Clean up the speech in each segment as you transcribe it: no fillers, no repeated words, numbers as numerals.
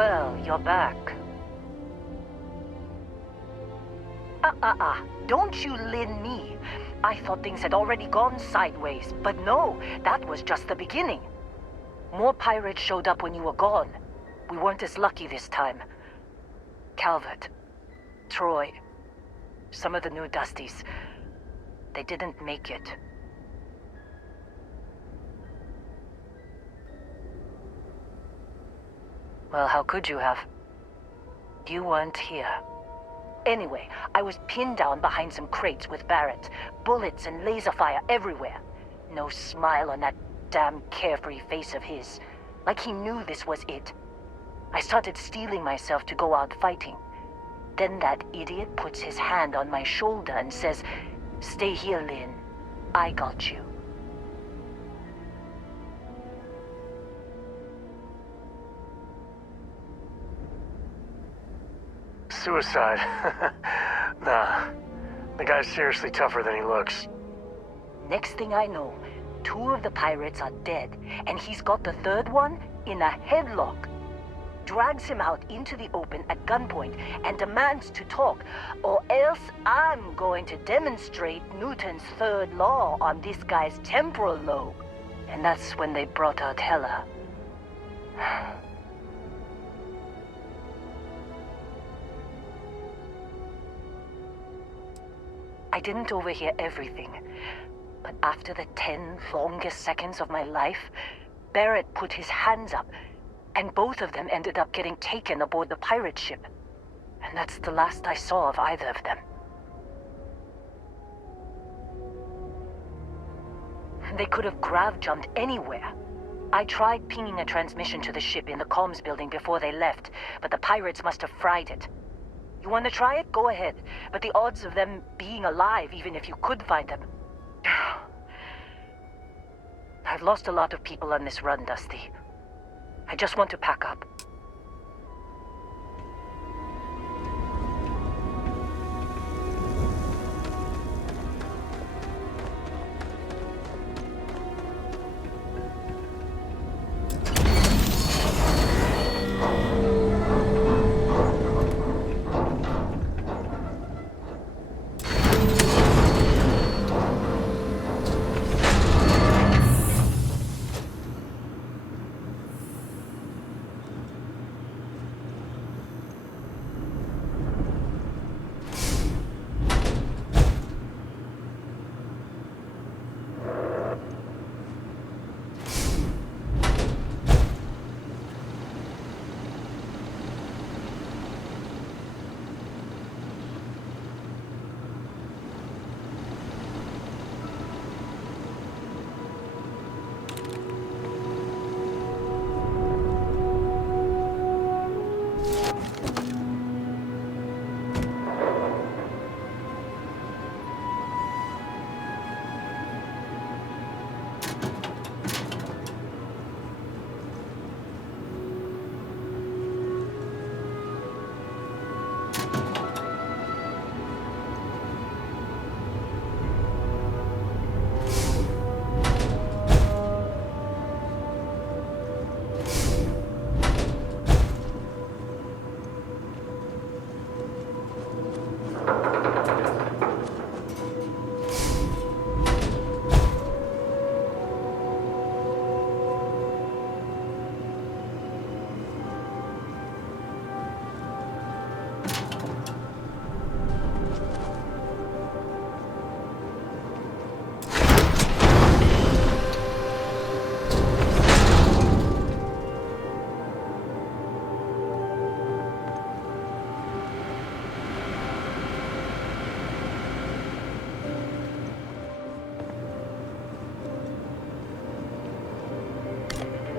Well, you're back. Don't you lin me. I thought things had already gone sideways, but no, that was just the beginning. More pirates showed up when you were gone. We weren't as lucky this time. Calvert, Troy, some of the new Dusties, they didn't make it. Well, how could you have? You weren't here. Anyway, I was pinned down behind some crates with Barrett. Bullets and laser fire everywhere. No smile on that damn carefree face of his. Like he knew this was it. I started steeling myself to go out fighting. Then that idiot puts his hand on my shoulder and says, "Stay here, Lynn. I got you." Suicide. Nah. The guy's seriously tougher than he looks. Next thing I know, 2 of the pirates are dead, and he's got the 3rd one in a headlock. Drags him out into the open at gunpoint and demands to talk, or else I'm going to demonstrate Newton's 3rd law on this guy's temporal lobe. And that's when they brought out Hella. I didn't overhear everything, but after the 10 longest seconds of my life, Barrett put his hands up, and both of them ended up getting taken aboard the pirate ship. And that's the last I saw of either of them. They could have grav-jumped anywhere. I tried pinging a transmission to the ship in the comms building before they left, but the pirates must have fried it. You want to try it? Go ahead. But the odds of them being alive, even if you could find them... I've lost a lot of people on this run, Dusty. I just want to pack up.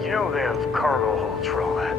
You know they have cargo holds for all that.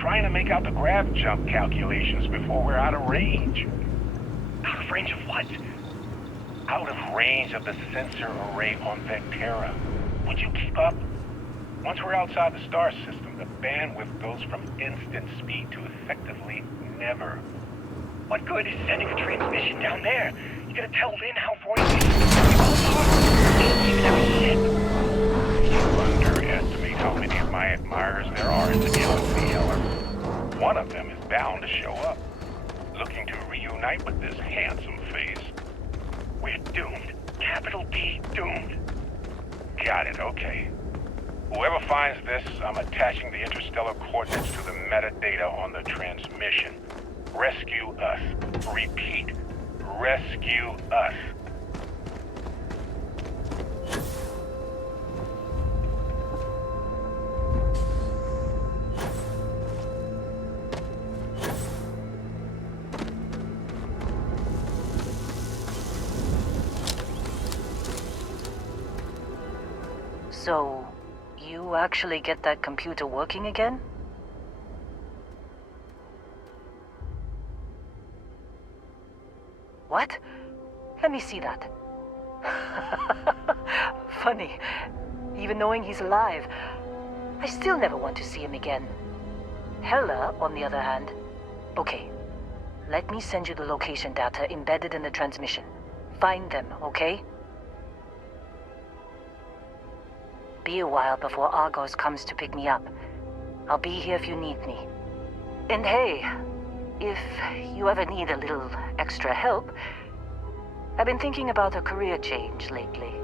trying to make out the grav jump calculations before we're out of range. Out of range of what? Out of range of the sensor array on Vectera. Would you keep up? Once we're outside the star system, the bandwidth goes from instant speed to effectively never. What good is sending a transmission down there? You gotta tell Lynn how voices even have a ship. You underestimate how many of my admirers there are in the galaxy, Heller. One of them is bound to show up, looking to reunite with this handsome face. We're doomed. Capital D, doomed. Got it, okay. Whoever finds this, I'm attaching the interstellar coordinates to the metadata on the transmission. Rescue us. Repeat. Rescue us. So, you actually get that computer working again? What? Let me see that. Funny. Even knowing he's alive, I still never want to see him again. Hella, on the other hand. Okay. Let me send you the location data embedded in the transmission. Find them, okay? Be a while before Argos comes to pick me up. I'll be here if you need me. And hey, if you ever need a little extra help, I've been thinking about a career change lately.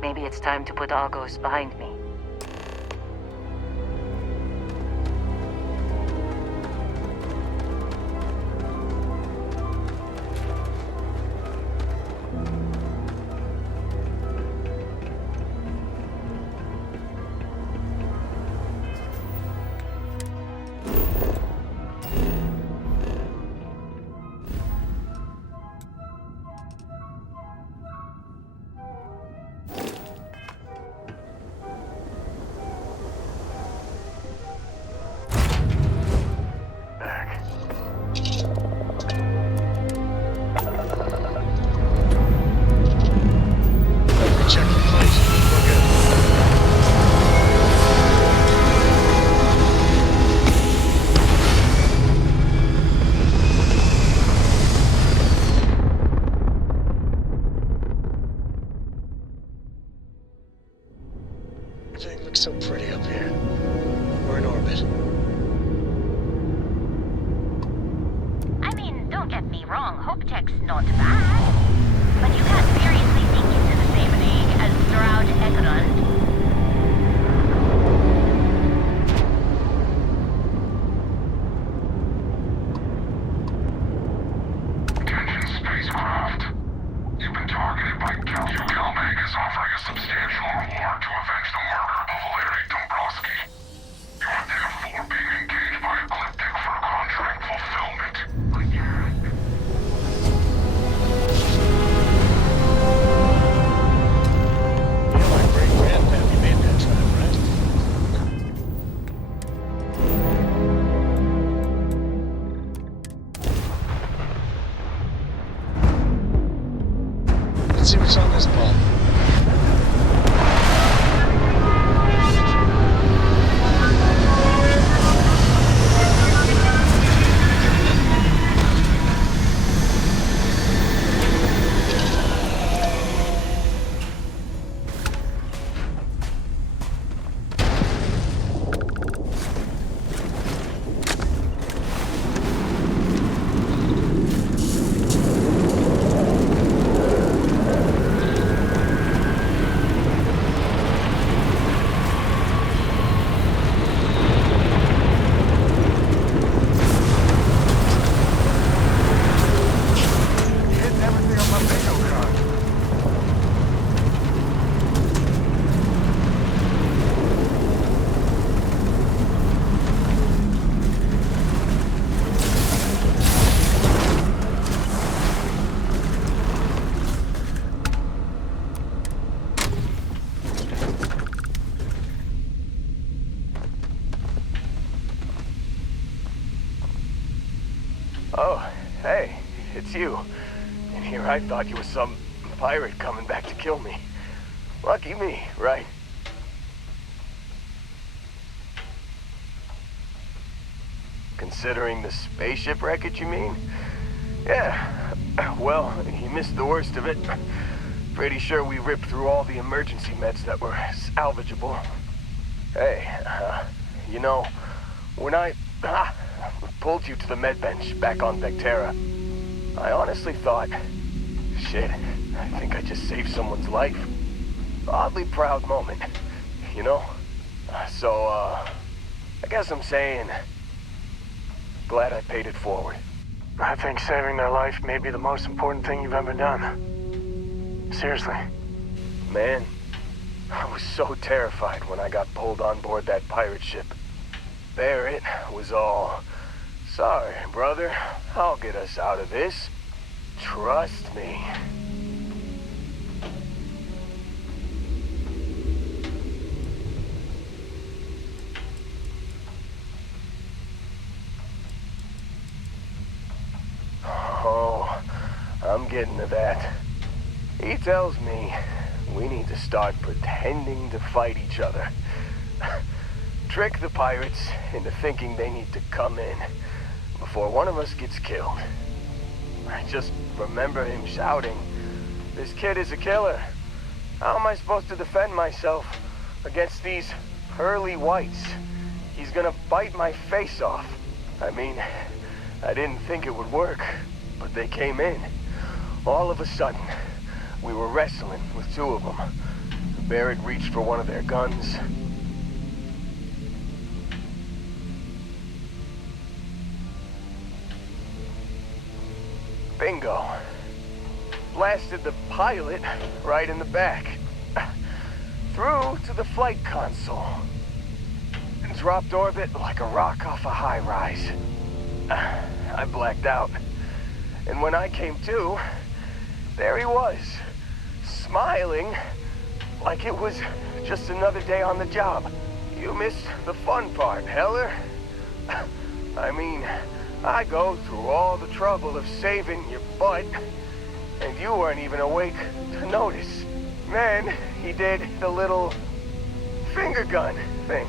Maybe it's time to put Argos behind me. Everything looks so pretty up here. We're in orbit. I mean, don't get me wrong, Hope Tech's not bad. But you can't seriously think into the same league as Stroud Egerund. Attention spacecraft. You've been targeted by Captain Calmag is offering a substantial reward to avenge the murder of Larry Dombrowski. You are therefore being engaged by Ecliptic for contract fulfillment. My great-grandpappy made that trap, right? Let's see what's on this ball. Oh, hey, it's you. And here I thought you were some pirate coming back to kill me. Lucky me, right? Considering the spaceship wreckage, you mean? Yeah, well, you missed the worst of it. Pretty sure we ripped through all the emergency meds that were salvageable. Hey, you know, when I pulled you to the med bench back on Vectera, I honestly thought, shit, I think I just saved someone's life. Oddly proud moment, you know? So, I guess I'm saying, glad I paid it forward. I think saving their life may be the most important thing you've ever done. Seriously. Man, I was so terrified when I got pulled on board that pirate ship. Barrett was all, sorry, brother, I'll get us out of this. Trust me. Oh, I'm getting to that. He tells me we need to start pretending to fight each other. Trick the pirates into thinking they need to come in before one of us gets killed. I just remember him shouting, "This kid is a killer. How am I supposed to defend myself against these pearly whites? He's gonna bite my face off." I mean, I didn't think it would work, but they came in. All of a sudden, we were wrestling with two of them. Barrett reached for one of their guns. Bingo. Blasted the pilot right in the back. Through to the flight console. And dropped orbit like a rock off a high rise. I blacked out. And when I came to, there he was, smiling like it was just another day on the job. You missed the fun part, Heller. I mean, I go through all the trouble of saving your butt, and you weren't even awake to notice. Then he did the little finger gun thing.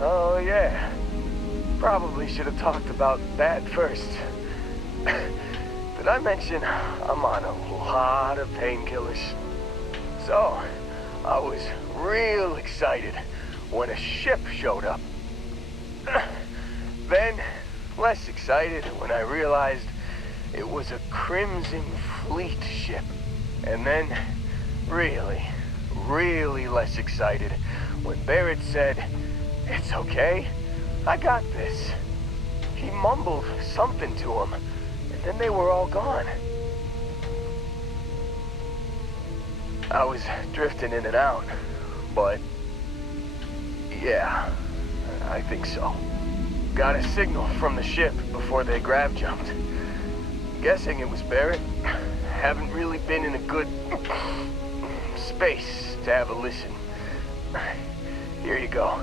Oh yeah, probably should have talked about that first. Did I mention I'm on a lot of painkillers? So, I was real excited when a ship showed up. Then, less excited when I realized it was a Crimson Fleet ship. And then, really, really less excited when Barrett said, "It's okay, I got this." He mumbled something to him, and then they were all gone. I was drifting in and out, but yeah, I think so. Got a signal from the ship before they grav jumped. Guessing it was Barrett. Haven't really been in a good space to have a listen. Here you go.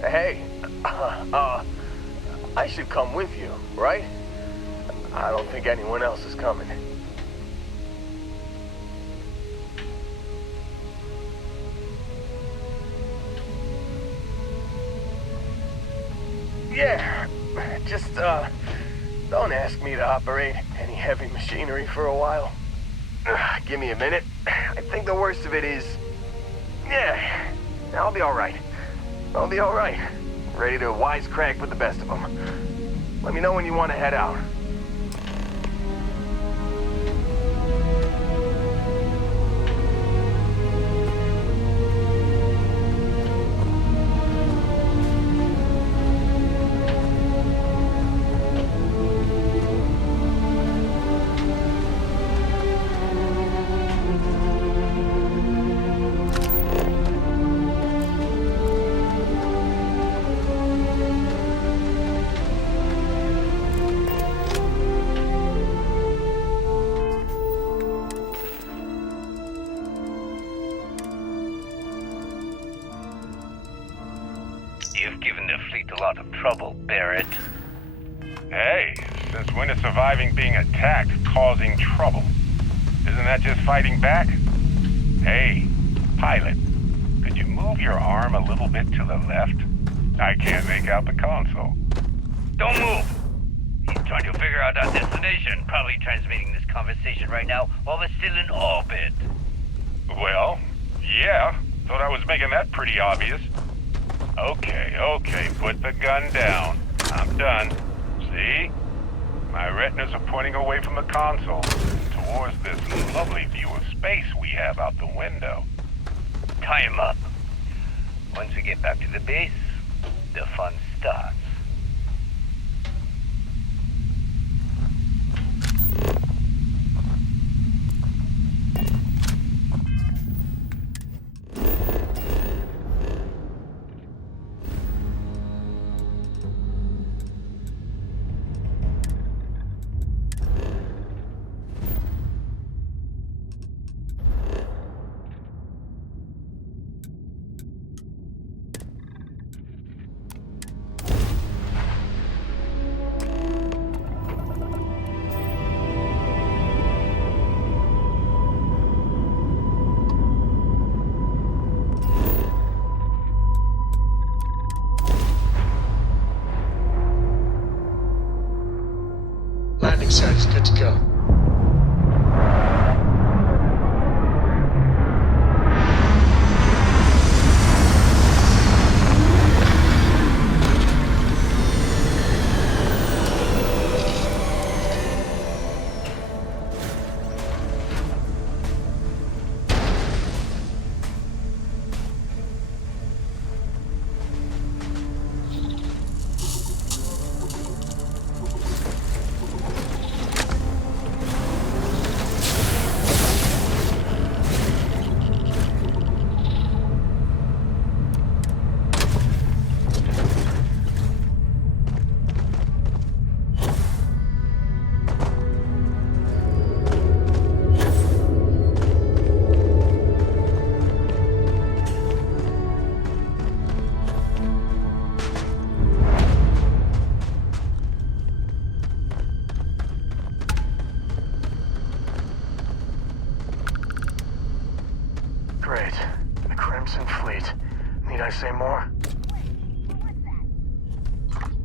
Hey, I should come with you, right? I don't think anyone else is coming. Yeah, just, don't ask me to operate any heavy machinery for a while. Give me a minute. I think the worst of it is, yeah, I'll be all right. I'll be all right. Ready to wisecrack with the best of them. Let me know when you want to head out. You've given the fleet a lot of trouble, Barrett. Hey, since when is surviving being attacked causing trouble? Isn't that just fighting back? Hey, pilot, could you move your arm a little bit to the left? I can't make out the console. Don't move! He's trying to figure out our destination. Probably transmitting this conversation right now while we're still in orbit. Well, yeah. Thought I was making that pretty obvious. Okay, put the gun down. I'm done. See? My retinas are pointing away from the console, towards this lovely view of space we have out the window. Tie him up. Once we get back to the base, the fun starts. Landing site is good to go. Great. The Crimson Fleet. Need I say more?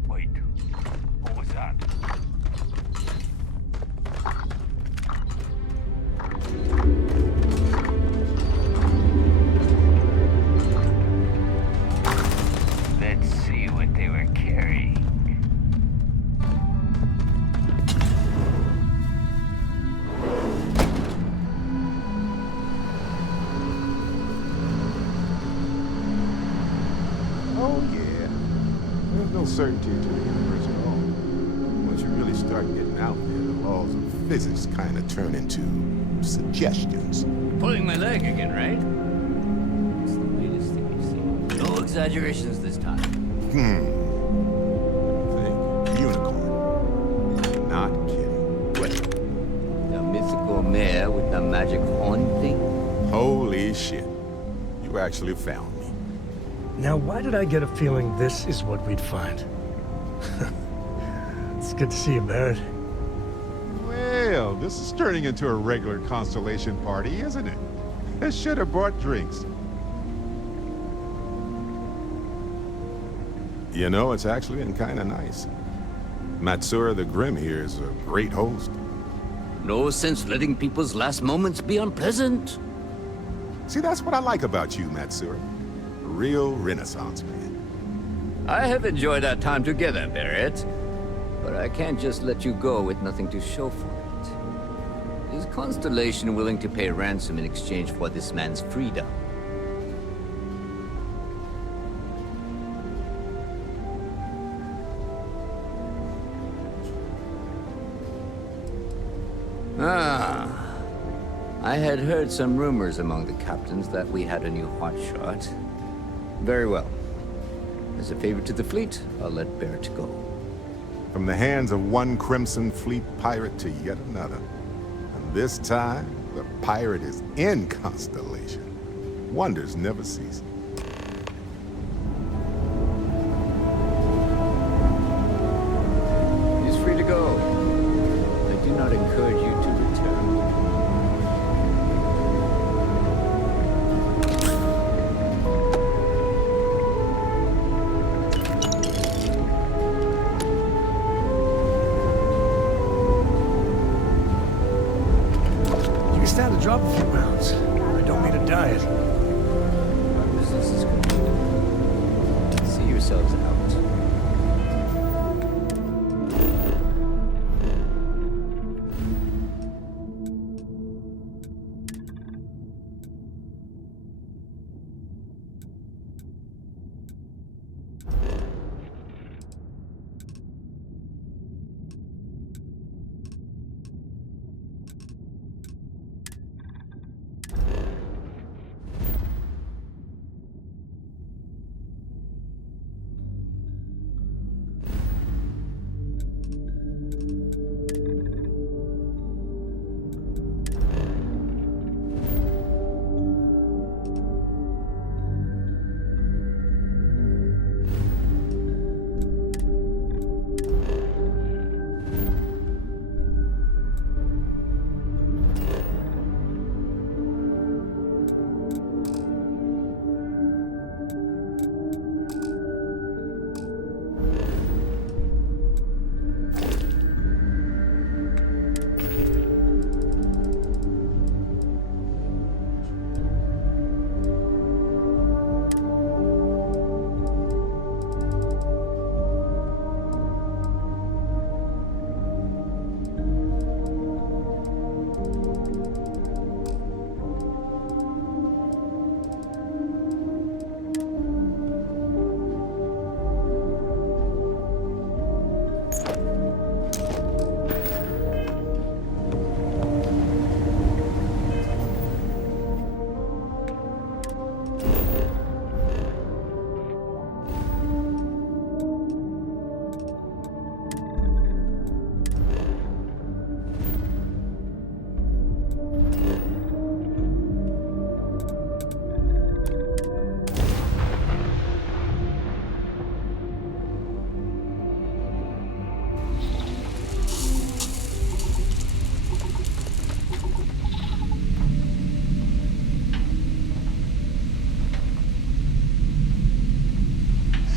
Wait, what was that? Let's see what they were carrying. Oh, yeah. There's no certainty to the universe at all. Once you really start getting out there, the laws of physics kind of turn into suggestions. Pulling my leg again, right? It's the latest thing you've seen. No exaggerations this time. Think unicorn. Not kidding. What? The mythical mare with the magic horn thing? Holy shit. You actually found me. Now, why did I get a feeling this is what we'd find? It's good to see you, Barrett. Well, this is turning into a regular Constellation party, isn't it? I should have brought drinks. You know, it's actually been kind of nice. Matsura the Grim here is a great host. No sense letting people's last moments be unpleasant. See, that's what I like about you, Matsura. A real Renaissance man. I have enjoyed our time together, Barrett. But I can't just let you go with nothing to show for it. Is Constellation willing to pay ransom in exchange for this man's freedom? I had heard some rumors among the captains that we had a new hotshot. Very well. As a favor to the fleet, I'll let Barrett go. From the hands of one Crimson Fleet pirate to yet another. And this time, the pirate is in Constellation. Wonders never cease.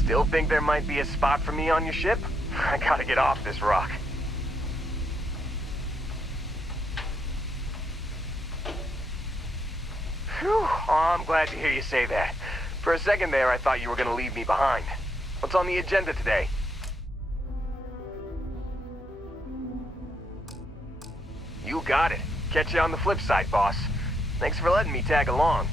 Still think there might be a spot for me on your ship? I gotta get off this rock. Whew, oh, I'm glad to hear you say that. For a second there, I thought you were gonna leave me behind. What's on the agenda today? You got it. Catch you on the flip side, boss. Thanks for letting me tag along.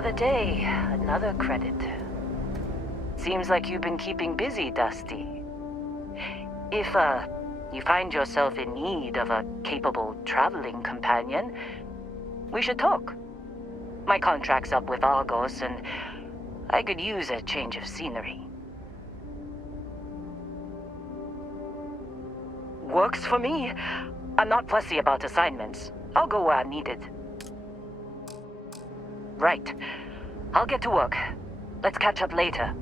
Another day, another credit. Seems like you've been keeping busy, Dusty. If, you find yourself in need of a capable traveling companion, we should talk. My contract's up with Argos, and I could use a change of scenery. Works for me. I'm not fussy about assignments. I'll go where I'm needed. Right. I'll get to work. Let's catch up later.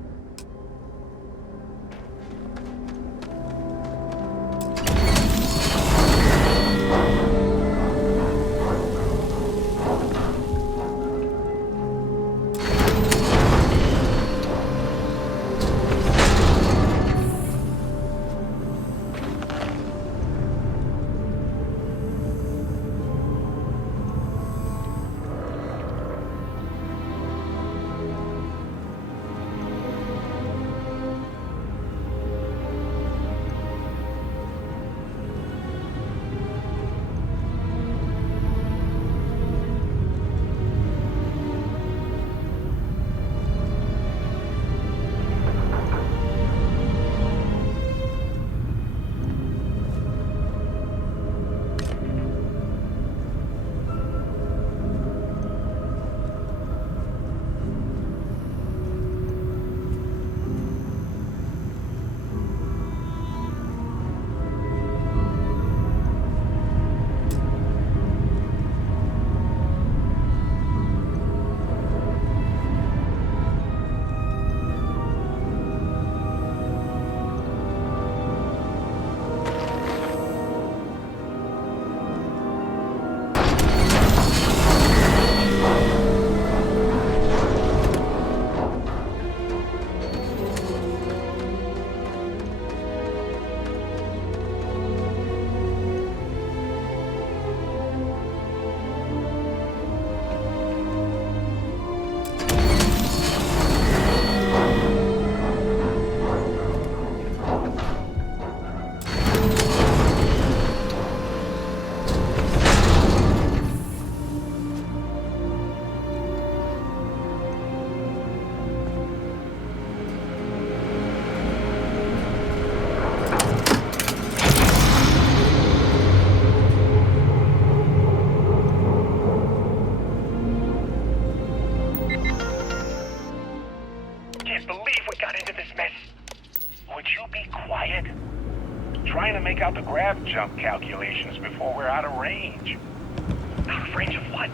Make out the grav jump calculations before we're out of range. Out of range of what?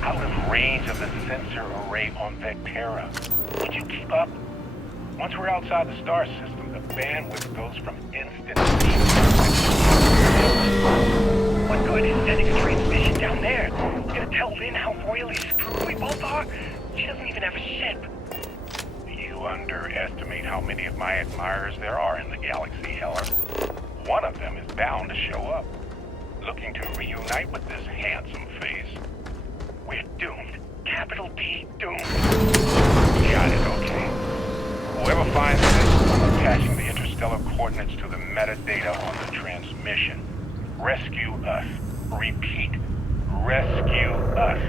Out of range of the sensor array on Vectera. Would you keep up? Once we're outside the star system, the bandwidth goes from instant speed. What good is sending a transmission down there? You gonna tell Lynn how royally screwed we both are? She doesn't even have a ship. You underestimate how many of my admirers there are in the galaxy, Heller. One of them is bound to show up, looking to reunite with this handsome face. We're doomed. Capital D, doomed. Got it, okay. Whoever finds this, I'm attaching the interstellar coordinates to the metadata on the transmission. Rescue us. Repeat. Rescue us.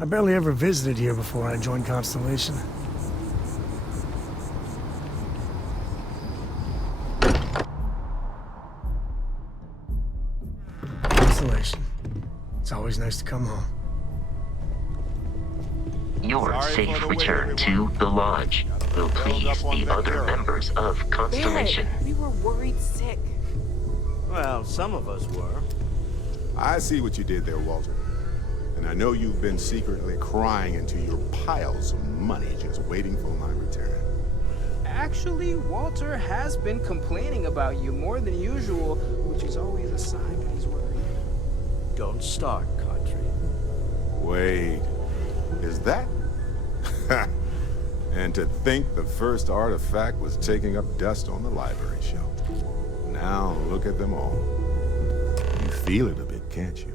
I barely ever visited here before I joined Constellation. Constellation. It's always nice to come home. Your safe return to the Lodge will please the other members of Constellation. Barrett, we were worried sick. Well, some of us were. I see what you did there, Walter. And I know you've been secretly crying into your piles of money just waiting for my return. Actually, Walter has been complaining about you more than usual, which is always a sign that he's worried. Don't start, Country. Wait, is that? And to think the first artifact was taking up dust on the library shelf. Now look at them all. You feel it a bit, can't you?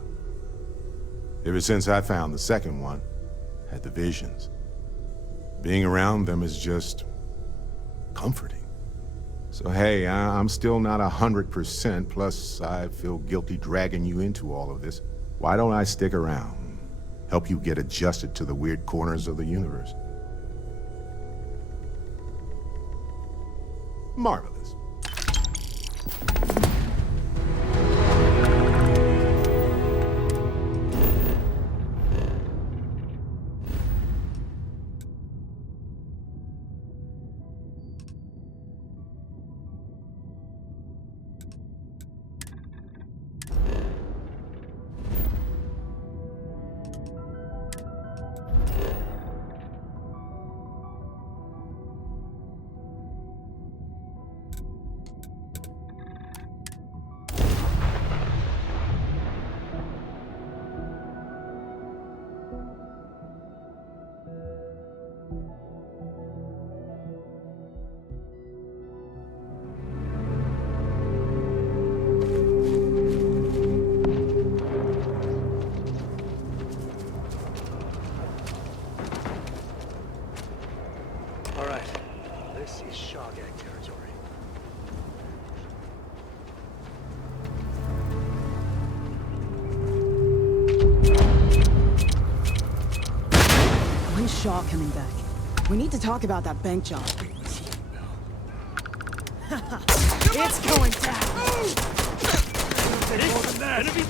Ever since I found the second one, had the visions. Being around them is just comforting. So hey, I'm still not 100%, plus I feel guilty dragging you into all of this. Why don't I stick around? Help you get adjusted to the weird corners of the universe. Marvelous. Shaw coming back. We need to talk about that bank job. It's going down! More than that! Enemy!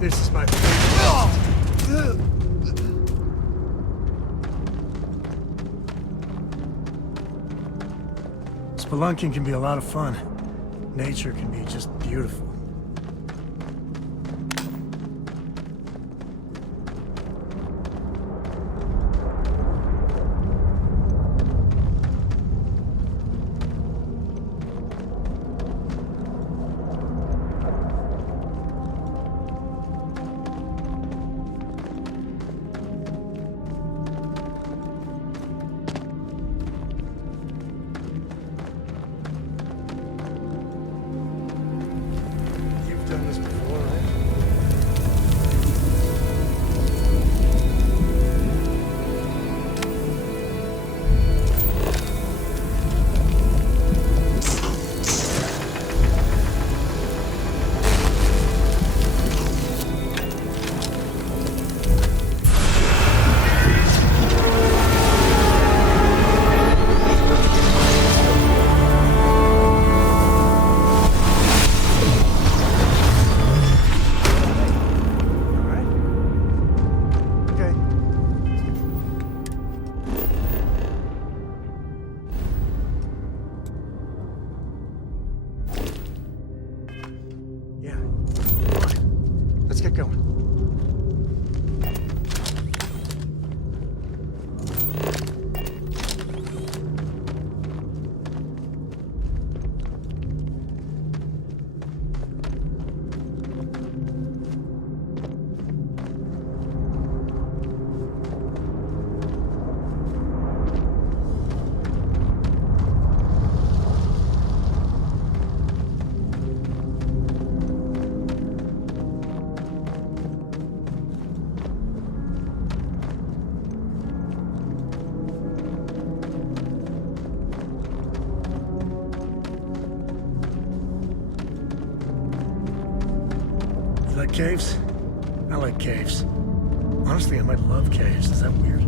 This is my... Spelunking can be a lot of fun. Nature can be just beautiful. Done this before, right? Let's get going. You like caves? I like caves. Honestly, I might love caves. Is that weird?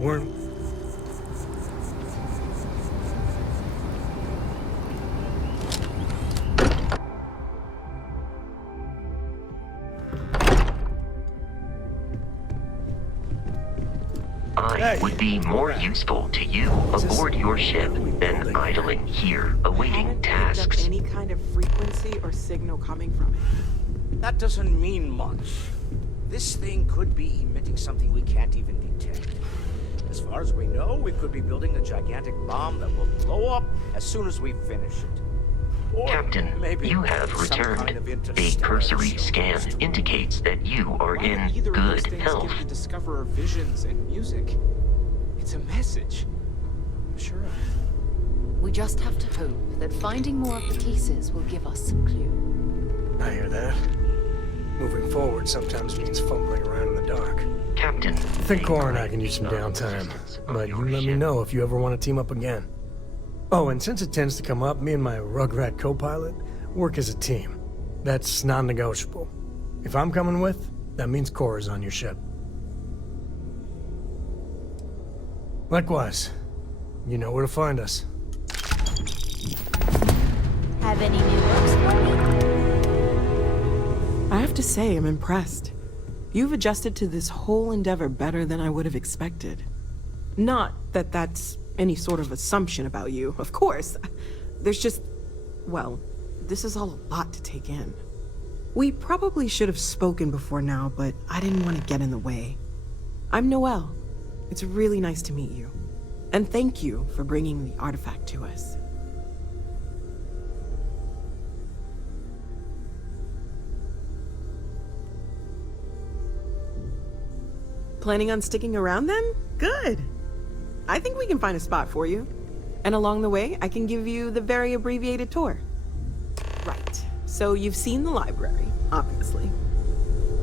We're... I would be more useful to you aboard your ship than idling here, awaiting tasks. Any kind of frequency or signal coming from it. That doesn't mean much. This thing could be emitting something we can't even detect. As far as we know, we could be building a gigantic bomb that will blow up as soon as we finish it. Or Captain, maybe you have some returned. kind of A interstellar cursory source. scan indicates that you are Why do in either of those good things health. give the Discoverer visions and music? It's a message. I'm sure of it. We just have to hope that finding more of the pieces will give us some clue. I hear that. Moving forward sometimes means fumbling around in the dark. Captain, I think Cora and I can use some downtime, but you let me know if you ever want to team up again. Oh, and since it tends to come up, me and my Rugrat co-pilot work as a team. That's non-negotiable. If I'm coming with, that means Cora's on your ship. Likewise, you know where to find us. Have any new works for me? I have to say, I'm impressed. You've adjusted to this whole endeavor better than I would have expected. Not that that's any sort of assumption about you, of course. There's just... well, this is all a lot to take in. We probably should have spoken before now, but I didn't want to get in the way. I'm Noelle. It's really nice to meet you. And thank you for bringing the artifact to us. Planning on sticking around then? Good. I think we can find a spot for you. And along the way, I can give you the very abbreviated tour. Right. So you've seen the library, obviously.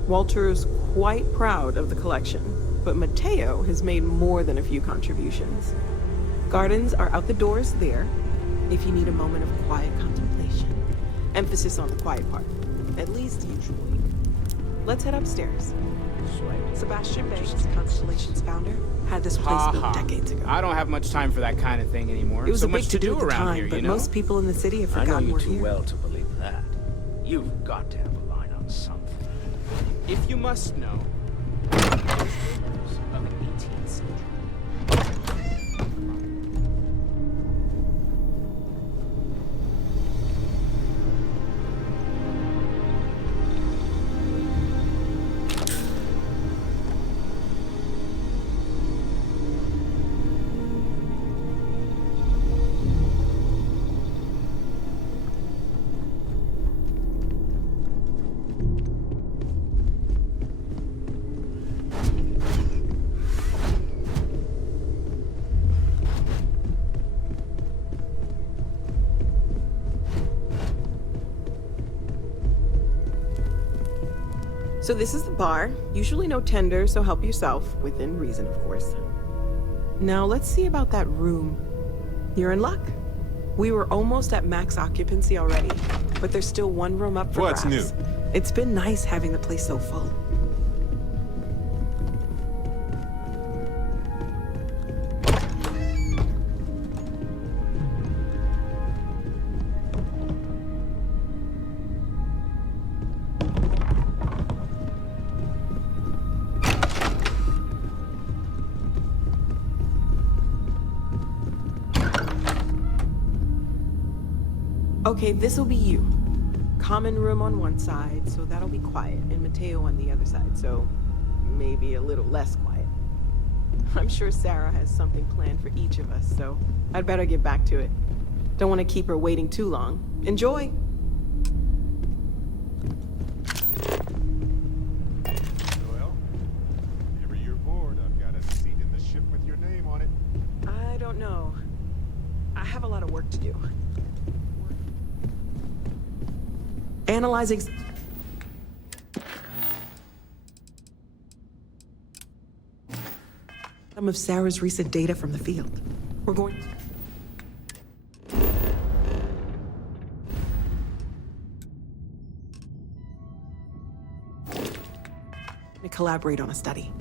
Walter's quite proud of the collection, but Mateo has made more than a few contributions. Gardens are out the doors there, if you need a moment of quiet contemplation. Emphasis on the quiet part, at least usually. Let's head upstairs. Sebastian Banks, Constellation's founder, had this place built decades ago. I don't have much time for that kind of thing anymore. It was so a much big to do at the around time, here, but you know? most people in the city have I know forgotten you we're too here. well to believe that. You've got to have a line on something. If you must know, there's rumors of an 18th century. So this is the bar. Usually no tender, so help yourself. Within reason, of course. Now let's see about that room. You're in luck. We were almost at max occupancy already, but there's still one room up for What's grabs. new? It's been nice having the place so full. Okay, this'll be you. Common room on one side, so that'll be quiet, and Mateo on the other side, so maybe a little less quiet. I'm sure Sarah has something planned for each of us, so I'd better get back to it. Don't want to keep her waiting too long. Enjoy! Well, whenever you're bored, I've got a seat in the ship with your name on it. I don't know. I have a lot of work to do. Analyzing... some of Sarah's recent data from the field. We're going... to collaborate on a study.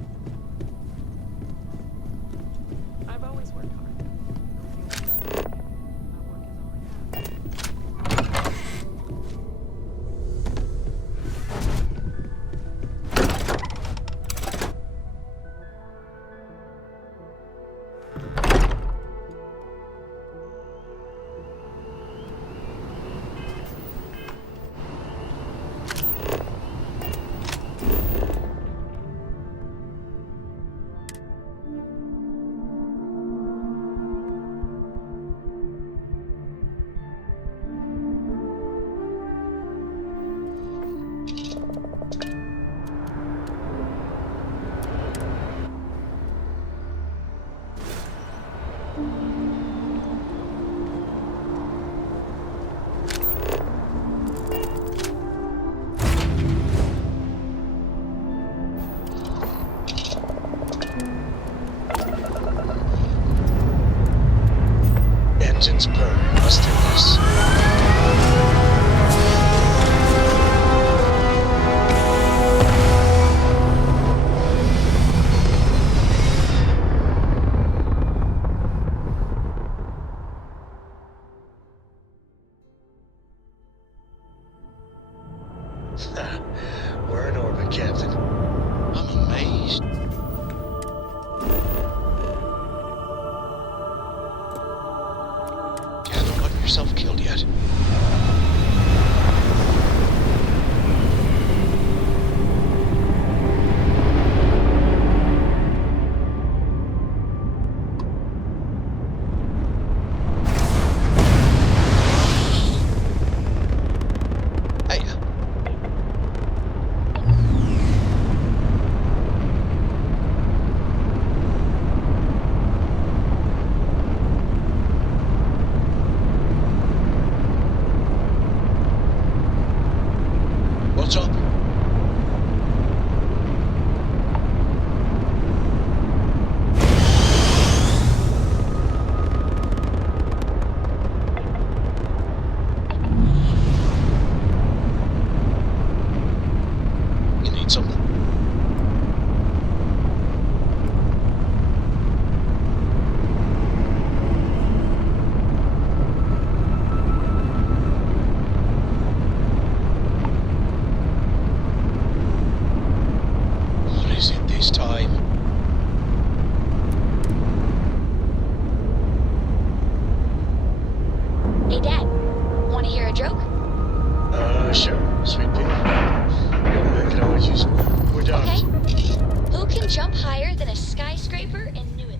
higher than a skyscraper in New Atlanta.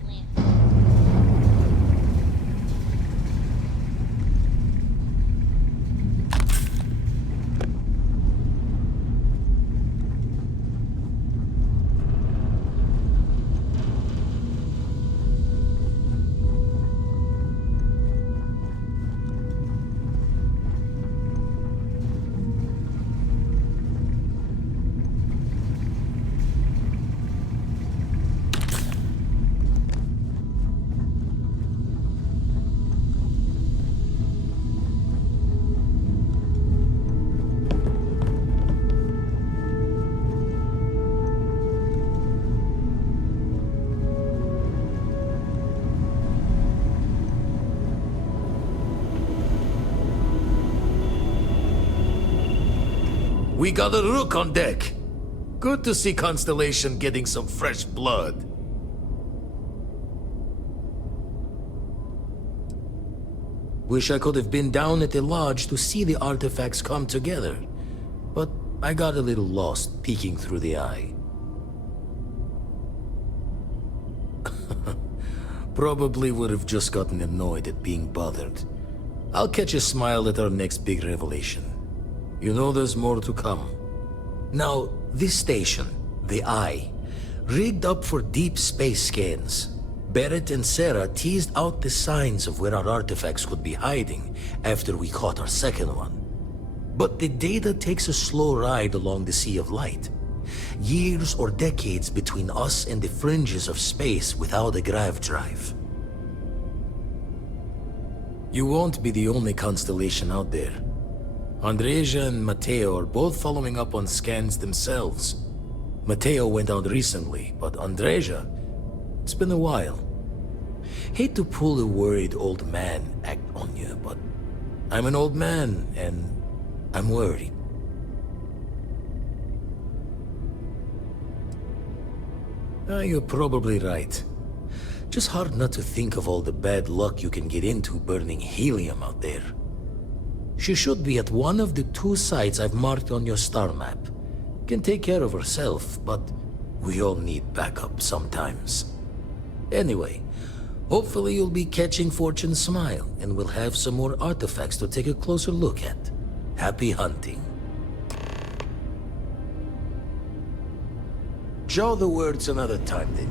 We got a rook on deck. Good to see Constellation getting some fresh blood. Wish I could have been down at the lodge to see the artifacts come together. But I got a little lost peeking through the eye. Probably would have just gotten annoyed at being bothered. I'll catch a smile at our next big revelation. You know there's more to come. Now, this station, the Eye, rigged up for deep space scans. Barrett and Sarah teased out the signs of where our artifacts could be hiding after we caught our second one. But the data takes a slow ride along the Sea of Light. Years or decades between us and the fringes of space without a grav drive. You won't be the only constellation out there. Andreja and Mateo are both following up on scans themselves. Mateo went out recently, but Andreja, it's been a while. Hate to pull a worried old man act on you, but I'm an old man, and I'm worried. You're probably right. Just hard not to think of all the bad luck you can get into burning helium out there. She should be at one of the 2 sites I've marked on your star map. Can take care of herself, but we all need backup sometimes. Anyway, hopefully you'll be catching Fortune's smile, and we'll have some more artifacts to take a closer look at. Happy hunting. Jaw the words another time, then.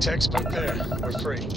Textbook there. We're free.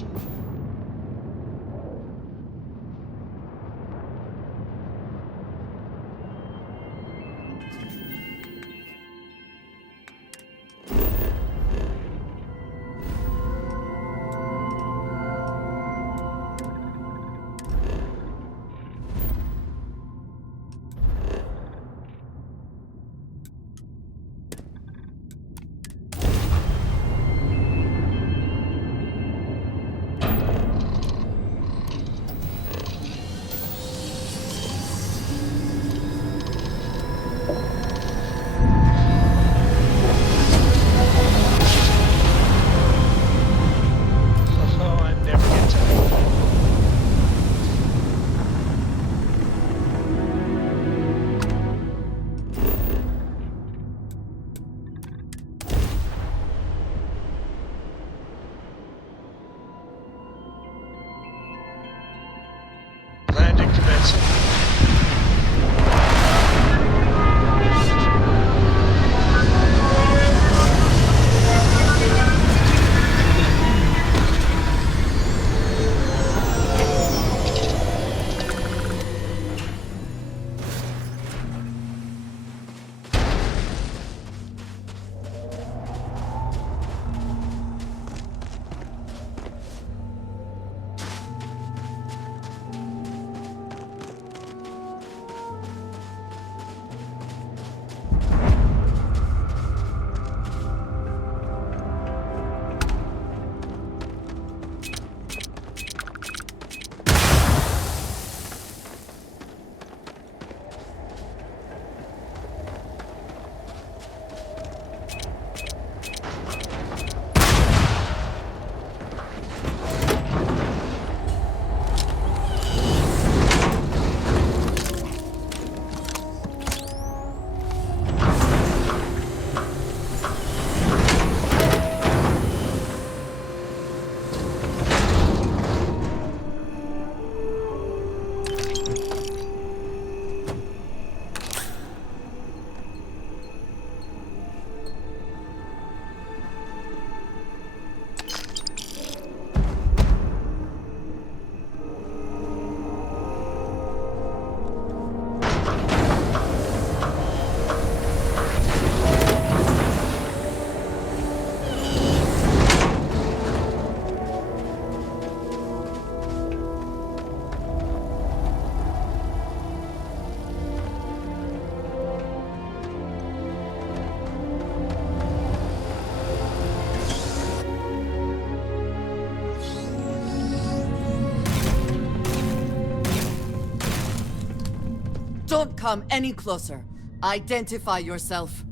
Don't come any closer. Identify yourself.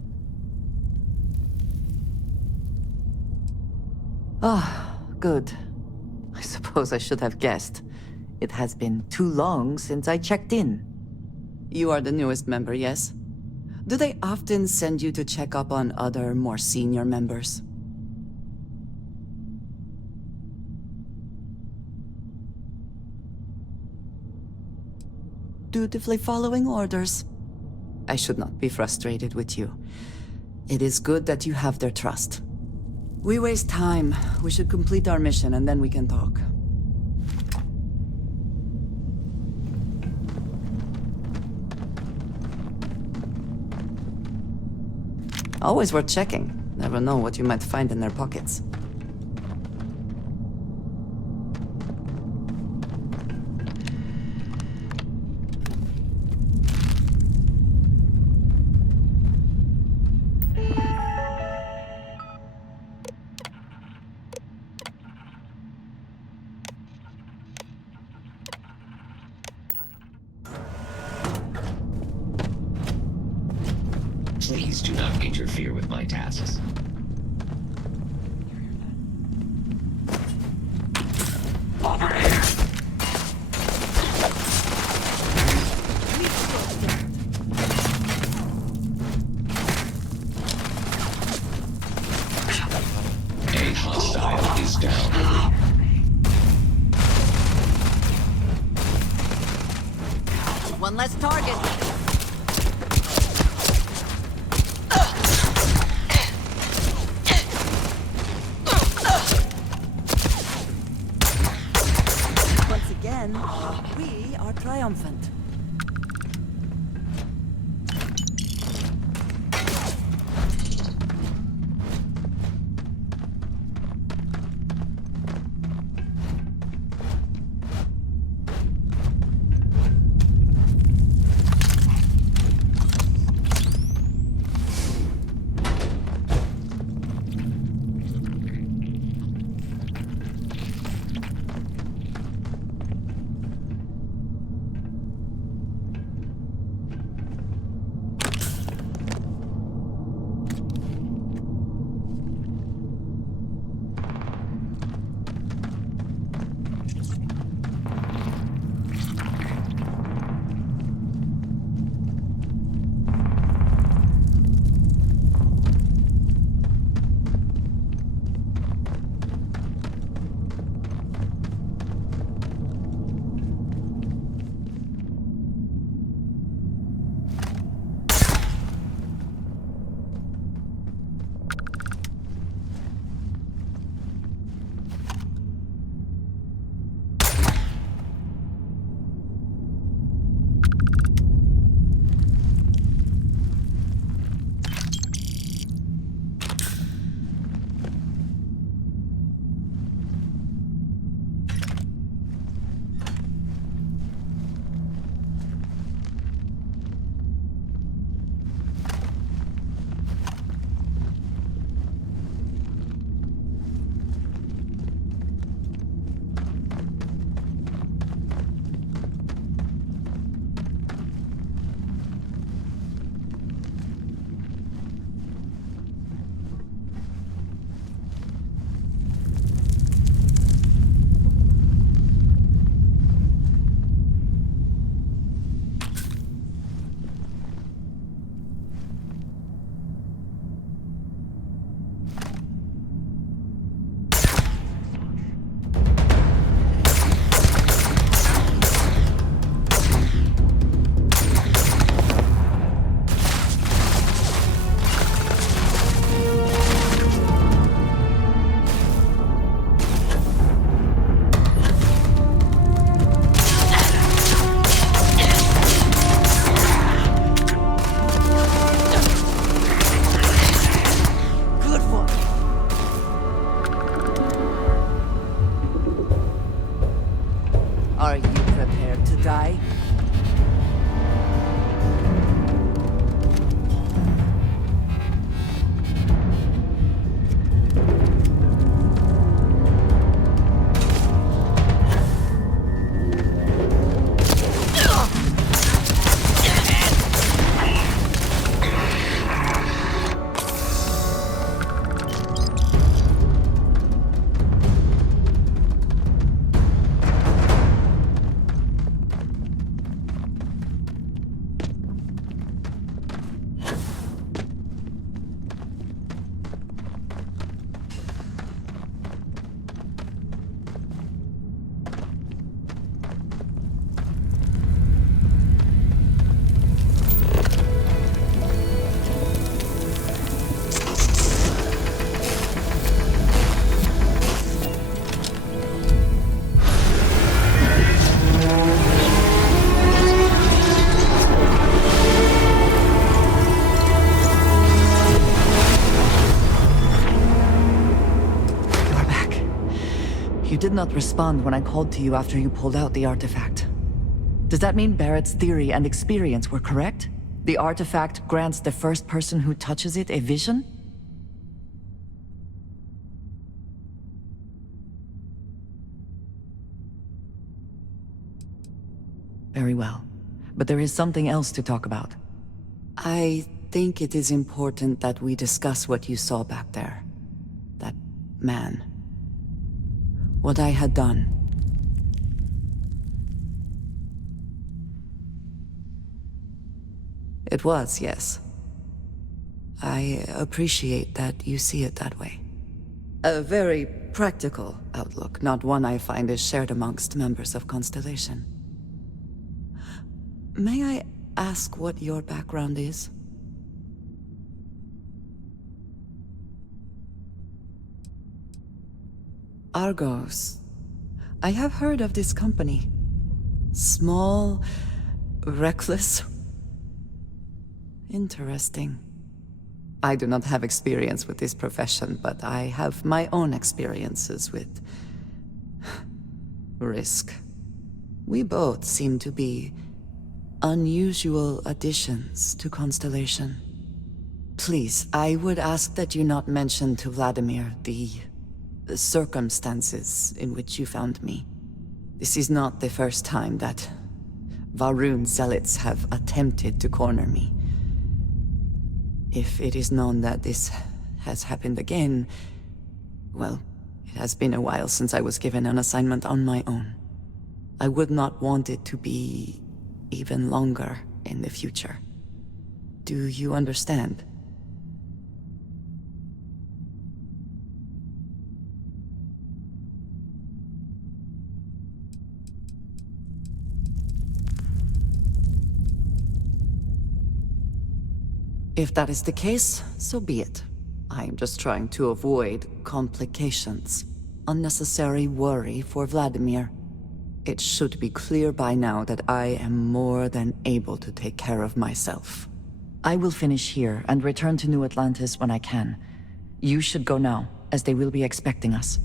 Ah, good. I suppose I should have guessed. It has been too long since I checked in. You are the newest member, yes? Do they often send you to check up on other, more senior members? Dutifully following orders. I should not be frustrated with you. It is good that you have their trust. We waste time. We should complete our mission and then we can talk. Always worth checking. Never know what you might find in their pockets. Please do not interfere with my tasks. Over here. A hostile is down. One less target. Once again, we are triumphant. You did not respond when I called to you after you pulled out the artifact. Does that mean Barrett's theory and experience were correct? The artifact grants the first person who touches it a vision? Very well. But there is something else to talk about. I think it is important that we discuss what you saw back there. That man. What I had done. It was, yes. I appreciate that you see it that way. A very practical outlook, not one I find is shared amongst members of Constellation. May I ask what your background is? Argos. I have heard of this company. Small, reckless. Interesting. I do not have experience with this profession, but I have my own experiences with risk. We both seem to be unusual additions to Constellation. Please, I would ask that you not mention to Vladimir the circumstances in which you found me. This is not the first time that Varun zealots have attempted to corner me. If it is known that this has happened again, well, it has been a while since I was given an assignment on my own. I would not want it to be even longer in the future. Do you understand? If that is the case, so be it. I am just trying to avoid complications. Unnecessary worry for Vladimir. It should be clear by now that I am more than able to take care of myself. I will finish here and return to New Atlantis when I can. You should go now, as they will be expecting us.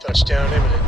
Touchdown imminent.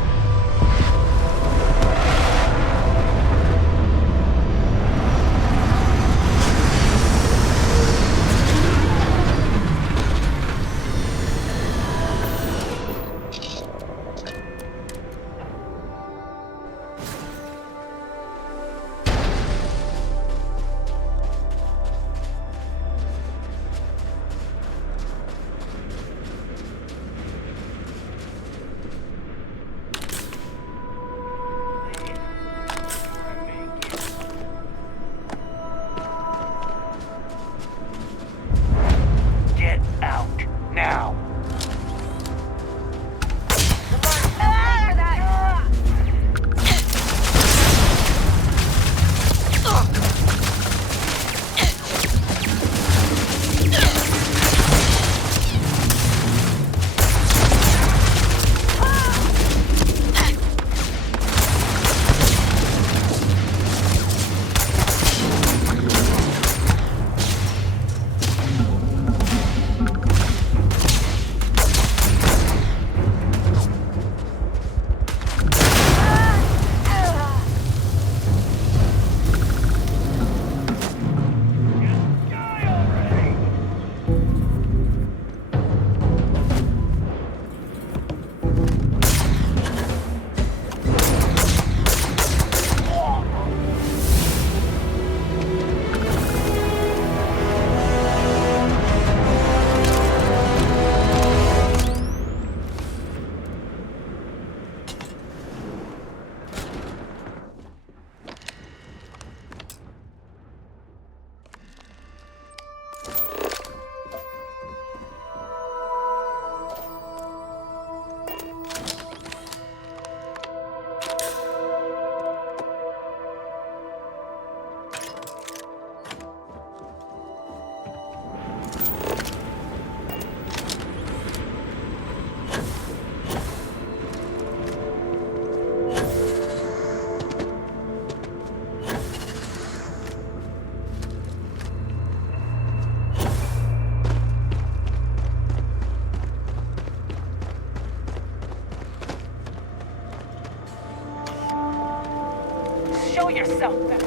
yourself back.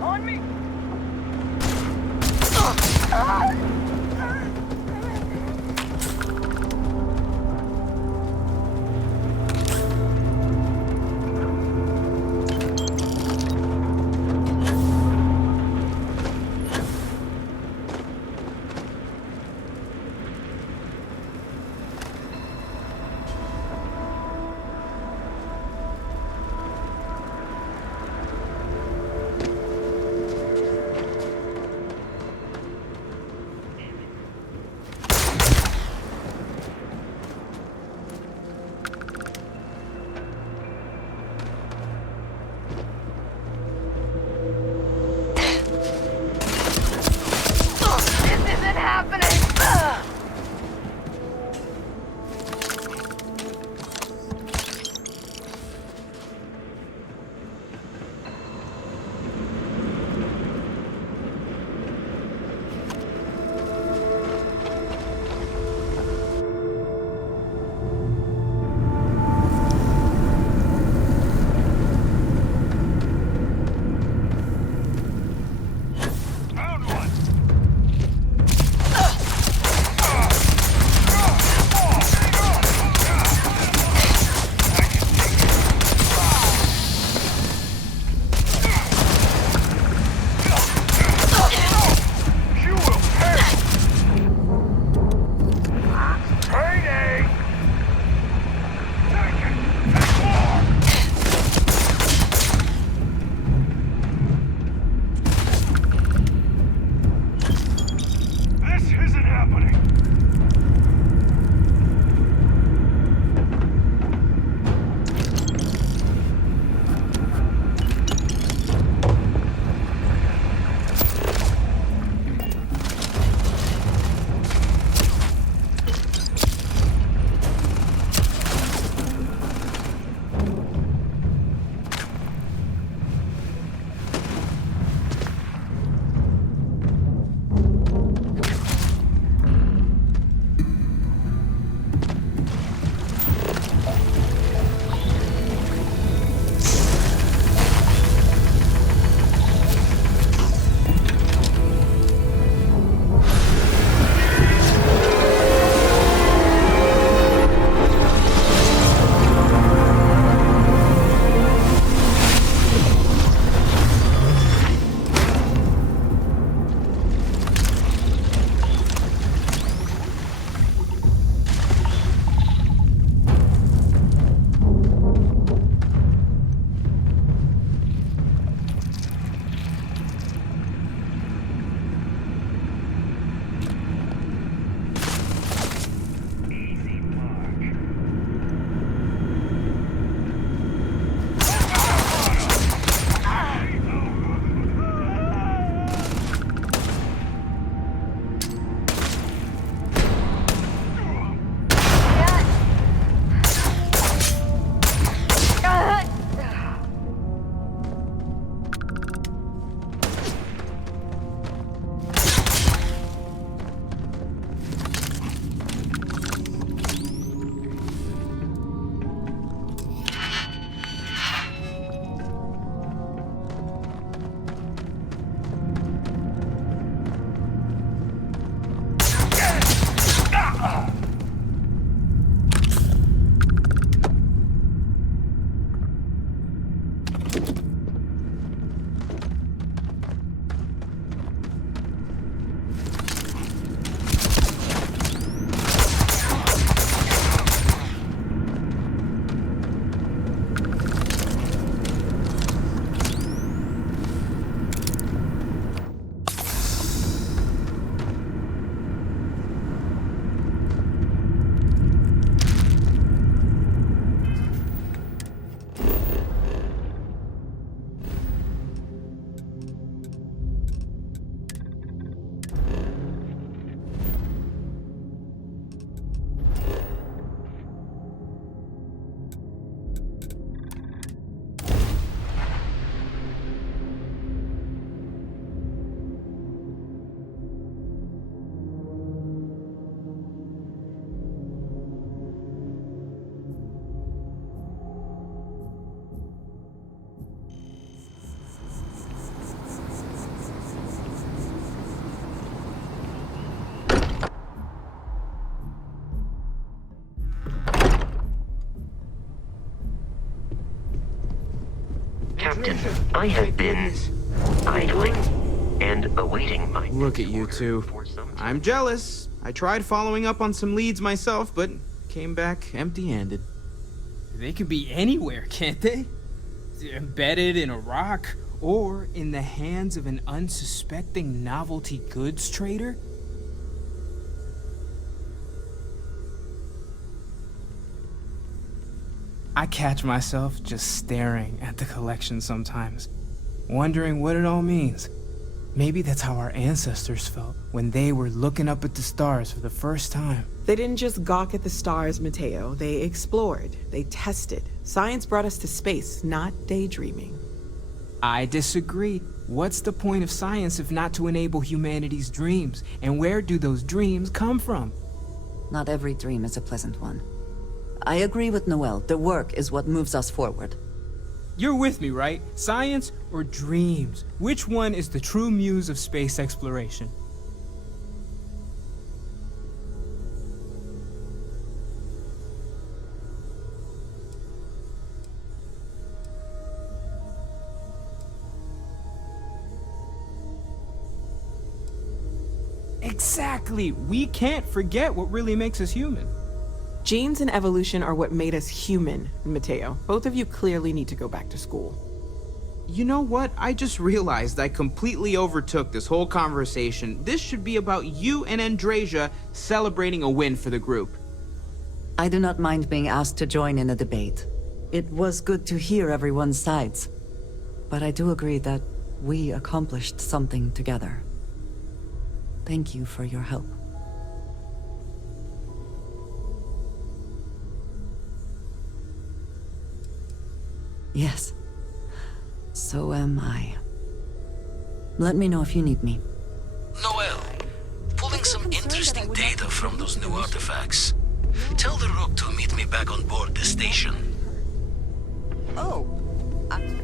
On me! Captain, I have been idling and awaiting my... Look at you two. I'm jealous. I tried following up on some leads myself, but came back empty-handed. They can be anywhere, can't they? Embedded in a rock, or in the hands of an unsuspecting novelty goods trader? I catch myself just staring at the collection sometimes, wondering what it all means. Maybe that's how our ancestors felt when they were looking up at the stars for the first time. They didn't just gawk at the stars, Mateo. They explored. They tested. Science brought us to space, not daydreaming. I disagree. What's the point of science if not to enable humanity's dreams? And where do those dreams come from? Not every dream is a pleasant one. I agree with Noel. The work is what moves us forward. You're with me, right? Science or dreams? Which one is the true muse of space exploration? Exactly! We can't forget what really makes us human. Genes and evolution are what made us human, Mateo. Both of you clearly need to go back to school. You know what? I just realized I completely overtook this whole conversation. This should be about you and Andrasia celebrating a win for the group. I do not mind being asked to join in a debate. It was good to hear everyone's sides. But I do agree that we accomplished something together. Thank you for your help. Yes. So am I. Let me know if you need me. Noel, pulling some interesting data from those new artifacts. Tell the Rook to meet me back on board the station. Oh. Hi.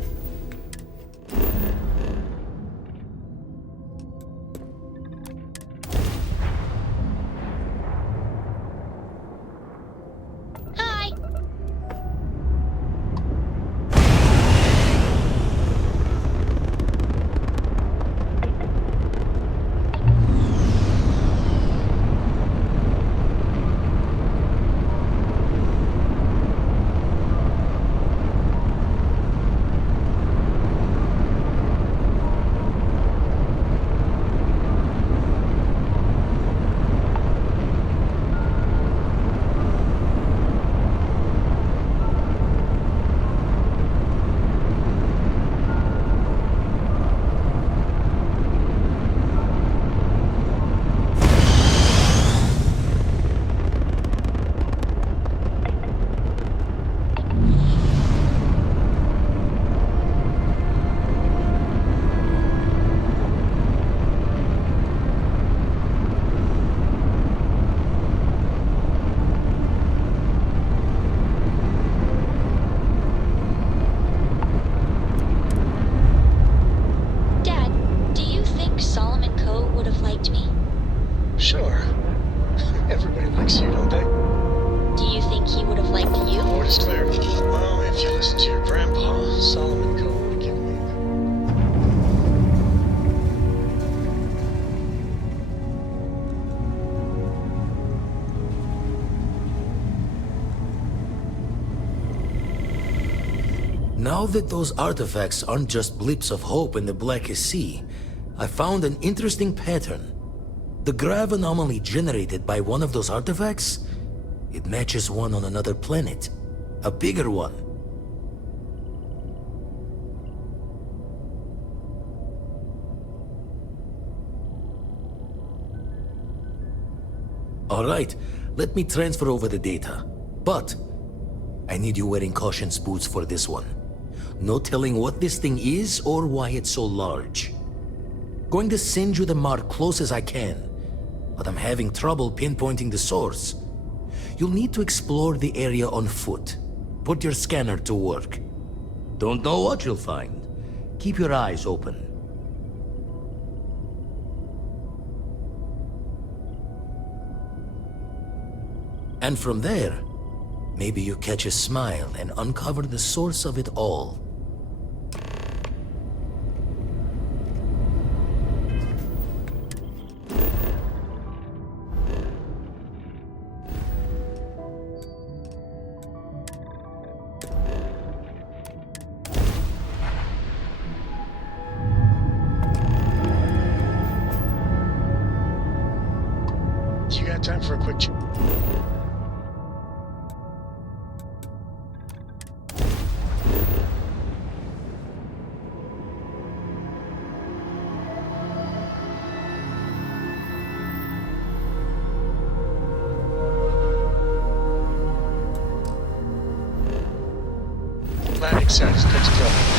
Dad, do you think Solomon Coe would have liked me? Sure. Everybody likes you, don't they? Do you think he would have liked you? Board is clear. Well, if you listen to your grandpa, Solomon Coe would have given me Now that those artifacts aren't just blips of hope in the Blackest Sea, I found an interesting pattern. The grav anomaly generated by one of those artifacts, it matches one on another planet. A bigger one. Alright, let me transfer over the data. But I need you wearing caution's boots for this one. No telling what this thing is or why it's so large. Going to send you the mark close as I can, but I'm having trouble pinpointing the source. You'll need to explore the area on foot. Put your scanner to work. Don't know what you'll find. Keep your eyes open. And from there, maybe you catch a smile and uncover the source of it all. Time for a quick check. Landing set is good to go.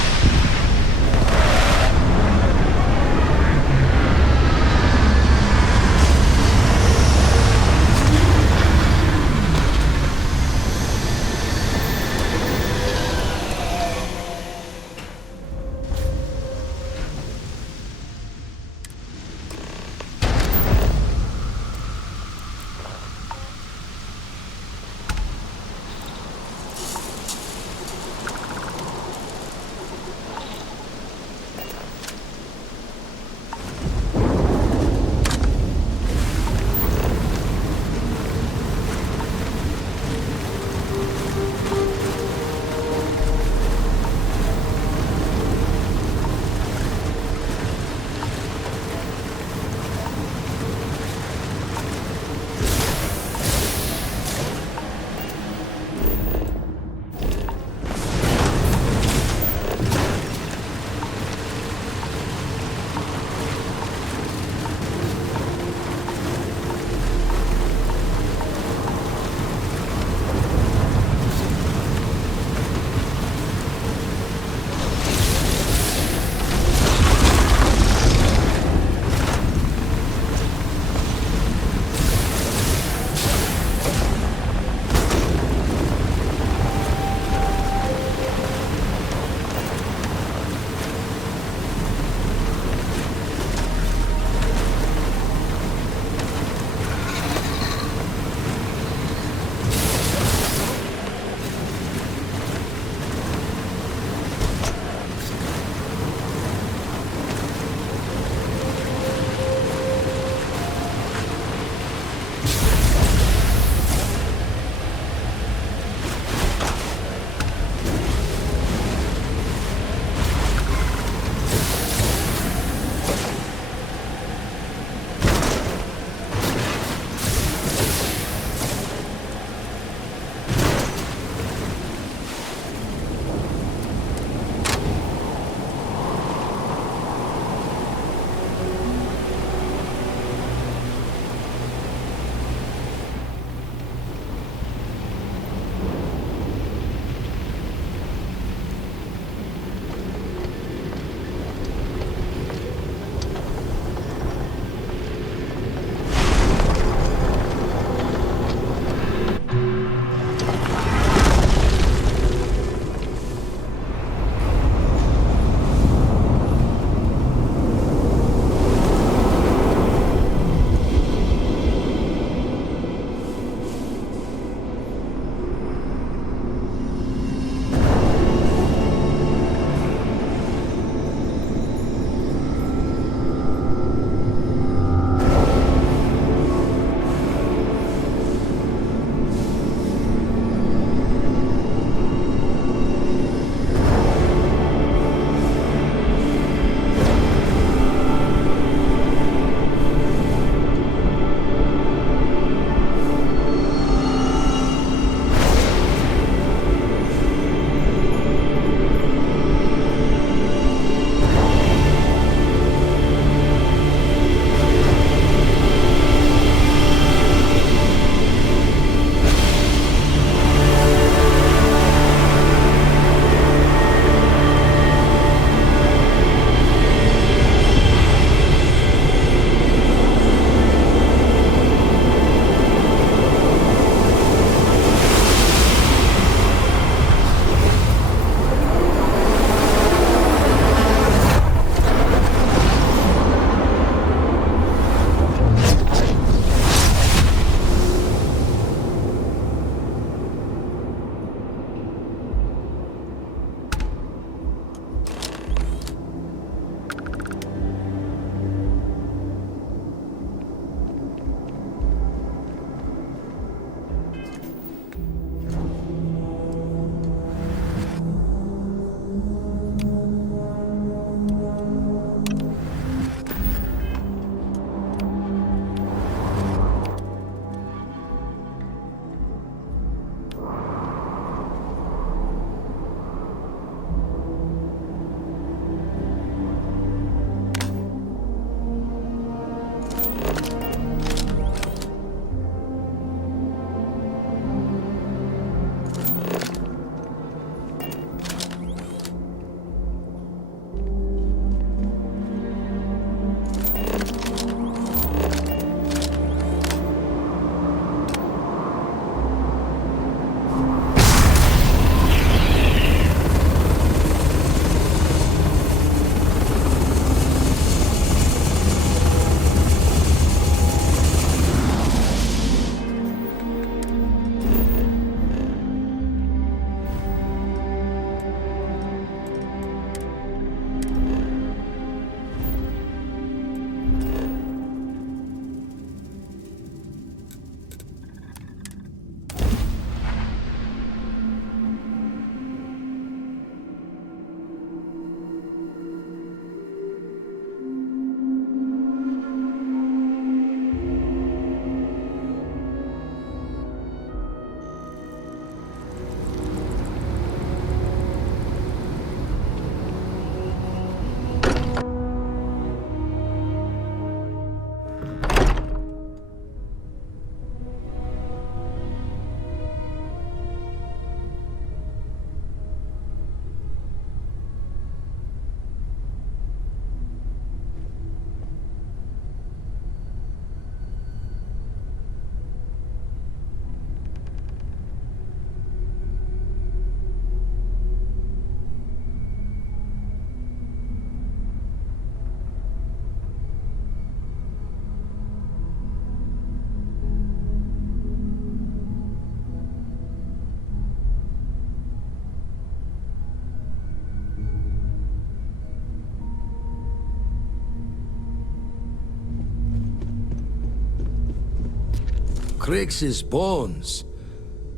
Crix's bones.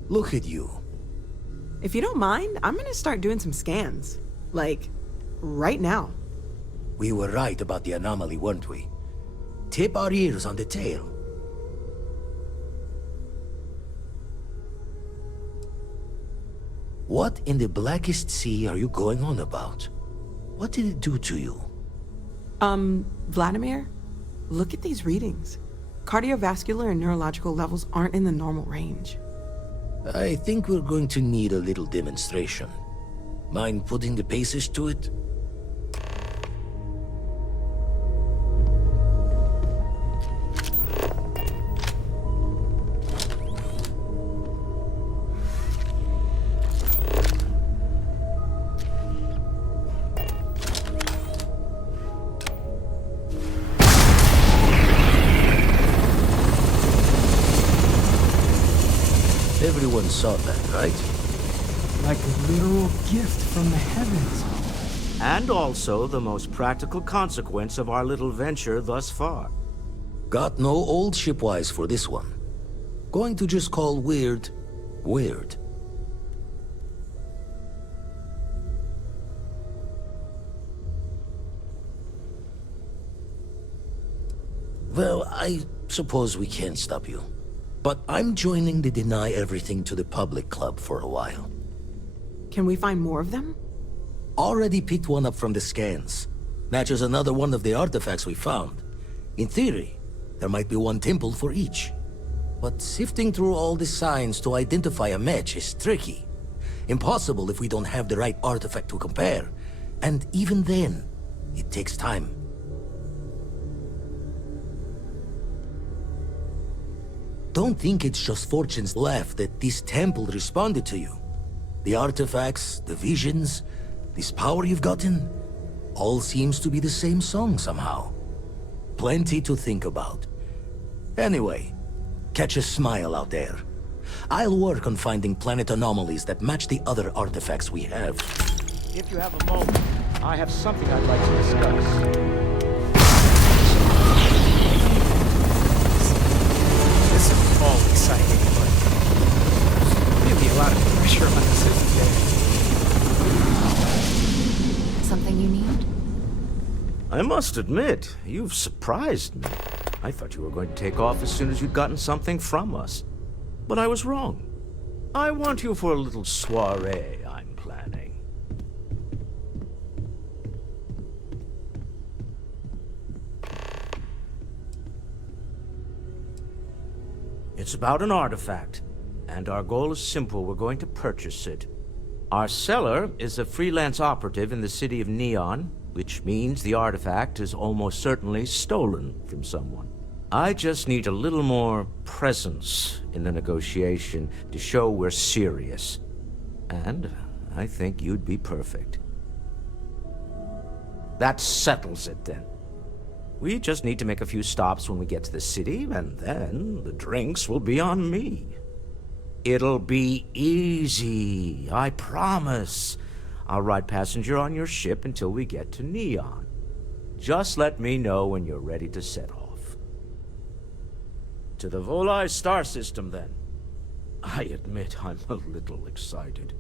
Look at you. If you don't mind, I'm gonna start doing some scans. Like, right now. We were right about the anomaly, weren't we? Tip our ears on the tail. What in the blackest sea are you going on about? What did it do to you? Vladimir, look at these readings. Cardiovascular and neurological levels aren't in the normal range. I think we're going to need a little demonstration. Mind putting the paces to it? Everyone saw that, right? Like a literal gift from the heavens. And also the most practical consequence of our little venture thus far. Got no old shipwise for this one. Going to just call weird, weird. Well, I suppose we can't stop you. But I'm joining the Deny Everything to the Public Club for a while. Can we find more of them? Already picked one up from the scans. Matches another one of the artifacts we found. In theory, there might be one temple for each. But sifting through all the signs to identify a match is tricky. Impossible if we don't have the right artifact to compare. And even then, it takes time. Don't think it's just fortune's laugh that this temple responded to you. The artifacts, the visions, this power you've gotten, all seems to be the same song somehow. Plenty to think about. Anyway, catch a smile out there. I'll work on finding planet anomalies that match the other artifacts we have. If you have a moment, I have something I'd like to discuss. This is all exciting, but really a lot of pressure on this, isn't there? Something you need? I must admit, you've surprised me. I thought you were going to take off as soon as you'd gotten something from us. But I was wrong. I want you for a little soiree I'm planning. It's about an artifact, and our goal is simple. We're going to purchase it. Our seller is a freelance operative in the city of Neon, which means the artifact is almost certainly stolen from someone. I just need a little more presence in the negotiation to show we're serious. And I think you'd be perfect. That settles it then. We just need to make a few stops when we get to the city, and then the drinks will be on me. It'll be easy, I promise. I'll ride passenger on your ship until we get to Neon. Just let me know when you're ready to set off. To the Volai star system, then. I admit I'm a little excited.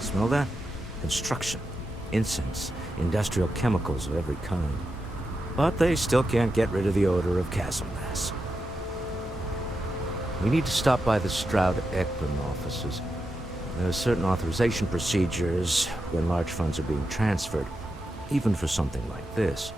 Smell that? Construction, incense, industrial chemicals of every kind. But they still can't get rid of the odor of chasm gas. We need to stop by the Stroud-Eklund offices. There are certain authorization procedures when large funds are being transferred, even for something like this.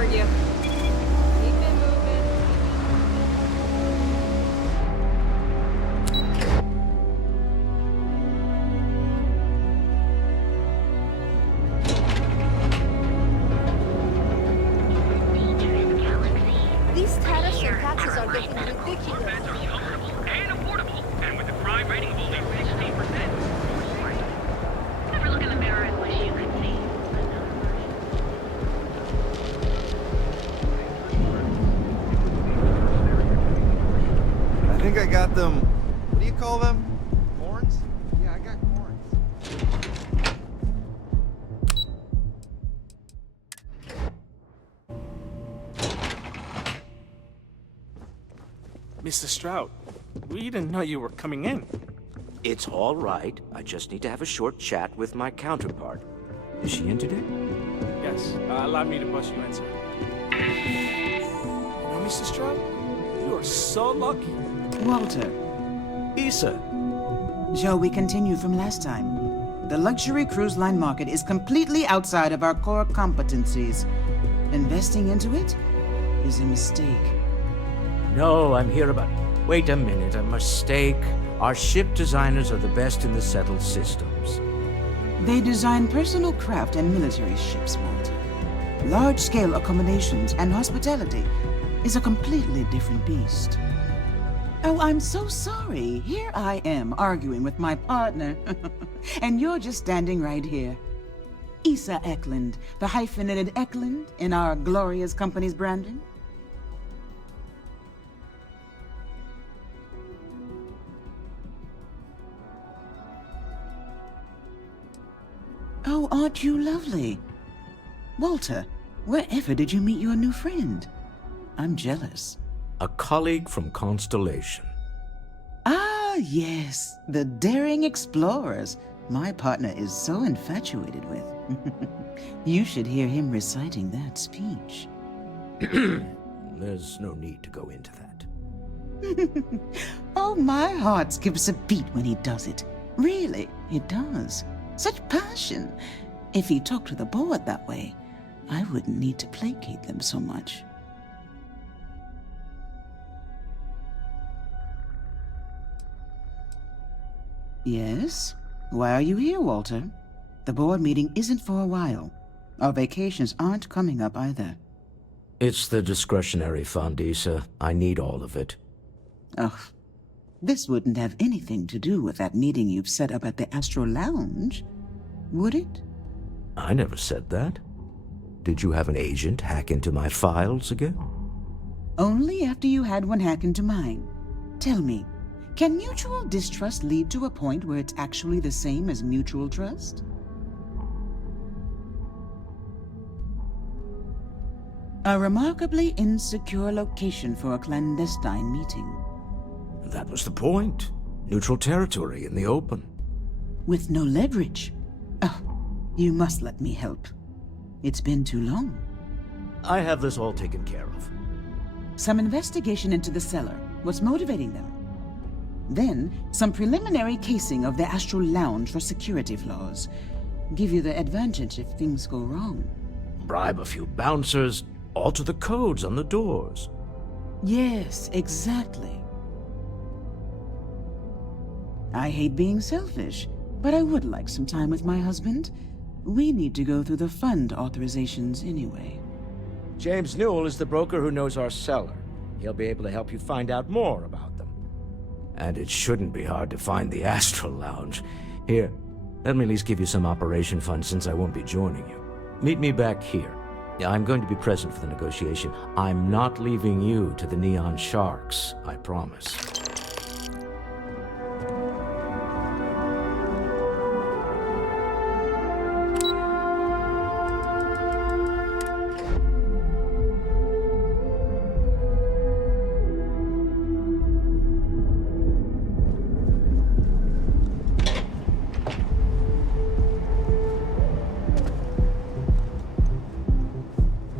heard you. Keep it moving. These tariffs and taxes are getting ridiculous. And affordable. And with a crime rating of only 16%. Never look in the mirror and wish you could see. I think I got them. What do you call them? Horns? Yeah, I got horns. Mr. Stroud, we didn't know you were coming in. It's all right. I just need to have a short chat with my counterpart. Is she in today? Yes, allow me to bust you in, sir. You know, Mr. Stroud, you are so lucky. Walter. Issa. Shall we continue from last time? The luxury cruise line market is completely outside of our core competencies. Investing into it is a mistake. No, I'm here about... Wait a minute, a mistake. Our ship designers are the best in the settled systems. They design personal craft and military ships, Walter. Large-scale accommodations and hospitality is a completely different beast. Oh, I'm so sorry. Here I am arguing with my partner, and you're just standing right here. Issa Eklund, the hyphenated Eklund in our glorious company's branding. Oh, aren't you lovely? Walter, wherever did you meet your new friend? I'm jealous. A colleague from Constellation. Ah, yes, the daring explorers my partner is so infatuated with. You should hear him reciting that speech. There's no need to go into that. Oh, my heart skips a beat when he does it. Really, it does. Such passion. If he talked to the board that way, I wouldn't need to placate them so much. Yes? Why are you here, Walter? The board meeting isn't for a while. Our vacations aren't coming up either. It's the discretionary fund, Issa. I need all of it. Ugh. This wouldn't have anything to do with that meeting you've set up at the Astro Lounge, would it? I never said that. Did you have an agent hack into my files again? Only after you had one hack into mine. Tell me, can mutual distrust lead to a point where it's actually the same as mutual trust? A remarkably insecure location for a clandestine meeting. That was the point. Neutral territory in the open. With no leverage. Oh, you must let me help. It's been too long. I have this all taken care of. Some investigation into the cellar. What's motivating them? Then, some preliminary casing of the Astral Lounge for security flaws. Give you the advantage if things go wrong. Bribe a few bouncers, alter the codes on the doors. Yes, exactly. I hate being selfish, but I would like some time with my husband. We need to go through the fund authorizations anyway. James Newell is the broker who knows our cellar. He'll be able to help you find out more about them. And it shouldn't be hard to find the Astral Lounge. Here, let me at least give you some operation funds since I won't be joining you. Meet me back here. I'm going to be present for the negotiation. I'm not leaving you to the Neon Sharks, I promise.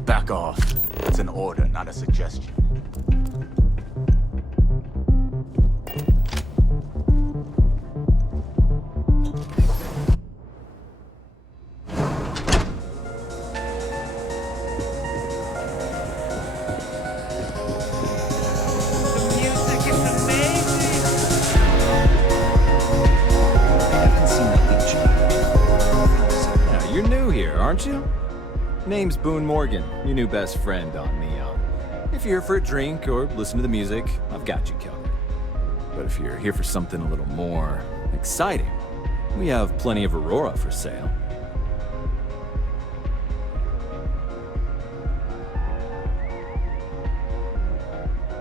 Back off. It's an order, not a suggestion. Name's Boone Morgan, your new best friend on Neon. If you're here for a drink or listen to the music, I've got you covered. But if you're here for something a little more exciting, we have plenty of Aurora for sale.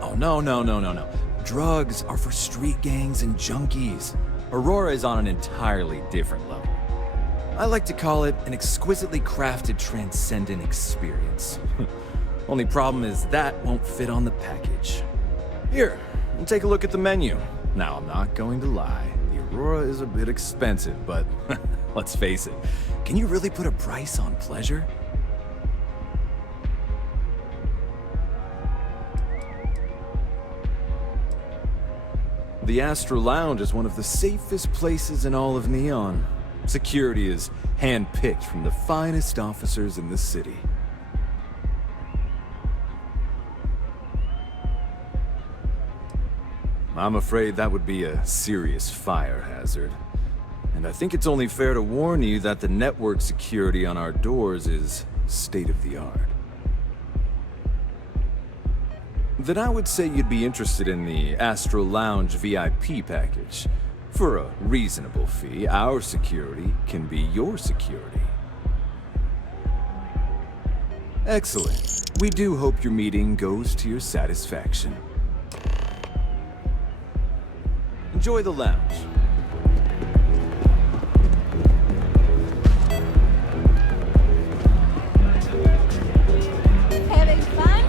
Oh, no. Drugs are for street gangs and junkies. Aurora is on an entirely different level. I like to call it an exquisitely crafted, transcendent experience. Only problem is that won't fit on the package. Here, take a look at the menu. Now, I'm not going to lie. The Aurora is a bit expensive, but let's face it. Can you really put a price on pleasure? The Astro Lounge is one of the safest places in all of Neon. Security is hand-picked from the finest officers in the city. I'm afraid that would be a serious fire hazard. And I think it's only fair to warn you that the network security on our doors is state-of-the-art. Then I would say you'd be interested in the Astro Lounge VIP package. For a reasonable fee, our security can be your security. Excellent. We do hope your meeting goes to your satisfaction. Enjoy the lounge. Having fun?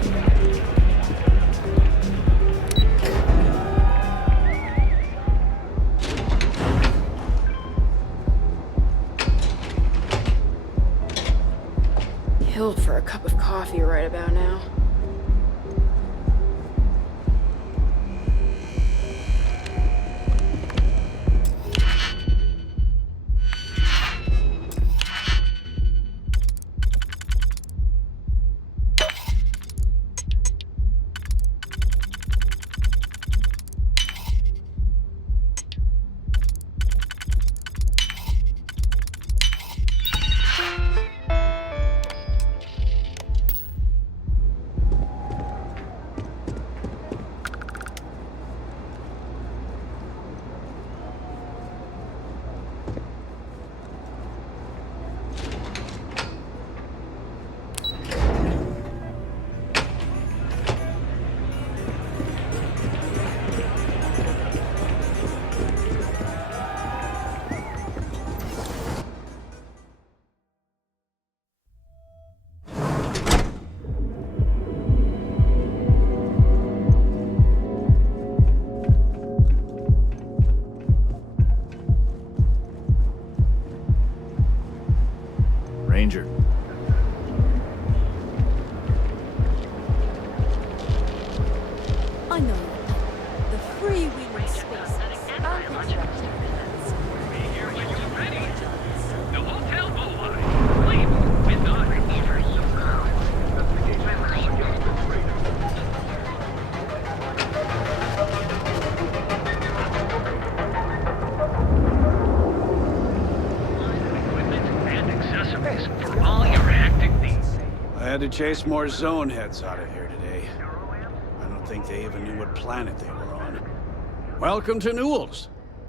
Killed for a cup of coffee right about now. Ranger. I know. The free-wheeling spaces. I had to chase more zone heads out of here today. I don't think they even knew what planet they were on. Welcome to Newell's.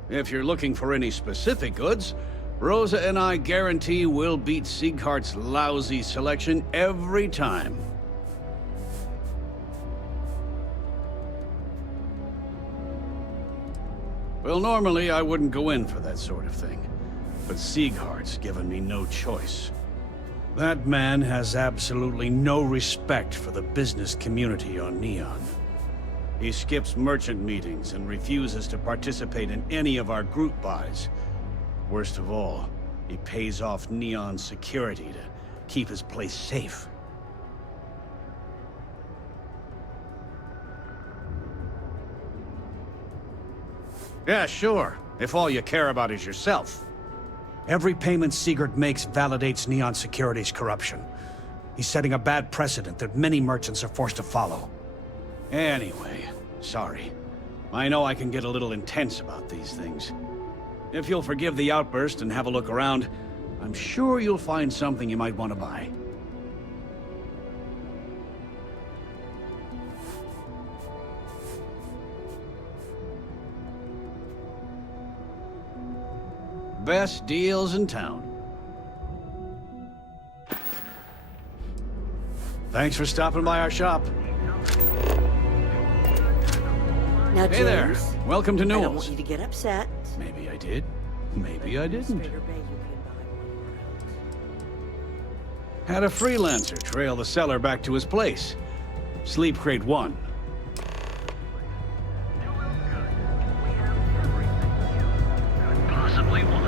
If you're looking for any specific goods, Rosa and I guarantee we'll beat Sieghart's lousy selection every time. Well, normally I wouldn't go in for that sort of thing, but Sieghart's given me no choice. That man has absolutely no respect for the business community on Neon. He skips merchant meetings and refuses to participate in any of our group buys. Worst of all, he pays off Neon security to keep his place safe. Yeah, sure, if all you care about is yourself. Every payment Siegert makes validates Neon Security's corruption. He's setting a bad precedent that many merchants are forced to follow. Anyway, sorry. I know I can get a little intense about these things. If you'll forgive the outburst and have a look around, I'm sure you'll find something you might want to buy. Best deals in town. Thanks for stopping by our shop. Now, Hey there. James, Welcome to I don't Newell's. want you to get upset. Maybe I did. Maybe I didn't. Had a freelancer trail the seller back to his place. Sleep Crate 1. Possibly want.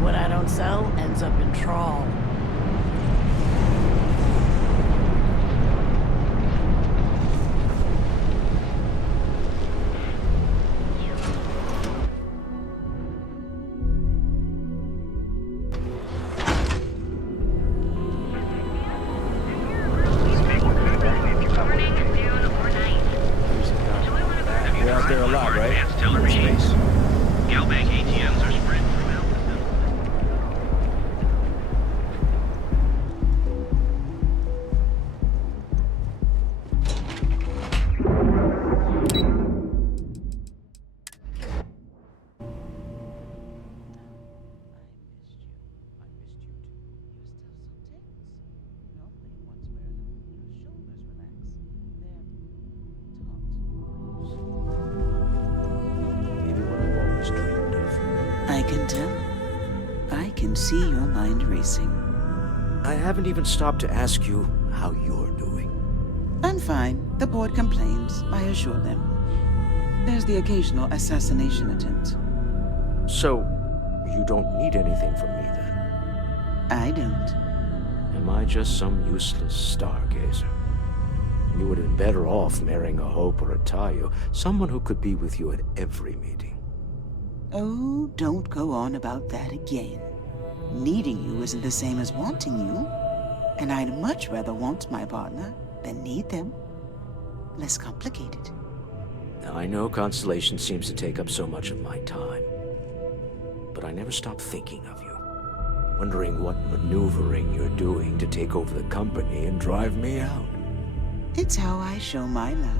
What I don't sell ends up in trawl. You're out there a lot, right? Space. Galbank ATMs are spread throughout the I can tell. I can see your mind racing. I haven't even stopped to ask you how you're doing. I'm fine. The board complains, I assure them. There's the occasional assassination attempt. So, you don't need anything from me then? I don't. Am I just some useless stargazer? You would have been better off marrying a Hope or a Tayo, someone who could be with you at every meeting. Oh, don't go on about that again. Needing you isn't the same as wanting you. And I'd much rather want my partner than need them. Less complicated. Now, I know Constellation seems to take up so much of my time. But I never stop thinking of you. Wondering what maneuvering you're doing to take over the company and drive me out. It's how I show my love.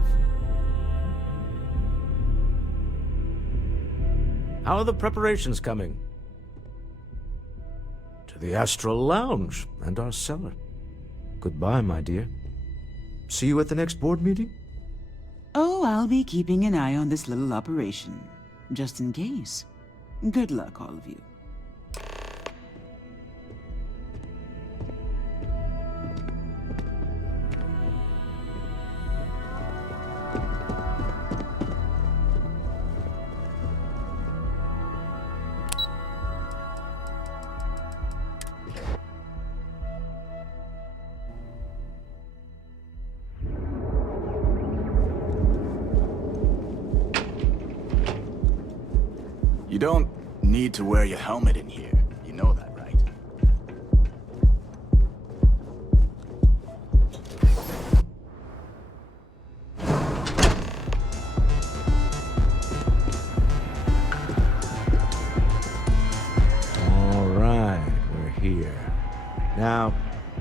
How are the preparations coming? To the Astral Lounge and our cellar. Goodbye, my dear. See you at the next board meeting? Oh, I'll be keeping an eye on this little operation. Just in case. Good luck, all of you. You don't need to wear your helmet in here. You know that, right? Now,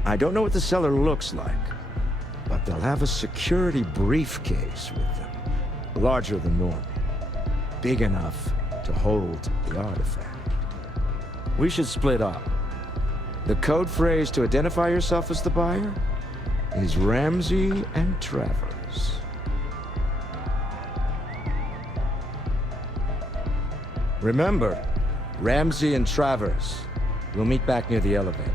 I don't know what the cellar looks like, but they'll have a security briefcase with them. Larger than normal. Big enough to hold the artifact. We should split up. The code phrase to identify yourself as the buyer is Ramsey and Travers. Remember, Ramsey and Travers. We'll meet back near the elevator.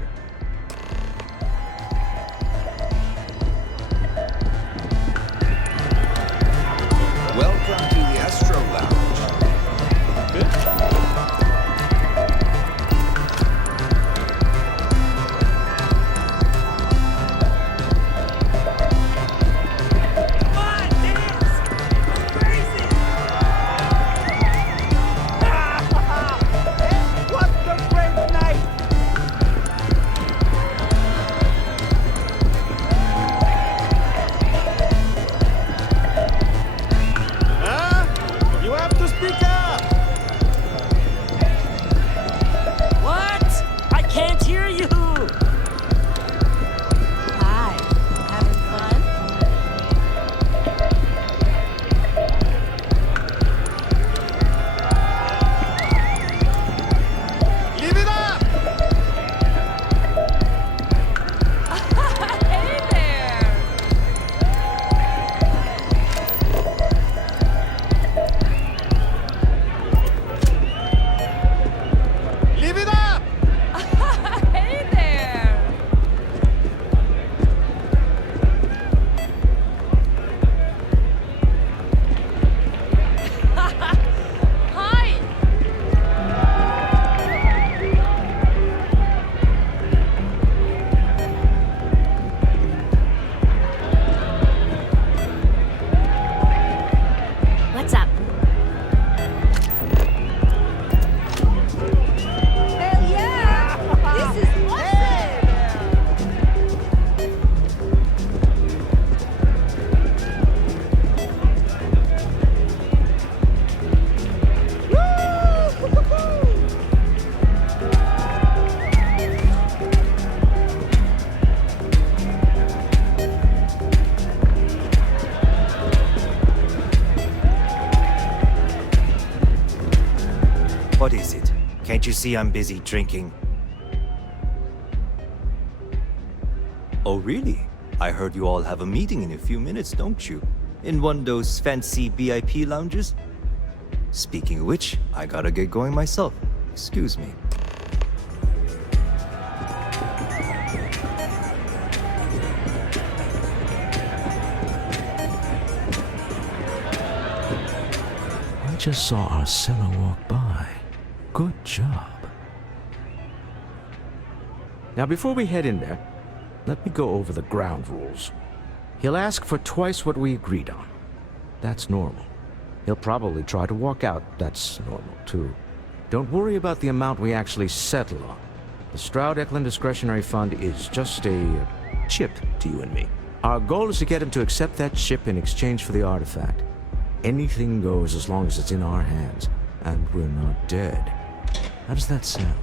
Welcome to the Astro Lounge. Good. What is it? Can't you see I'm busy drinking? Oh, really? I heard you all have a meeting in a few minutes, don't you? In one of those fancy VIP lounges? Speaking of which, I gotta get going myself. Excuse me. I just saw Arcella walk by. Good job. Now, before we head in there, let me go over the ground rules. He'll ask for twice what we agreed on. That's normal. He'll probably try to walk out. That's normal, too. Don't worry about the amount we actually settle on. The Stroud-Eklund Discretionary Fund is just a chip to you and me. Our goal is to get him to accept that chip in exchange for the artifact. Anything goes as long as it's in our hands, and we're not dead. How does that sound?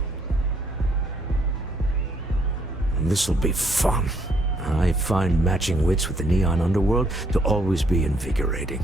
This'll be fun. I find matching wits with the neon underworld to always be invigorating.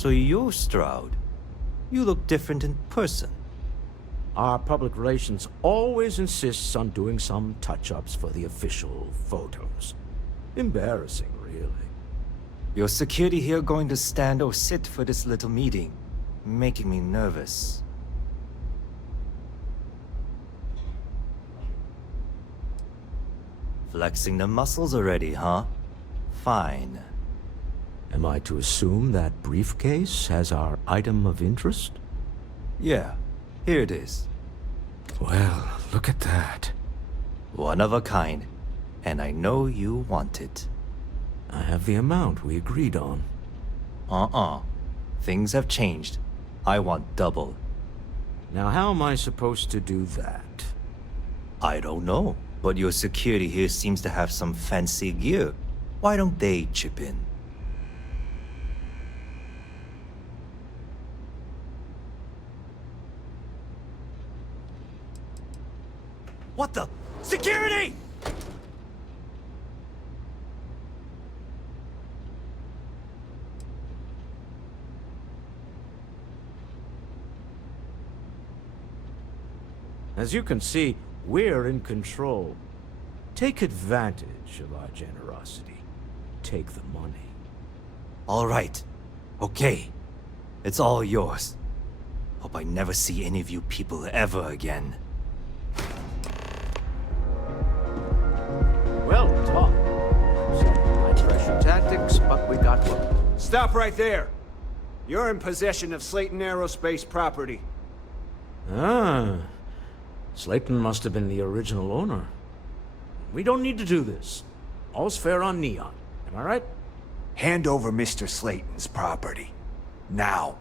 So you're Stroud. You look different in person. Our public relations always insists on doing some touch-ups for the official photos. Embarrassing, really. Your security here going to stand or sit for this little meeting, making me nervous. Flexing the muscles already, huh? Fine. Am I to assume that briefcase has our item of interest? Yeah, here it is. Well, look at that. One of a kind, and I know you want it. I have the amount we agreed on. Things have changed. I want double. Now how am I supposed to do that? I don't know, but your security here seems to have some fancy gear. Why don't they chip in? What the? Security! As you can see, we're in control. Take advantage of our generosity. Take the money. All right. Okay. It's all yours. Hope I never see any of you people ever again. Well done. Some high-pressure tactics, but we got one. Stop right there. You're in possession of Slayton Aerospace property. Ah. Slayton must have been the original owner. We don't need to do this. All's fair on Neon. Am I right? Hand over Mr. Slayton's property. Now.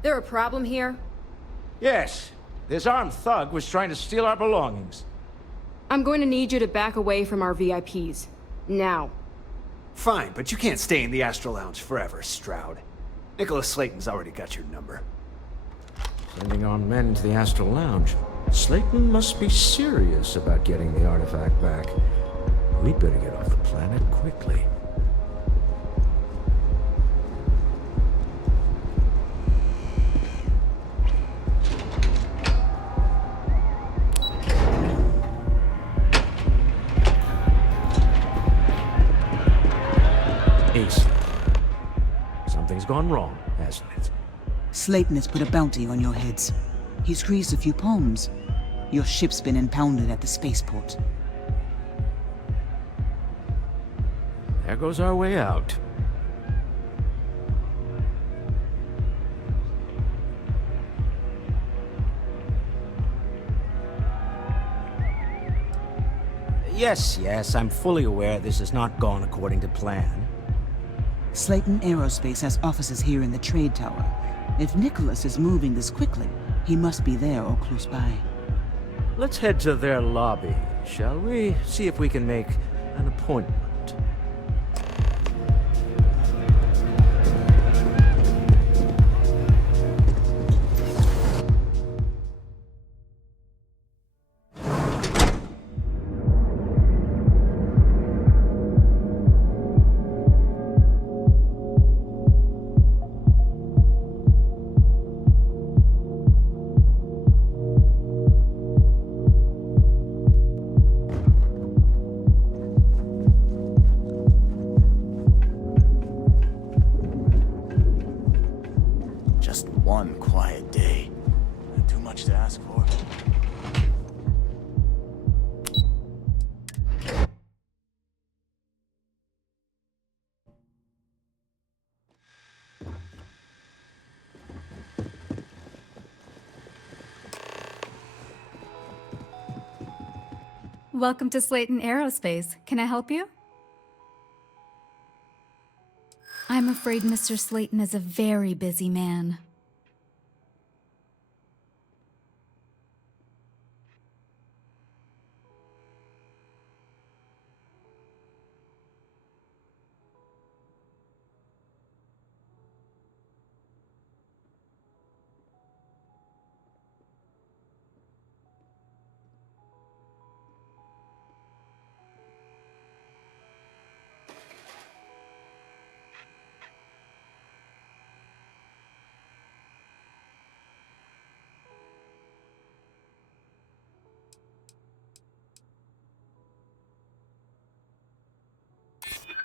There a problem here? Yes. This armed thug was trying to steal our belongings. I'm going to need you to back away from our VIPs. Now. Fine, but you can't stay in the Astro Lounge forever, Stroud. Nicholas Slayton's already got your number. Sending armed men to the Astral Lounge. Slayton must be serious about getting the artifact back. We'd better get off the planet quickly. Ace. Something's gone wrong, hasn't it? Slayton has put a bounty on your heads. He's greased a few palms. Your ship's been impounded at the spaceport. There goes our way out. Yes, I'm fully aware this has not gone according to plan. Slayton Aerospace has offices here in the trade tower. If Nicholas is moving this quickly, he must be there or close by. Let's head to their lobby, shall we? See if we can make an appointment. Just one quiet day. Not too much to ask for. Welcome to Slayton Aerospace. Can I help you? I'm afraid Mr. Slayton is a very busy man.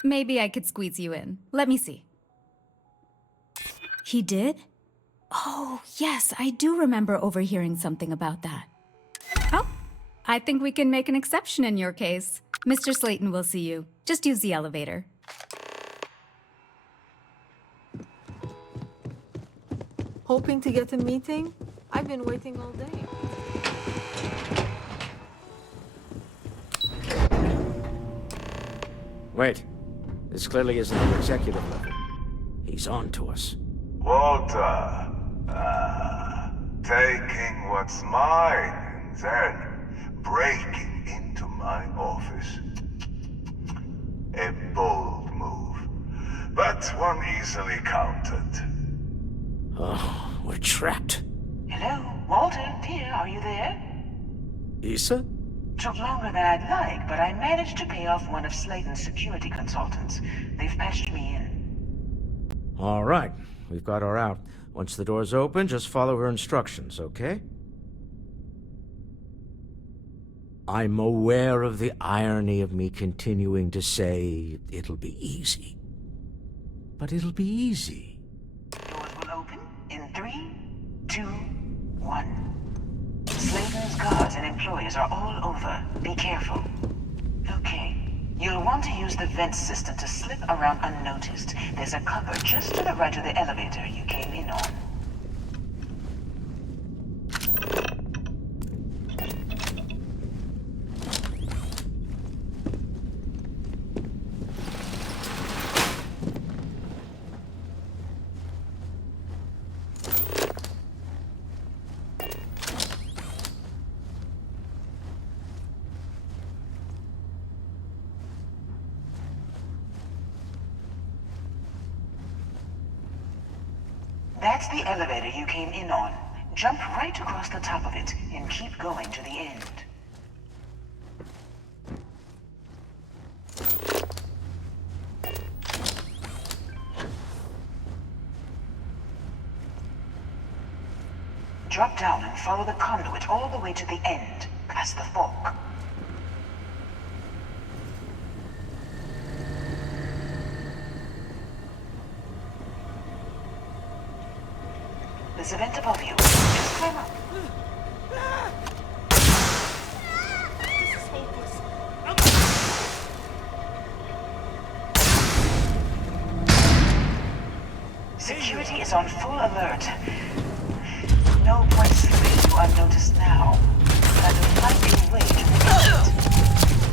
Maybe I could squeeze you in. Let me see. He did? Oh, yes, I do remember overhearing something about that. Oh, I think we can make an exception in your case. Mr. Slayton will see you. Just use the elevator. Hoping to get a meeting? I've been waiting all day. Wait. This clearly isn't the executive level. He's on to us. Walter, taking what's mine and then breaking into my office. A bold move, but one easily countered. Oh, we're trapped. Hello, Walter, dear, are you there? Issa? Took longer than I'd like, but I managed to pay off one of Slayton's security consultants. They've patched me in. All right, we've got her out. Once the door's open, just follow her instructions, okay? I'm aware of the irony of me continuing to say it'll be easy. But it'll be easy. Doors will open in 3, 2, 1. Slayton's guards and employees are all over. Be careful. Okay. You'll want to use the vent system to slip around unnoticed. There's a cover just to the right of the elevator you came in on. That's the elevator you came in on. Jump right across the top of it and keep going to the end. Drop down and follow the conduit all the way to the end, past the fork. There's a vent above you. Just climb up. This is hopeless. Security is on full alert. No point slipping you unnoticed now. Try to find your way to the exit.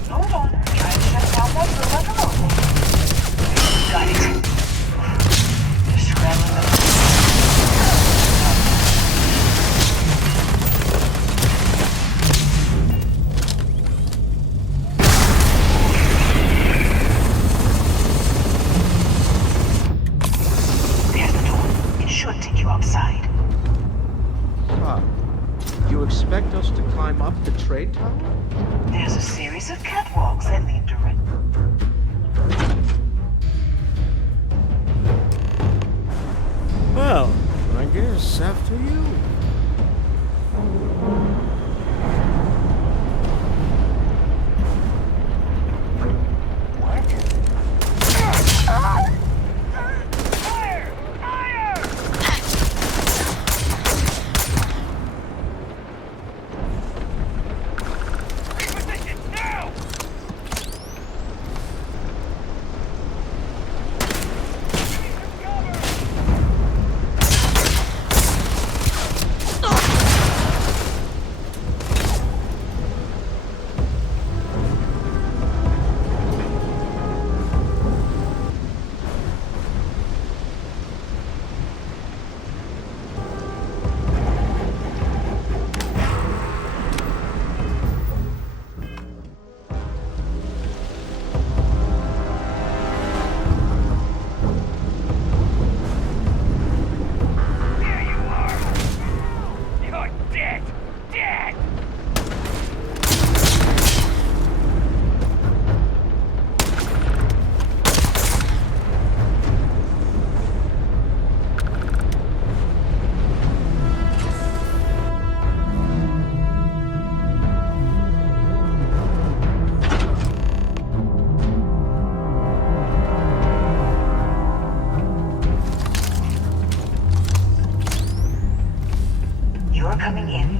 Hold on. Try to shut down that door remotely. Got it. You're scrambling the expect us to climb up the trade tower? There's a series of catwalks that lead direct. Well, I guess after you.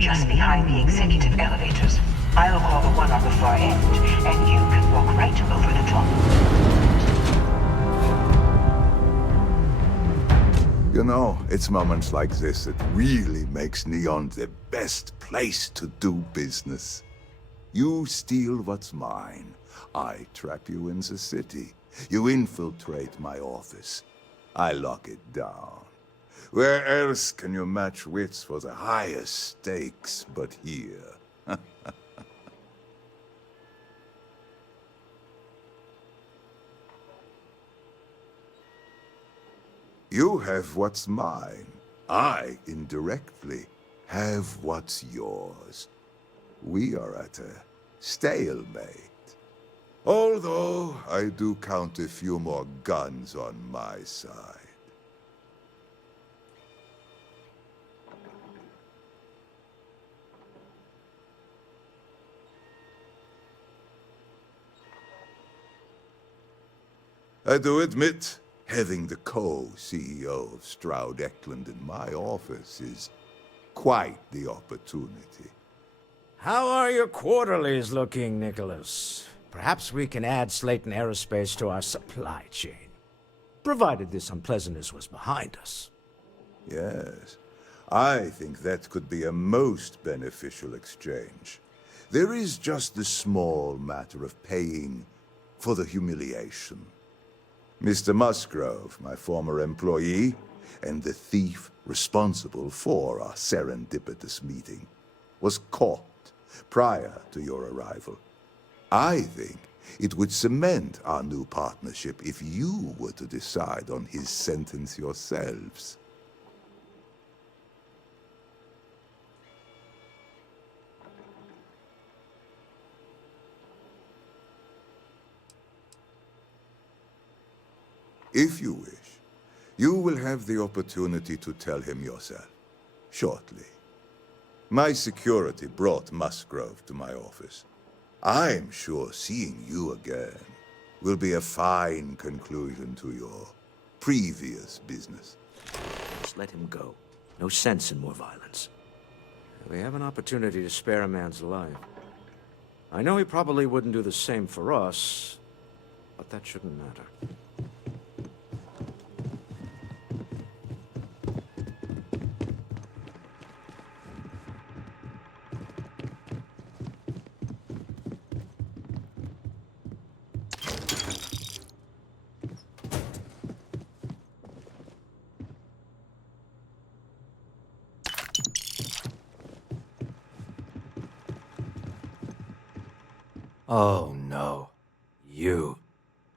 just behind the executive elevators. I'll call the one on the far end, and you can walk right over the top. You know, it's moments like this that really makes Neon the best place to do business. You steal what's mine. I trap you in the city. You infiltrate my office. I lock it down. Where else can you match wits for the highest stakes but here? You have what's mine. I, indirectly, have what's yours. We are at a stalemate. Although, I do count a few more guns on my side. I do admit, having the co-CEO of Stroud Eklund in my office is quite the opportunity. How are your quarterlies looking, Nicholas? Perhaps we can add Slayton Aerospace to our supply chain, provided this unpleasantness was behind us. Yes, I think that could be a most beneficial exchange. There is just the small matter of paying for the humiliation. Mr. Musgrove, my former employee, and the thief responsible for our serendipitous meeting, was caught prior to your arrival. I think it would cement our new partnership if you were to decide on his sentence yourselves. If you wish, you will have the opportunity to tell him yourself, shortly. My security brought Musgrove to my office. I'm sure seeing you again will be a fine conclusion to your previous business. Just let him go. No sense in more violence. We have an opportunity to spare a man's life. I know he probably wouldn't do the same for us, but that shouldn't matter. Oh no. You.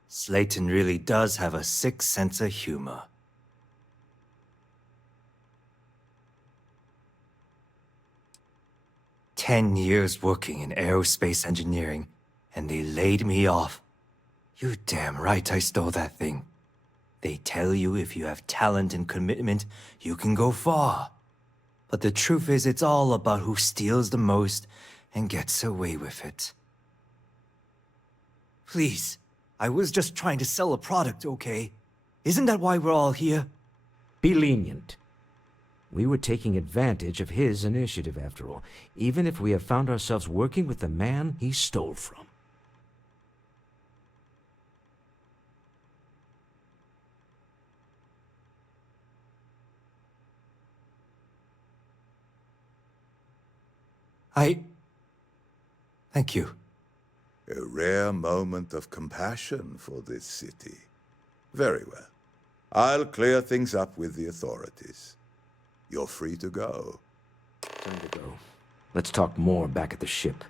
Slayton really does have a sick sense of humor. "10 years working in aerospace engineering, and they laid me off. You damn right I stole that thing. They tell you if you have talent and commitment, you can go far. But the truth is, it's all about who steals the most and gets away with it. Please, I was just trying to sell a product, okay? Isn't that why we're all here?" Be lenient. We were taking advantage of his initiative, after all, even if we have found ourselves working with the man he stole from. Thank you. A rare moment of compassion for this city. Very well. I'll clear things up with the authorities. You're free to go. Time to go. Let's talk more back at the ship.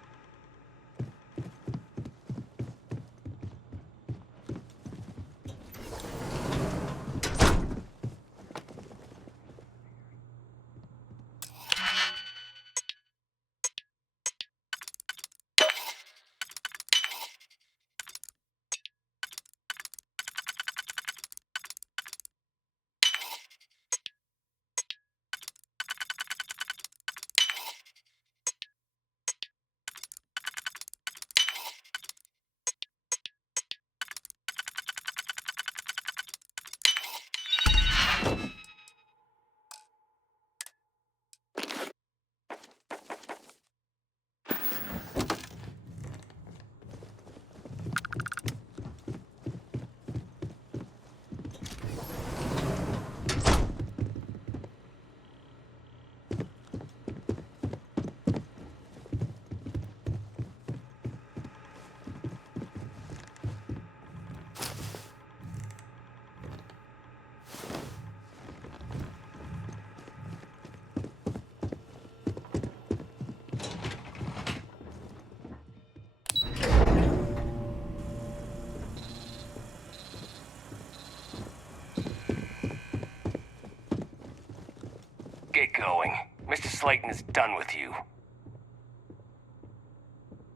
going. Mr. Slayton is done with you.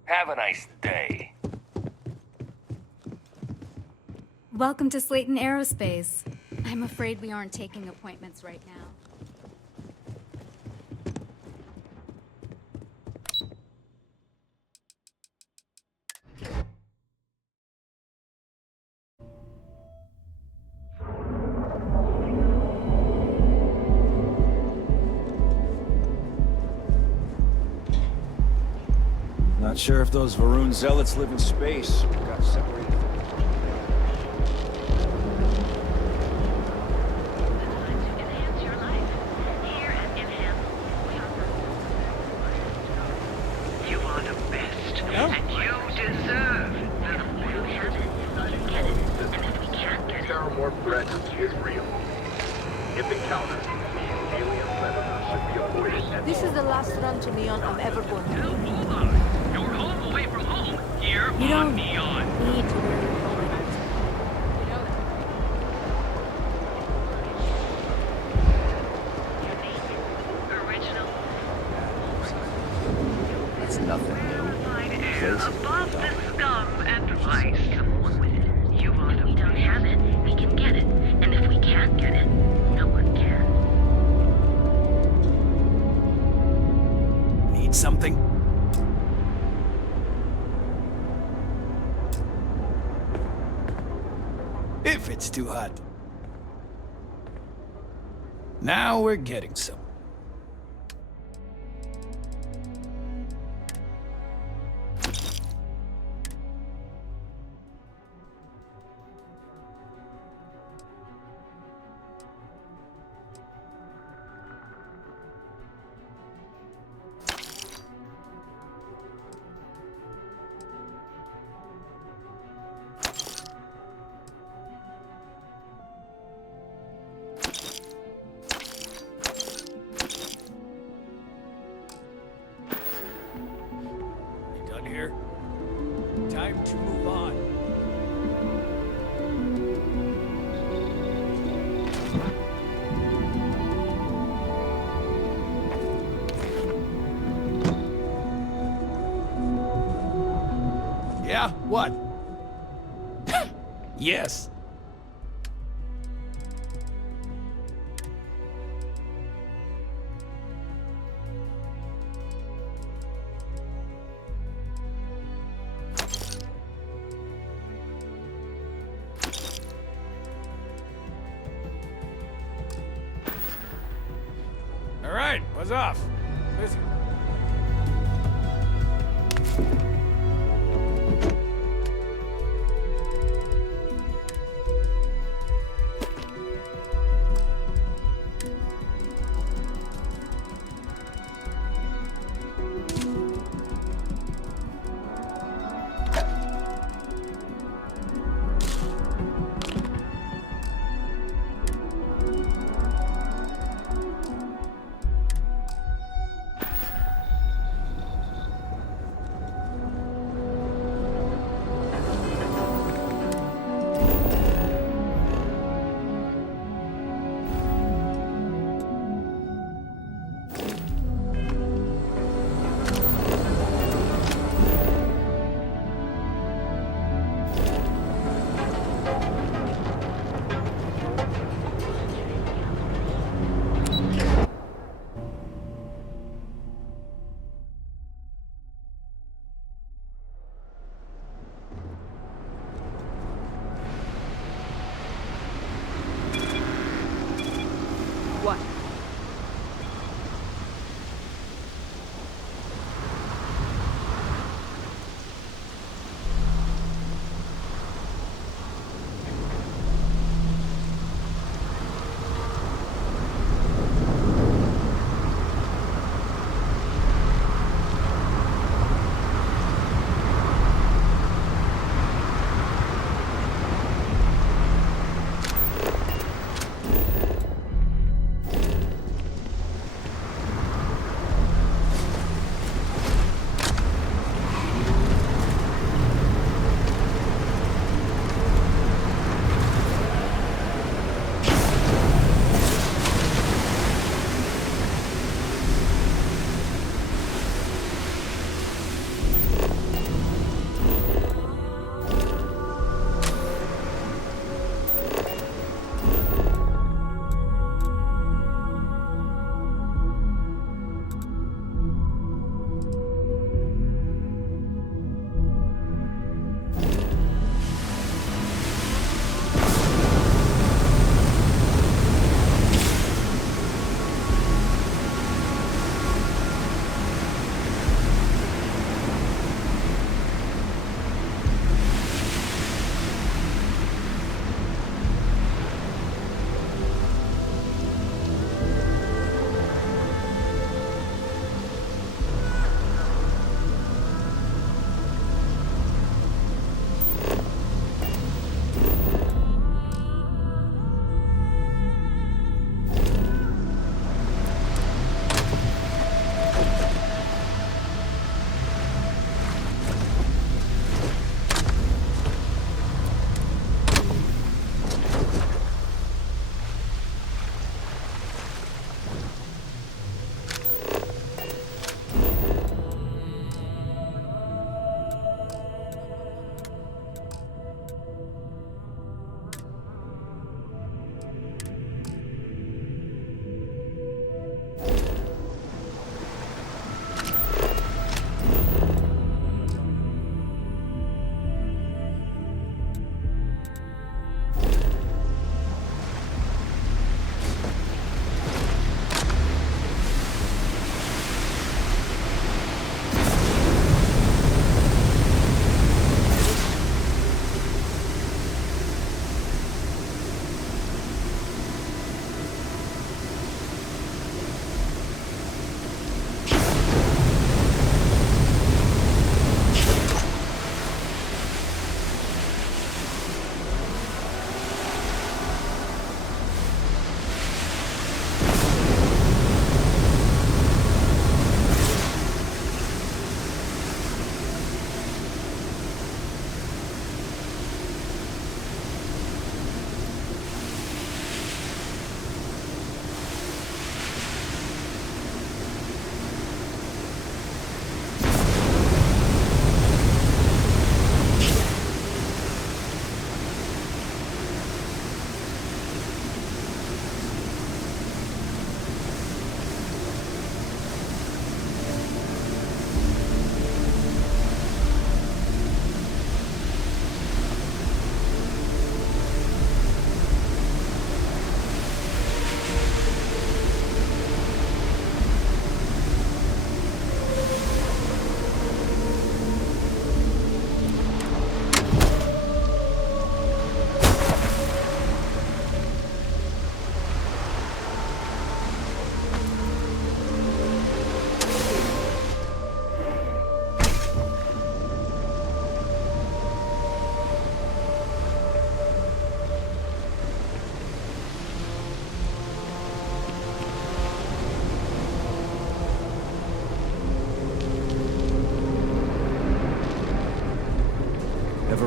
Have a nice day. Welcome to Slayton Aerospace. I'm afraid we aren't taking appointments right now. Not sure if those Varun zealots live in space or got separated. You are the best, and you deserve it. If we have it, we can get it. And if we can't get it... Terramorph threat is real. If encountered, these alien predators should be avoided at This is the last run to Neon I'm ever going to do. You're home away from home, here You on don't Neon. need to wear your helmet. You know that. Original. It's nothing new. Above the scum and vice. Come on with it. You are. If we don't have it, we can get it. And if we can't get it, no one can. Need something? If it's too hot. Now we're getting some. Here. Time to move on. Yeah, what? Yes. All right, buzz off. Busy. What?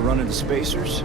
run into spacers?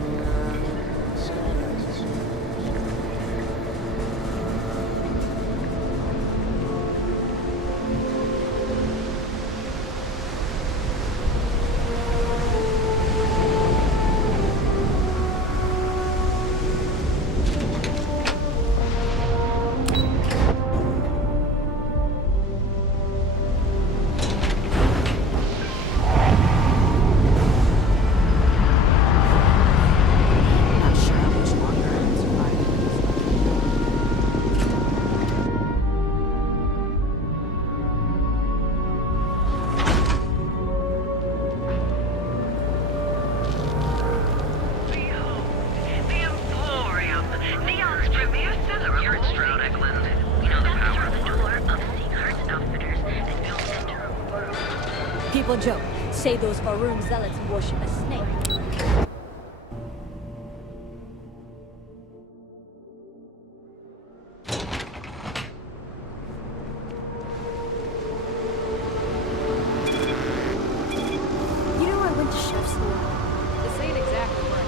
People joke, say those Faroon zealots worship a snake. You know, I went to chef school. This ain't exactly right.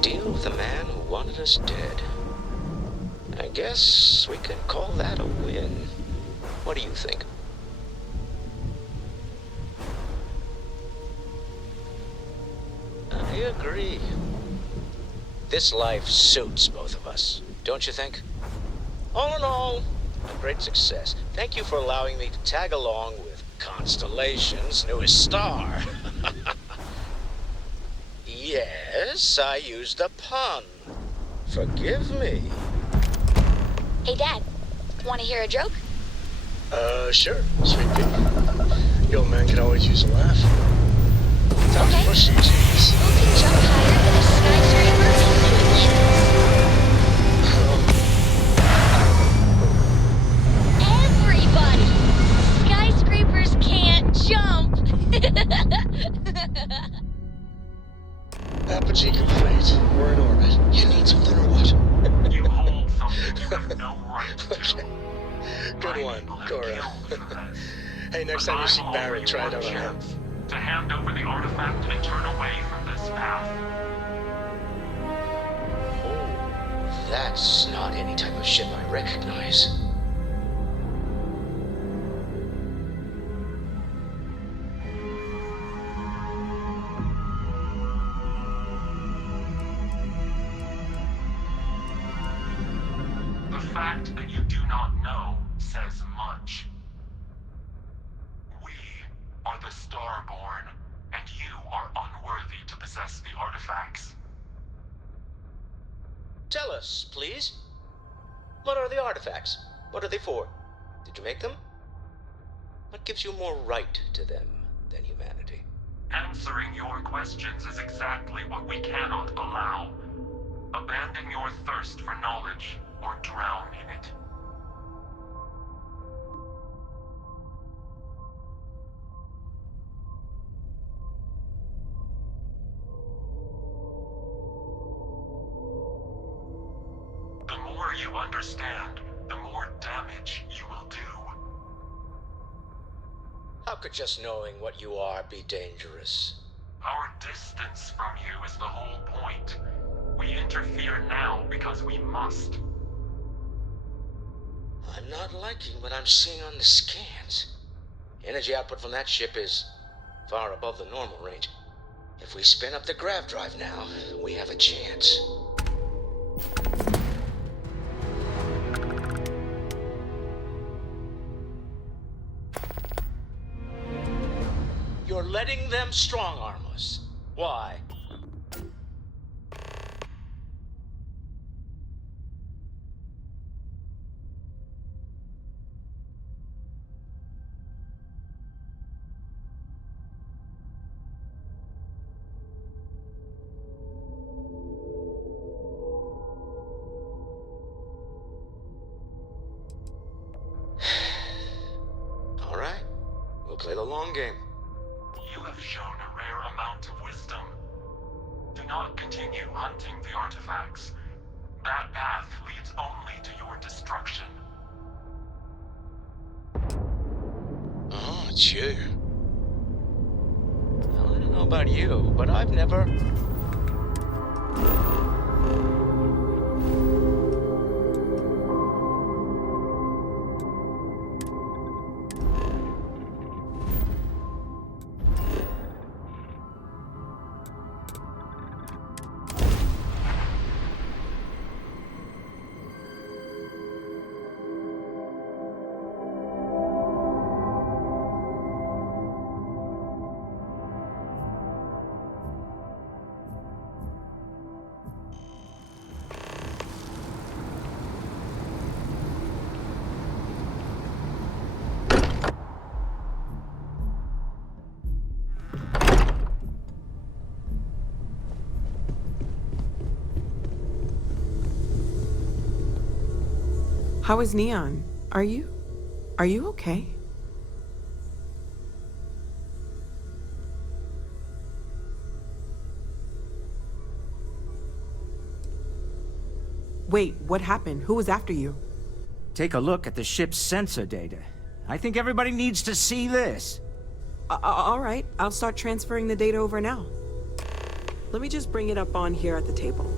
Deal with the man who wanted us dead. I guess we can call that a win. What do you think? I agree. This life suits both of us, don't you think? All in all, a great success. Thank you for allowing me to tag along with Constellation's newest star. Yes, I used a pun. Forgive me. Hey, Dad. Want to hear a joke? Sure, sweet pea. Your man can always use a laugh. Time to push some cheese. Who can jump higher than a skyscraper? Everybody! Skyscrapers can't jump! Apogee complete. We're in orbit. You need something or what? You hold something you have no right to. Okay. Good one, Cora. Hey, next time you see Barrett, try it out on him. To hand over the artifact and turn away from this path. Oh, that's not any type of ship I recognize. The fact that you do not know says much. We are the Starborn, and you are unworthy to possess the artifacts. Tell us, please. What are the artifacts? What are they for? Did you make them? What gives you more right to them than humanity? Answering your questions is exactly what we cannot allow. Abandon your thirst for knowledge, or drown in it. The more you understand, the more damage you will do. How could just knowing what you are be dangerous? Our distance from you is the whole point. We interfere now because we must. I'm not liking what I'm seeing on the scans. Energy output from that ship is far above the normal range. If we spin up the grav drive now, we have a chance. You're letting them strong-arm us. Why? play the long game. You have shown a rare amount of wisdom. Do not continue hunting the artifacts. That path leads only to your destruction. Oh, it's you. Well, I don't know about you, but I've never... How is Neon? Are you okay? Wait, what happened? Who was after you? Take a look at the ship's sensor data. I think everybody needs to see this. All right, I'll start transferring the data over now. Let me just bring it up on here at the table.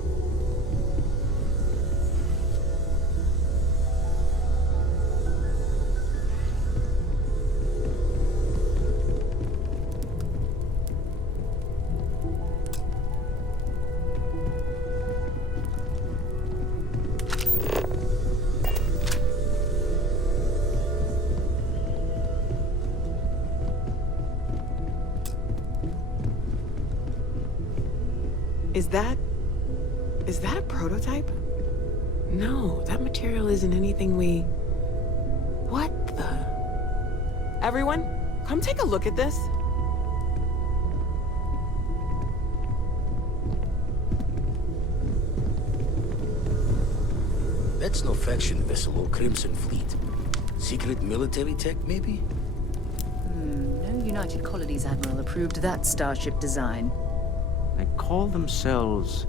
Is that a prototype? No, that material isn't anything we... What the... Everyone, come take a look at this. That's no faction vessel or Crimson Fleet. Secret military tech, maybe? No United Colonies Admiral approved that starship design. They call themselves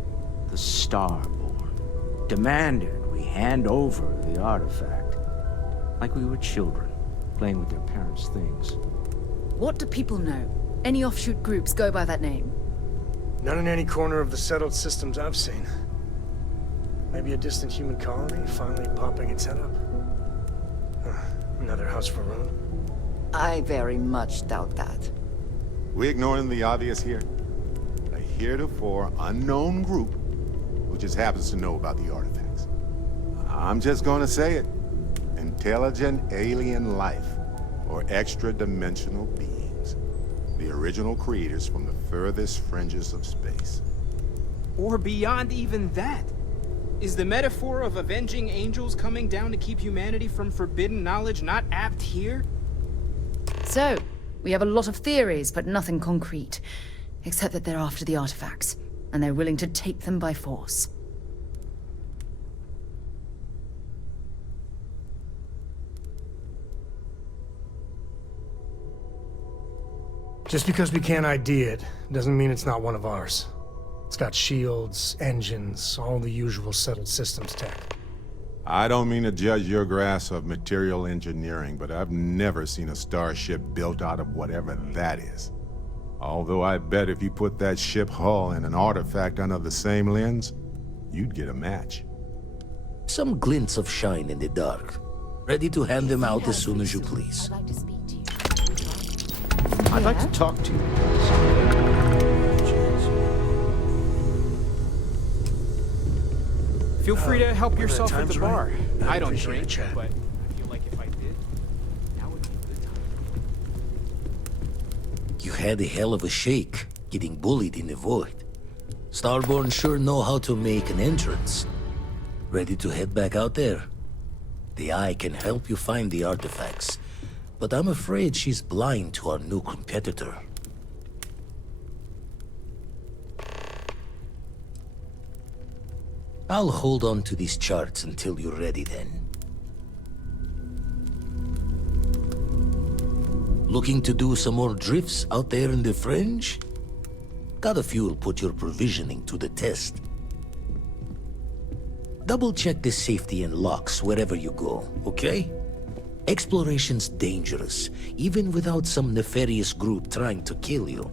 the Starborn. Demanded we hand over the artifact. Like we were children, playing with their parents' things. What do people know? Any offshoot groups go by that name? Not in any corner of the settled systems I've seen. Maybe a distant human colony finally popping its head up. Another house for Rune. I very much doubt that. We ignoring the obvious here? A heretofore unknown group who just happens to know about the artifacts. I'm just gonna say it. Intelligent alien life, or extra-dimensional beings. The original creators from the furthest fringes of space. Or beyond even that. Is the metaphor of avenging angels coming down to keep humanity from forbidden knowledge not apt here? So, we have a lot of theories, but nothing concrete. Except that they're after the artifacts, and they're willing to take them by force. Just because we can't ID it, doesn't mean it's not one of ours. It's got shields, engines, all the usual settled systems tech. I don't mean to judge your grasp of material engineering, but I've never seen a starship built out of whatever that is. Although I bet if you put that ship hull and an artifact under the same lens, you'd get a match. Some glints of shine in the dark. Ready to hand them out as soon as you please. I'd like to talk to you. Feel free to help yourself at the time's bar. right. I don't appreciate drink, a chat. but I feel like if I did, now would be a good time. You had a hell of a shake, getting bullied in the void. Starborn sure know how to make an entrance. Ready to head back out there? The Eye can help you find the artifacts, but I'm afraid she's blind to our new competitor. I'll hold on to these charts until you're ready then. Looking to do some more drifts out there in the fringe? Got a few will put your provisioning to the test. Double check the safety and locks wherever you go, okay? Exploration's dangerous, even without some nefarious group trying to kill you.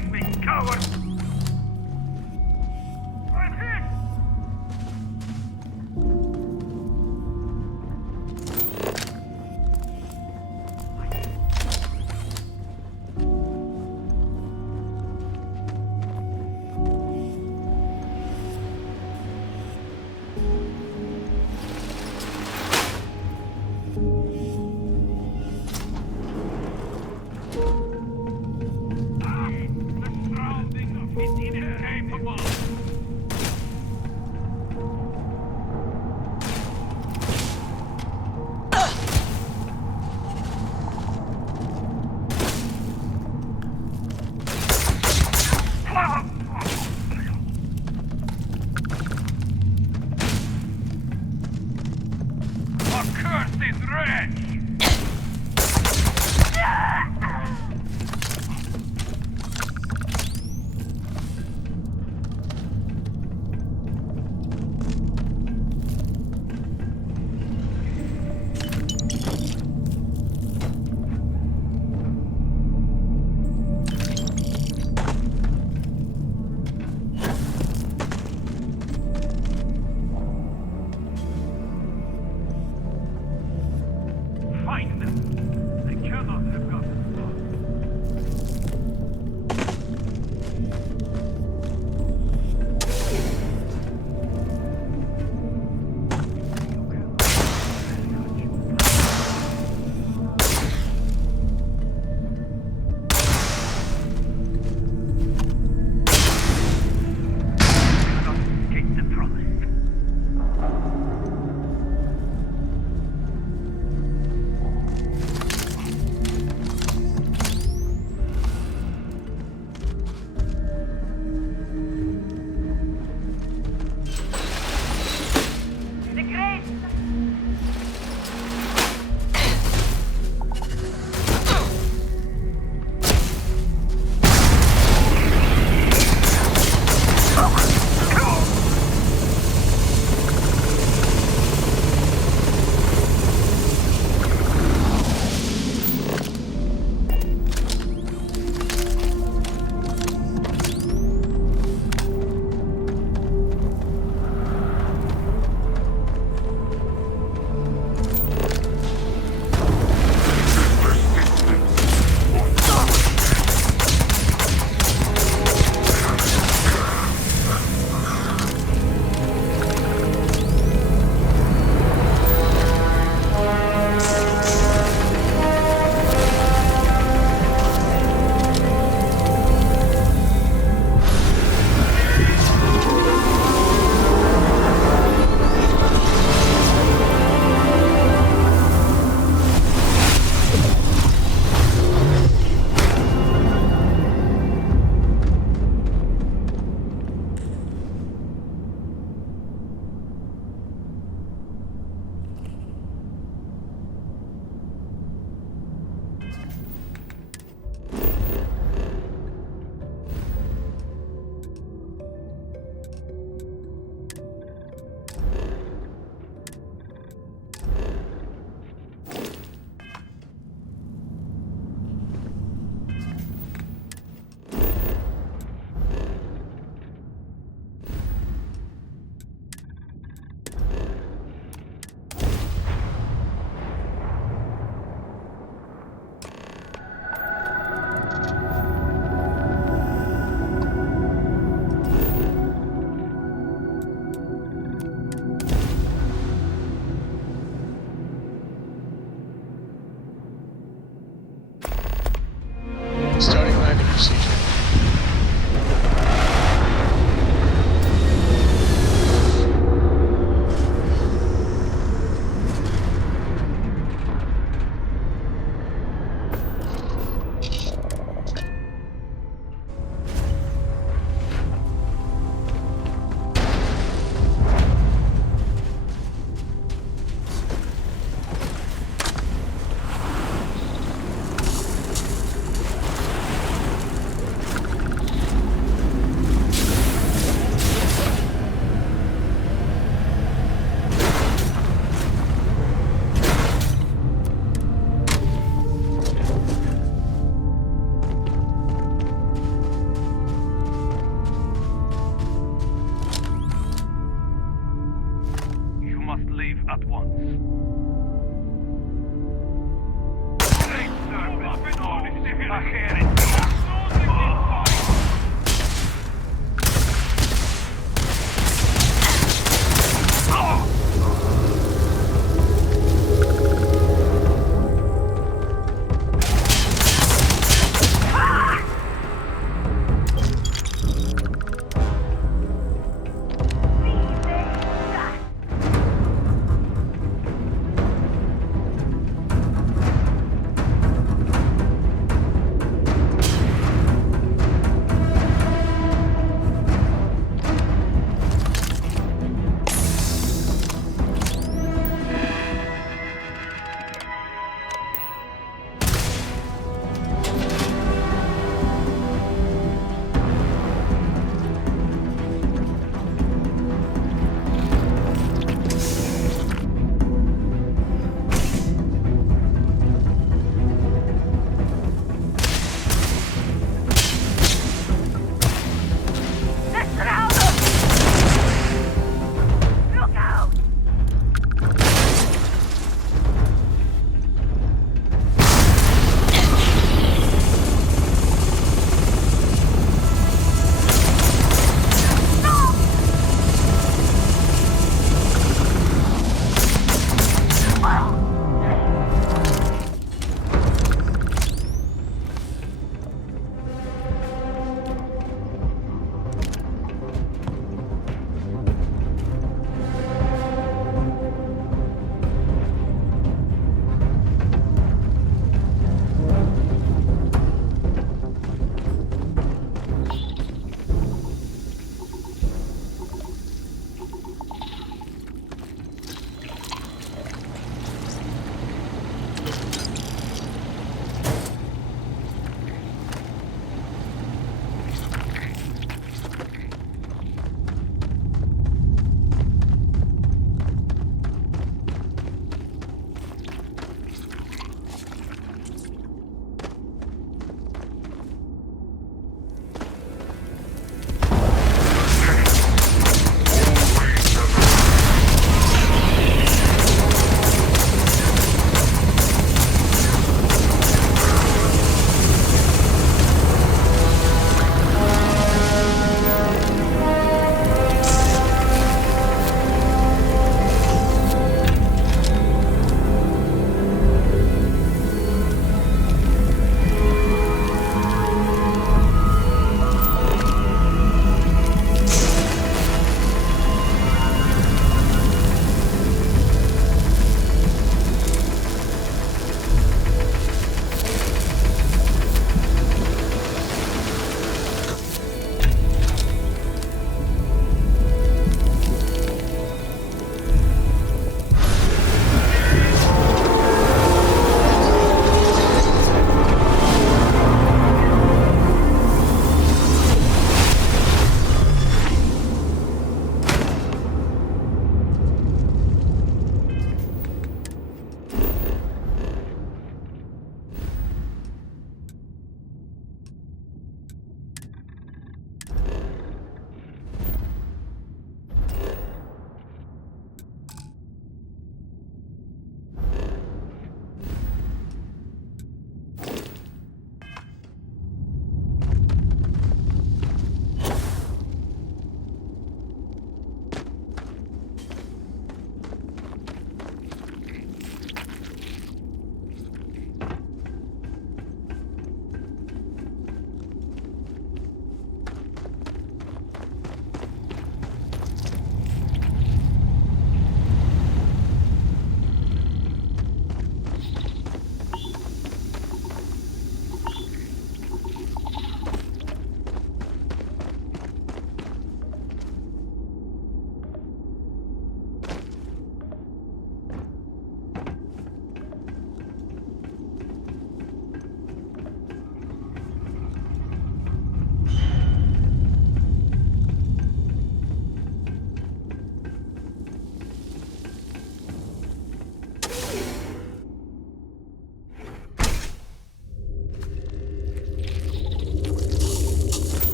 Face me, coward! I'm hit! Find them. They cannot have gotten must leave at once.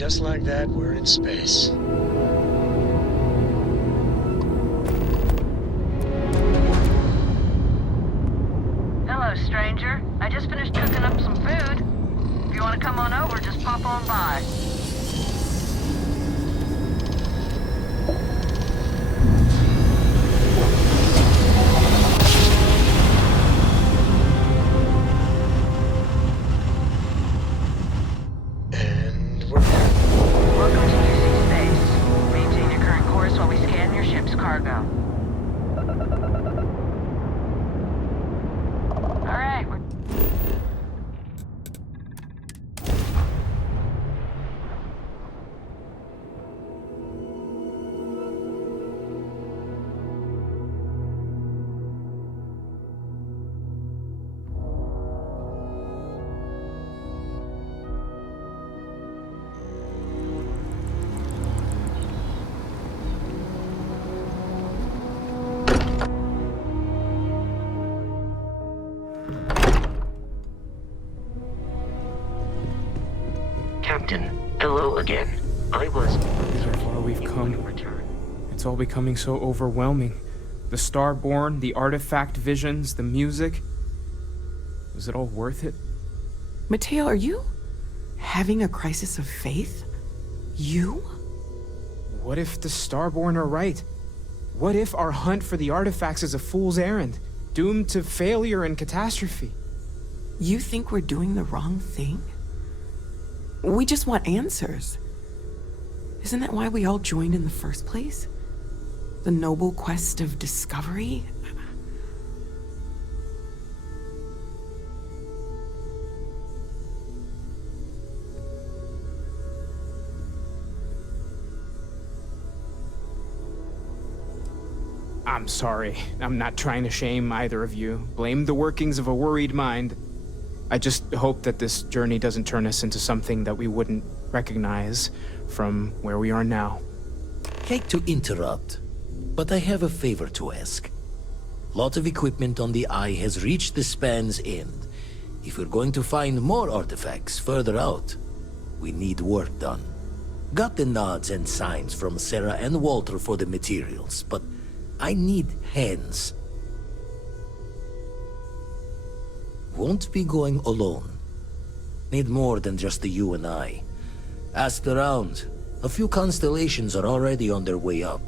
just like that, we're in space. Hello, stranger. I just finished cooking up some food. If you want to come on over, just pop on by. Welcome to UC Space. Maintain your current course while we scan your ship's cargo. Alright, Captain, hello again. Look how far we've come. It's all becoming so overwhelming. The Starborn, the artifact visions, the music. Was it all worth it? Mateo, are you having a crisis of faith? You? What if the Starborn are right? What if our hunt for the artifacts is a fool's errand, doomed to failure and catastrophe? You think we're doing the wrong thing? We just want answers. Isn't that why we all joined in the first place? The noble quest of discovery? I'm sorry. I'm not trying to shame either of you. Blame the workings of a worried mind. I just hope that this journey doesn't turn us into something that we wouldn't recognize from where we are now. Hate to interrupt, but I have a favor to ask. Lot of equipment on the Eye has reached the span's end. If we're going to find more artifacts further out, we need work done. Got the nods and signs from Sarah and Walter for the materials, but I need hands. Won't be going alone. Need more than just the you and I. Asked around. A few constellations are already on their way up.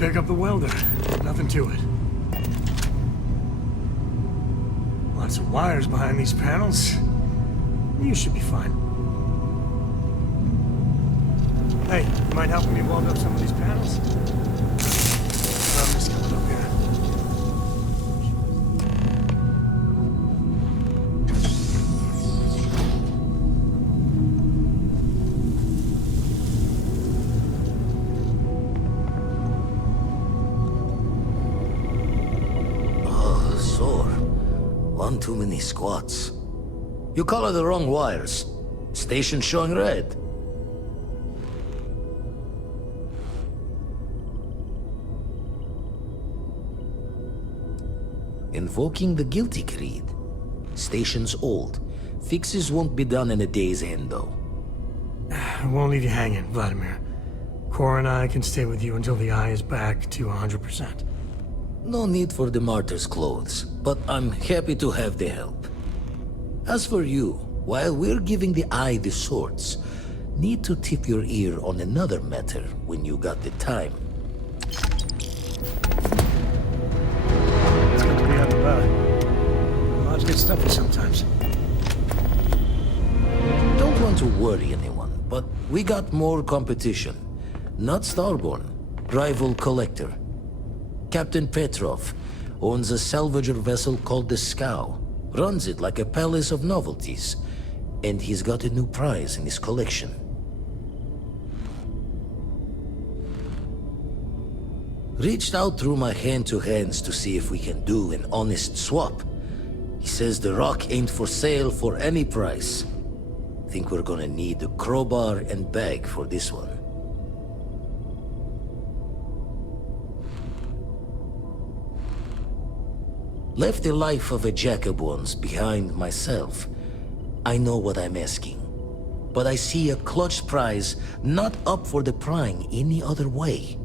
pick up the welder. Nothing to it. Lots of wires behind these panels. You should be fine. Hey, you mind helping me weld up some of these panels? I'm just coming up here. Oh, sore. One too many squats. You color the wrong wires. Station showing red. Invoking the guilty creed. Station's old. Fixes won't be done in a day's end, though. I won't leave you hanging, Vladimir. Cora and I can stay with you until the eye is back to 100%. No need for the martyr's clothes, but I'm happy to have the help. As for you, while we're giving the eye the swords, need to tip your ear on another matter when you got the time. It's good to be out and about. Lives get stuffy sometimes. Don't want to worry anyone, but we got more competition. Not Starborn, rival collector. Captain Petrov owns a salvager vessel called the Scow. Runs it like a palace of novelties. And he's got a new prize in his collection. Reached out through my hand-to-hands to see if we can do an honest swap. He says the rock ain't for sale for any price. Think we're gonna need a crowbar and bag for this one. Left the life of a jacob once behind myself. I know what I'm asking. But I see a clutch prize not up for the prying any other way.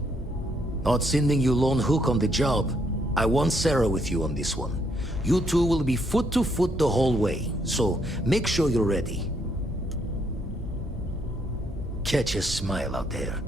Not sending you lone hook on the job. I want Sarah with you on this one. You two will be foot to foot the whole way, so make sure you're ready. Catch a smile out there.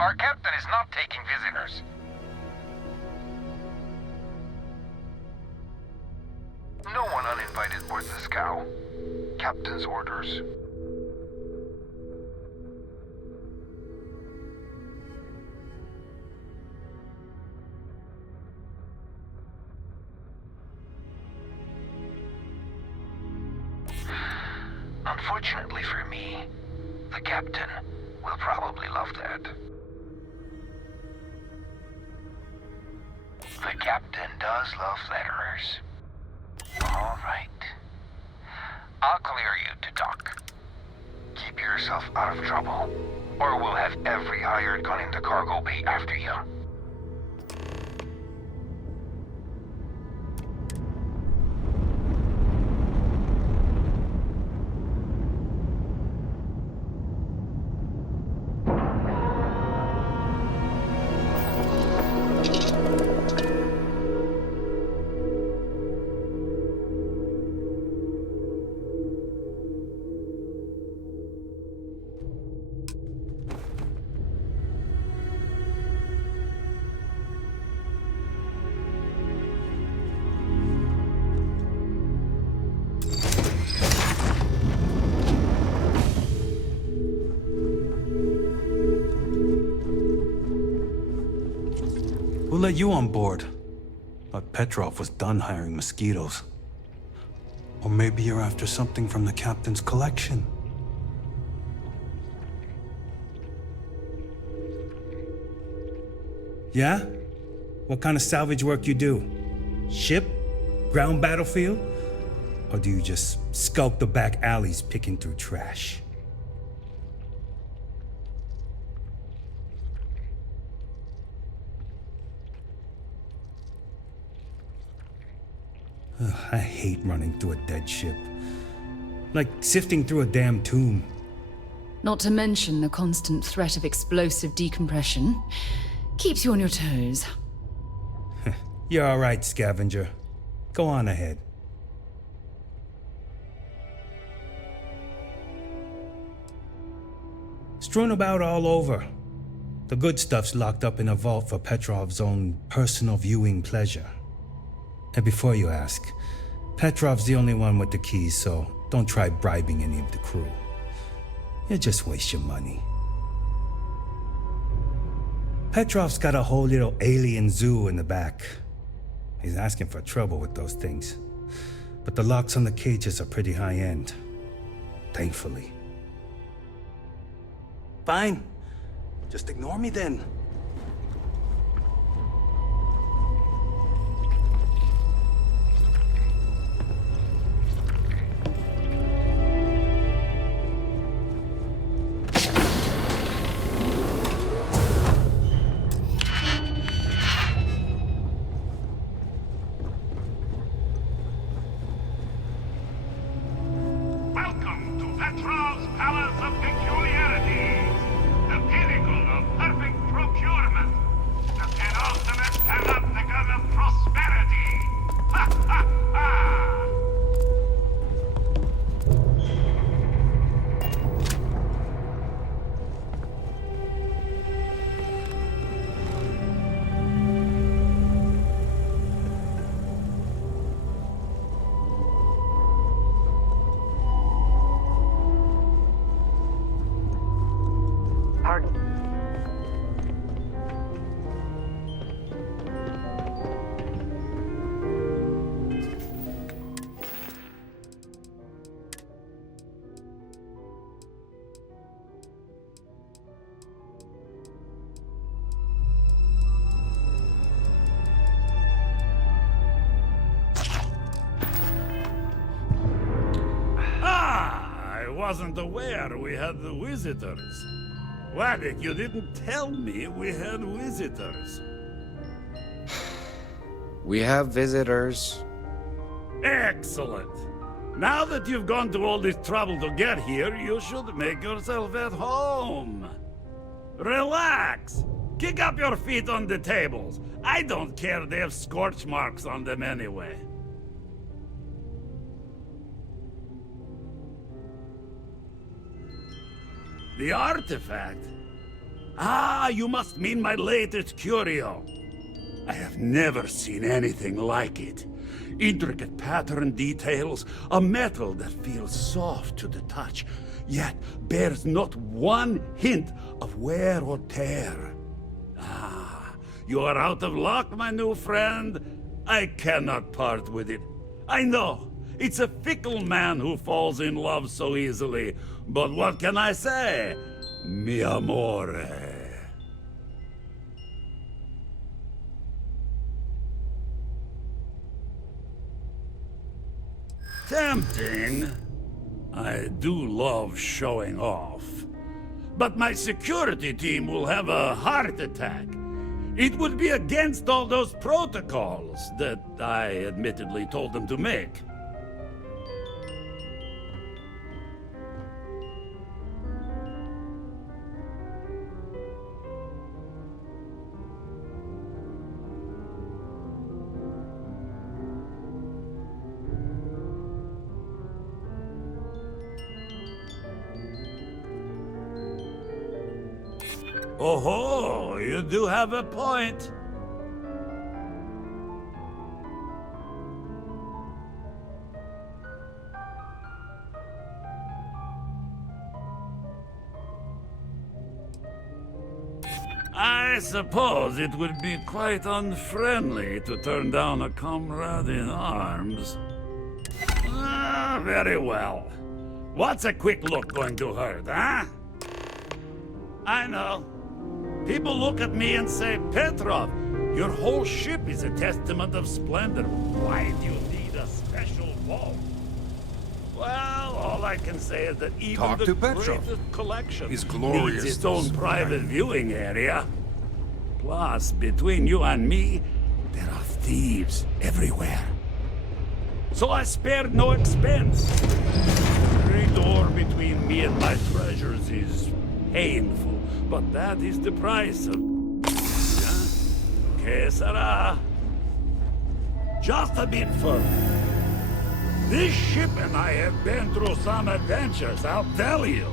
Our captain is not taking visitors. No one uninvited boards the scow. Captain's orders. Unfortunately for me, the captain will probably love that. The captain does love letterers. All right. I'll clear you to dock. Keep yourself out of trouble, or we'll have every hired gun in the cargo bay after you. let you on board. But Petrov was done hiring mosquitoes. Or maybe you're after something from the captain's collection. Yeah? What kind of salvage work you do? Ship? Ground battlefield? Or do you just skulk the back alleys picking through trash? Ugh, I hate running through a dead ship. Like sifting through a damn tomb. Not to mention the constant threat of explosive decompression. Keeps you on your toes. You're all right, scavenger. Go on ahead. Strewn about all over. The good stuff's locked up in a vault for Petrov's own personal viewing pleasure. And before you ask, Petrov's the only one with the keys, so don't try bribing any of the crew. You'll just waste your money. Petrov's got a whole little alien zoo in the back. He's asking for trouble with those things. But the locks on the cages are pretty high-end. Thankfully. Fine. Just ignore me then. Welcome to Petrov's Palace of Peculiarities, the pinnacle of perfect procurement, the penultimate panopticon of prosperity. Ha ha ha! Pardon? Ah, I wasn't aware we had the visitors. Waddick, you didn't tell me we had visitors. We have visitors. Excellent. Now that you've gone to all this trouble to get here, you should make yourself at home. Relax. Kick up your feet on the tables. I don't care, they have scorch marks on them anyway. The artifact? Ah, you must mean my latest curio. I have never seen anything like it. Intricate pattern details, a metal that feels soft to the touch, yet bears not one hint of wear or tear. Ah, you are out of luck, my new friend. I cannot part with it. I know, it's a fickle man who falls in love so easily, but what can I say? Mi amore. Tempting. I do love showing off. But my security team will have a heart attack. It would be against all those protocols that I admittedly told them to make. Oh, you do have a point. I suppose it would be quite unfriendly to turn down a comrade in arms. Very well. What's a quick look going to hurt, huh? I know. People look at me and say, Petrov, your whole ship is a testament of splendor. Why do you need a special vault? Well, all I can say is that even Talk the to Petrov. greatest collection His glorious needs its own private viewing area. Plus, between you and me, there are thieves everywhere. So I spared no expense. Every door between me and my treasures is painful, but that is the price of... Que sera? Just a bit further. This ship and I have been through some adventures, I'll tell you.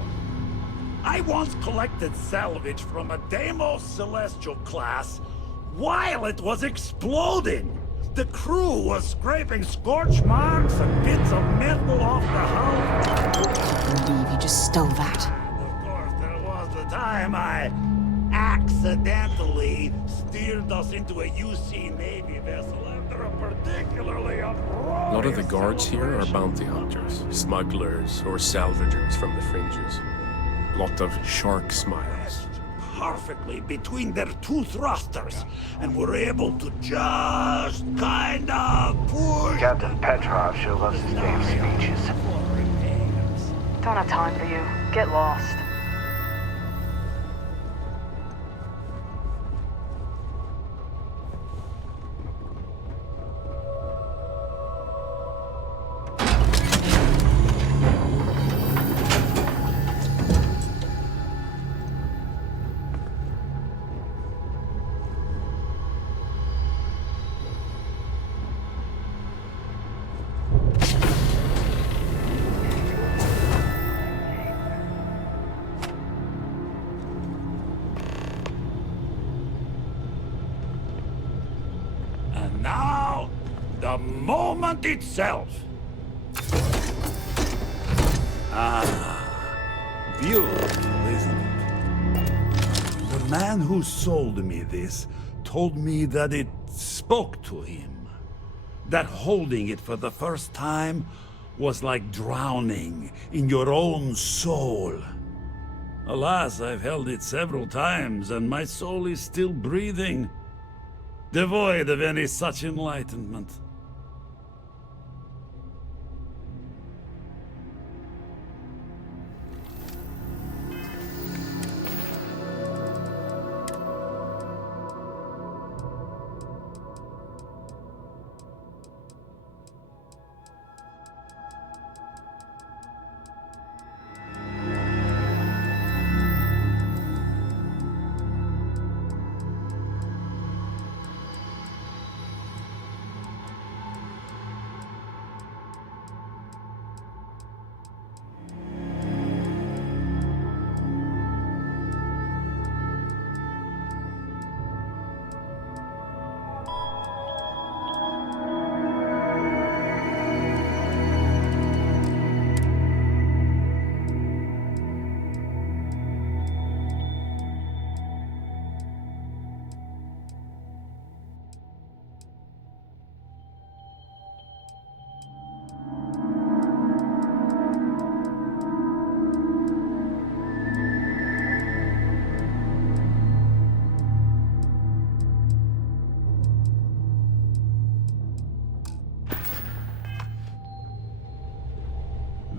I once collected salvage from a Deimos Celestial class while it was exploding. The crew was scraping scorch marks and bits of metal off the hull. I can't believe you just stole that. Of course, there was the time I accidentally steered us into a UC Navy vessel after a particularly uproarious A lot of the guards here are bounty hunters, smugglers, or salvagers from the fringes. A lot of shark smiles. perfectly between their two thrusters, and were able to just kind of push... Captain Petrov sure loves his damn speeches. Don't have time for you. Get lost. And now, the moment itself. Ah, beautiful, isn't it? The man who sold me this told me that it spoke to him. That holding it for the first time was like drowning in your own soul. Alas, I've held it several times, and my soul is still breathing, devoid of any such enlightenment.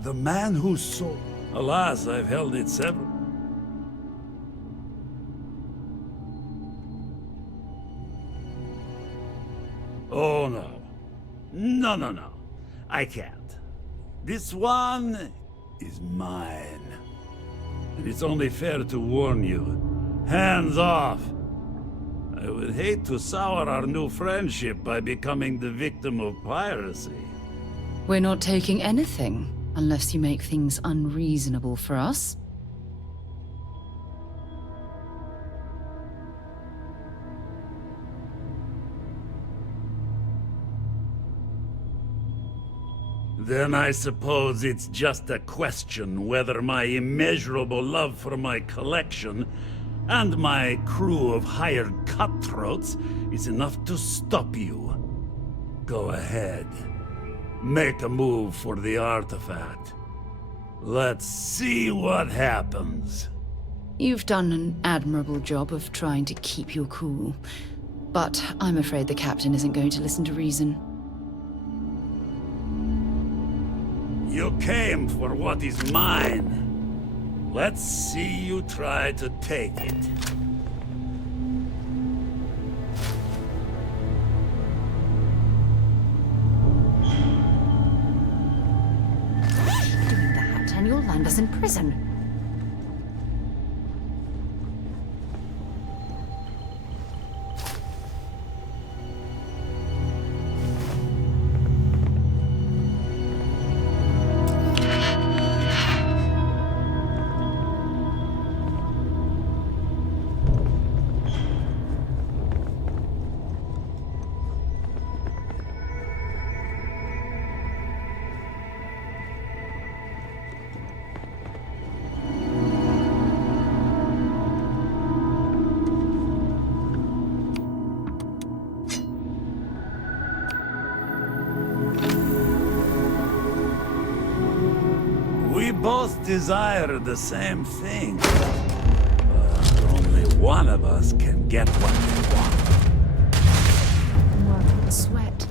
The man who sold... Alas, I've held it several... Oh, no. No, no, no. I can't. This one is mine. And it's only fair to warn you. Hands off! I would hate to sour our new friendship by becoming the victim of piracy. We're not taking anything, unless you make things unreasonable for us. Then I suppose it's just a question whether my immeasurable love for my collection And my crew of hired cutthroats is enough to stop you. Go ahead. Make a move for the artifact. Let's see what happens. You've done an admirable job of trying to keep your cool. But I'm afraid the captain isn't going to listen to reason. You came for what is mine. Let's see you try to take it. Doing that, and you'll land us in prison. We both desire the same thing. But only one of us can get what we want. Sweat.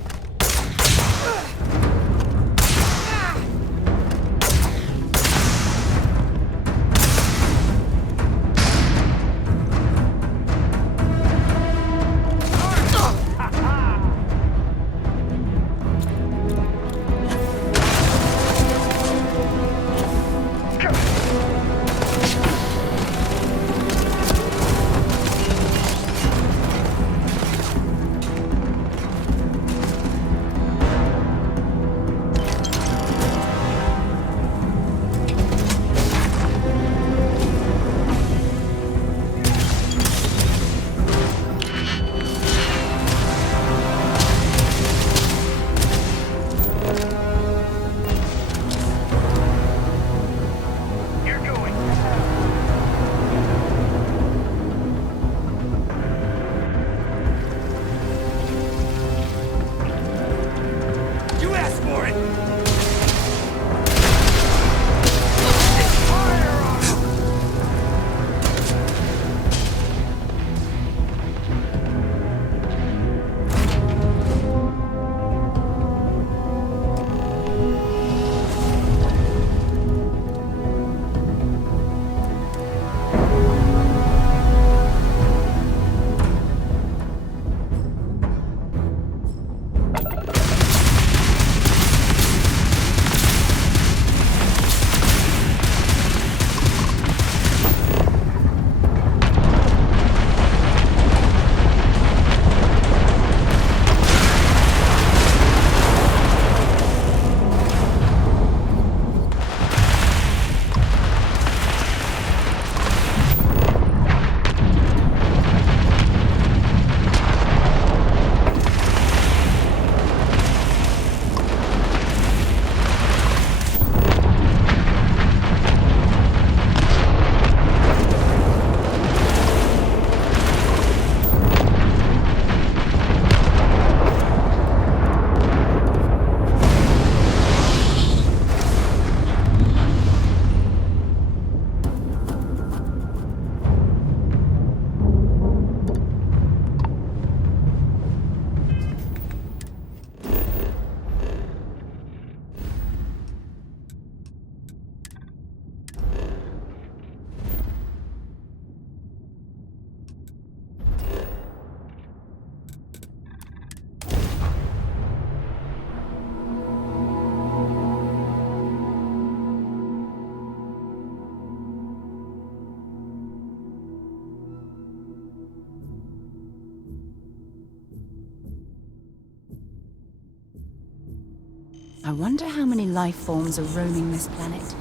I wonder how many life forms are roaming this planet.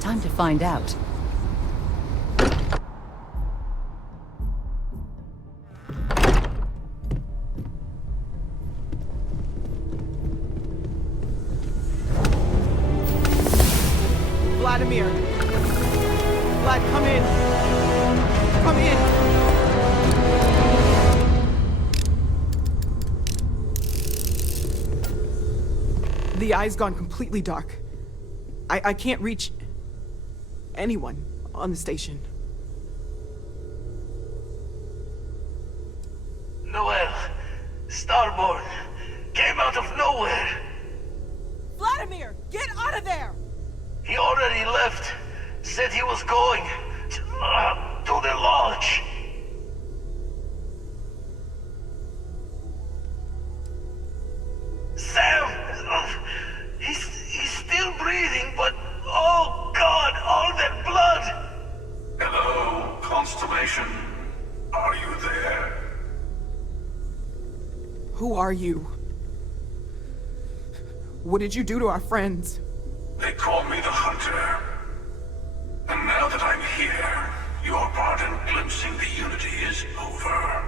Time to find out. Vladimir! Vlad, come in! come in. The eye's gone completely dark. I can't reach anyone on the station. Noel, Starborn, came out of nowhere. Vladimir, get out of there! He already left. Said he was going to the lodge. Sam! He's still breathing, but oh God, all that blood! Hello, Constellation. Are you there? Who are you? What did you do to our friends? They call me the Hunter. And now that I'm here, your part in glimpsing the Unity is over.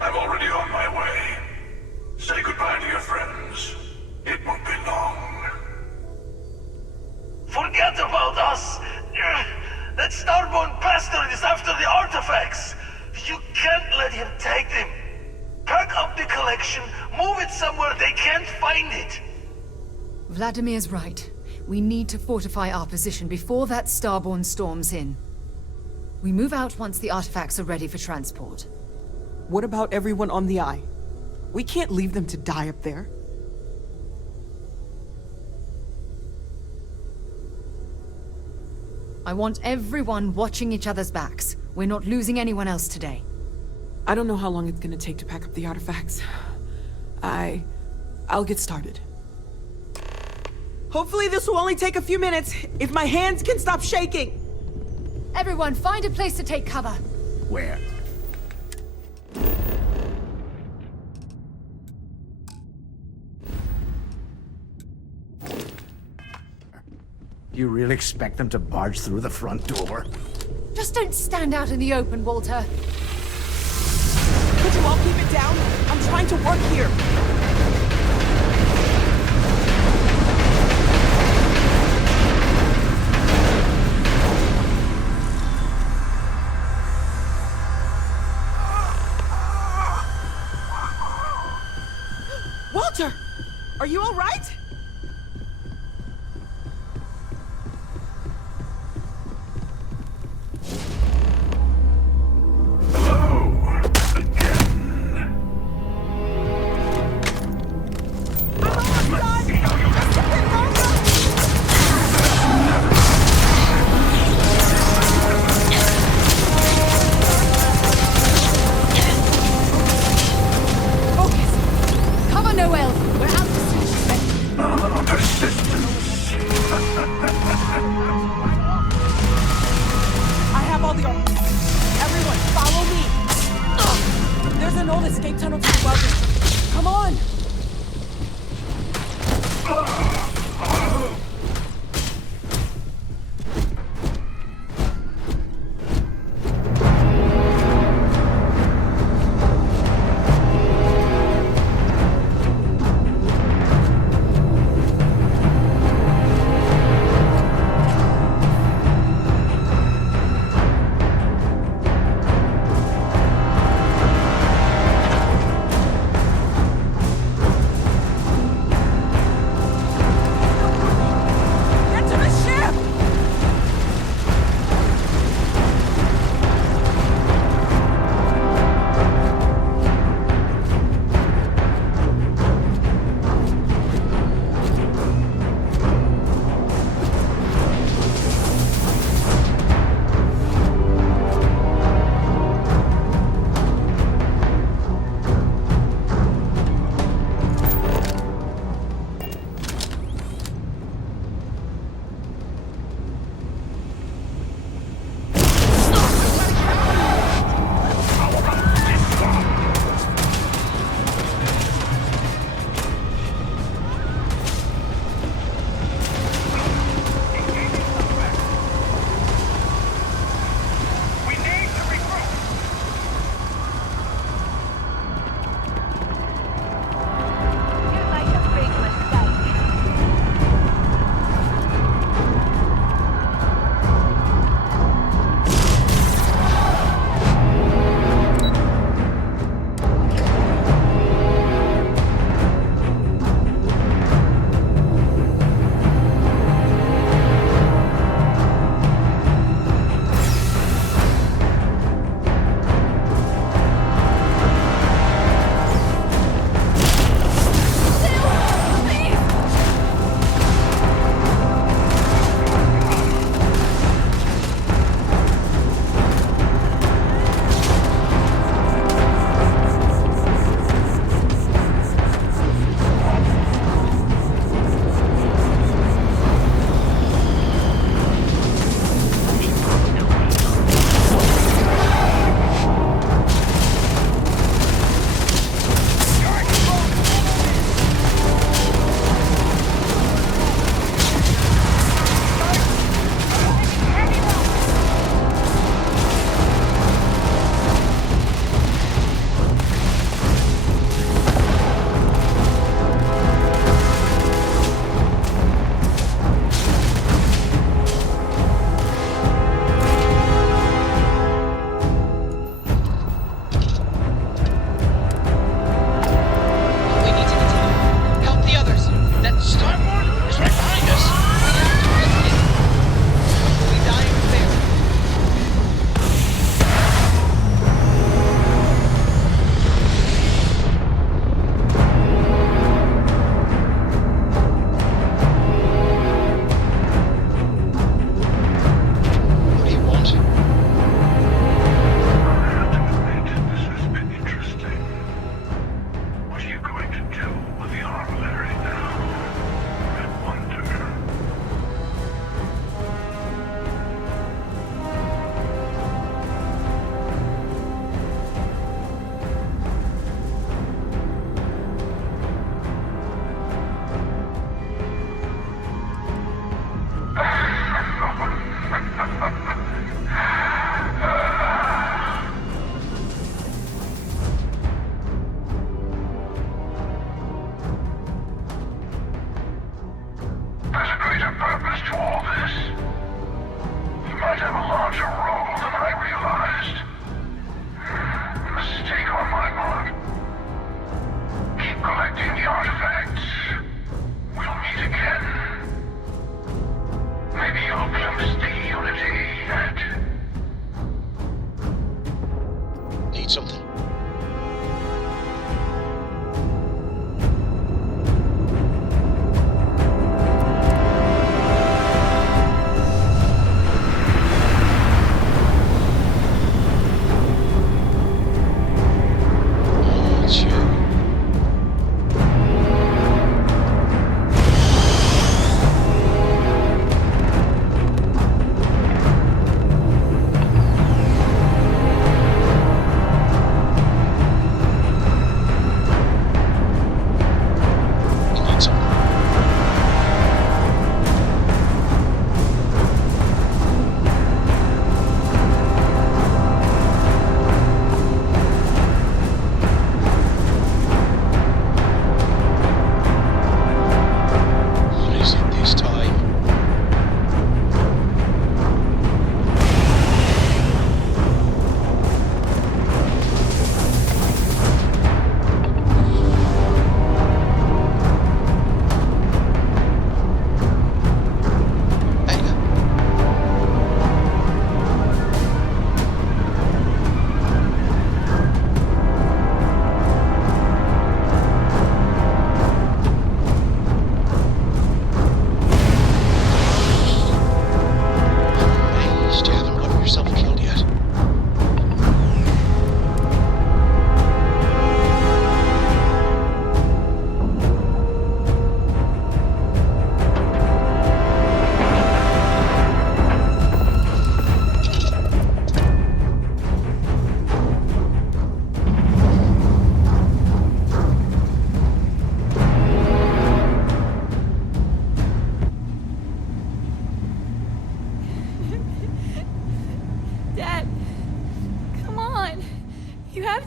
I'm already on my way. Say goodbye to your friends. It won't be long. Forget about us! That Starborn bastard is after the artifacts! You can't let him take them! Pack up the collection, move it somewhere they can't find it! Vladimir's right. We need to fortify our position before that Starborn storms in. We move out once the artifacts are ready for transport. What about everyone on the Eye? We can't leave them to die up there. I want everyone watching each other's backs. We're not losing anyone else today. I don't know how long it's gonna take to pack up the artifacts. I'll get started. Hopefully this will only take a few minutes, if my hands can stop shaking! Everyone, find a place to take cover. Where? You really expect them to barge through the front door? Just don't stand out in the open, Walter. Could you all keep it down? I'm trying to work here. Walter! Are you all right? I have all the artifacts. Everyone, follow me. There's an old escape tunnel to the well district. Come on. something?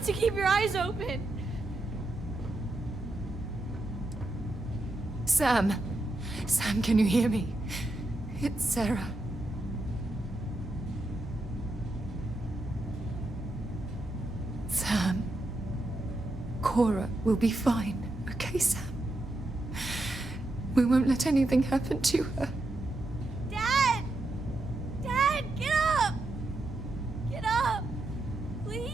To keep your eyes open. Sam. Sam, can you hear me? It's Sarah. Sam. Cora will be fine, okay, Sam? We won't let anything happen to her. Dad! Dad, get up! Get up! Please?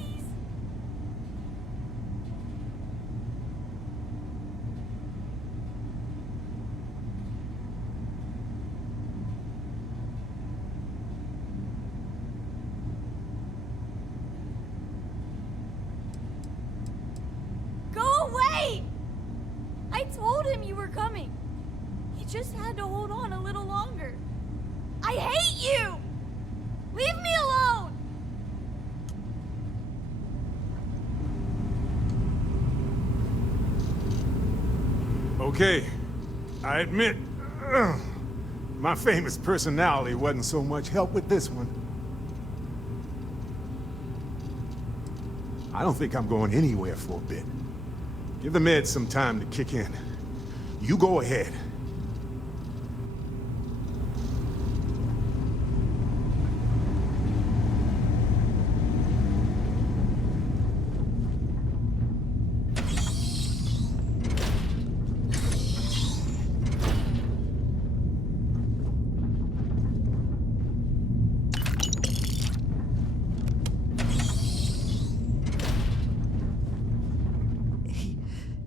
I told him you were coming. He just had to hold on a little longer. I hate you! Leave me alone! Okay, I admit, my famous personality wasn't so much help with this one. I don't think I'm going anywhere for a bit. Give the meds some time to kick in. You go ahead.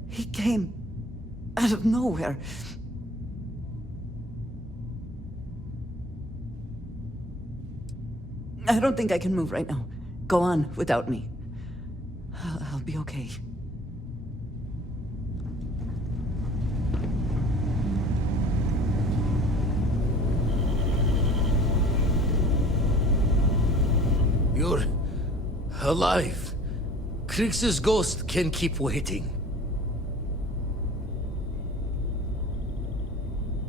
He came out of nowhere. I don't think I can move right now. Go on without me. I'll be okay. You're alive. Krix's ghost can keep waiting.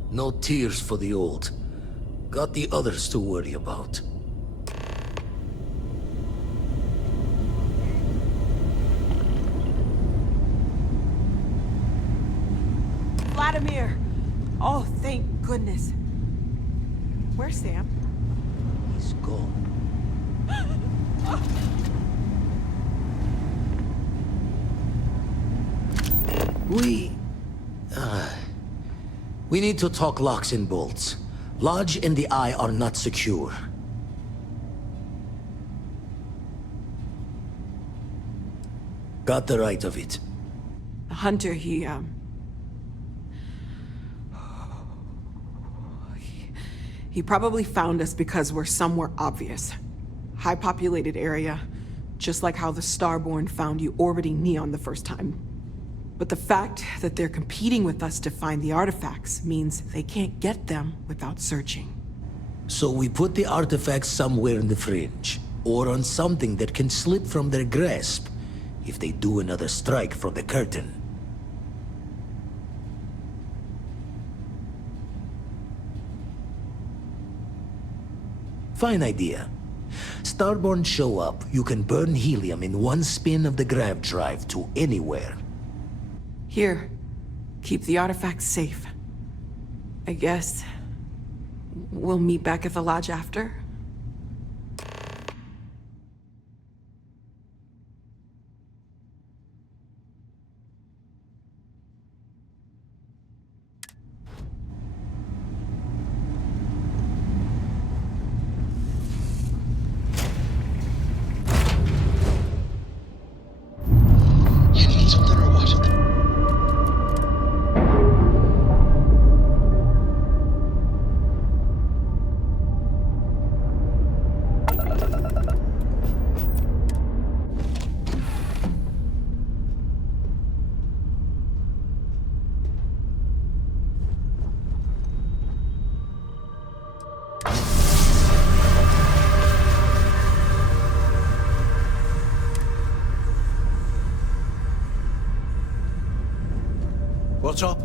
No tears for the old. Got the others to worry about. Vladimir! Oh, thank goodness. Where's Sam? He's gone. We need to talk locks and bolts. Lodge and the Eye are not secure. Got the right of it. The hunter, he probably found us because we're somewhere obvious. High-populated area, just like how the Starborn found you orbiting Neon the first time. But the fact that they're competing with us to find the artifacts means they can't get them without searching. So we put the artifacts somewhere in the fringe, or on something that can slip from their grasp if they do another strike from the curtain. Fine idea. Starborn show up, you can burn helium in one spin of the grav drive to anywhere. Here, keep the artifacts safe. I guess we'll meet back at the lodge after? You need something or what? What's up?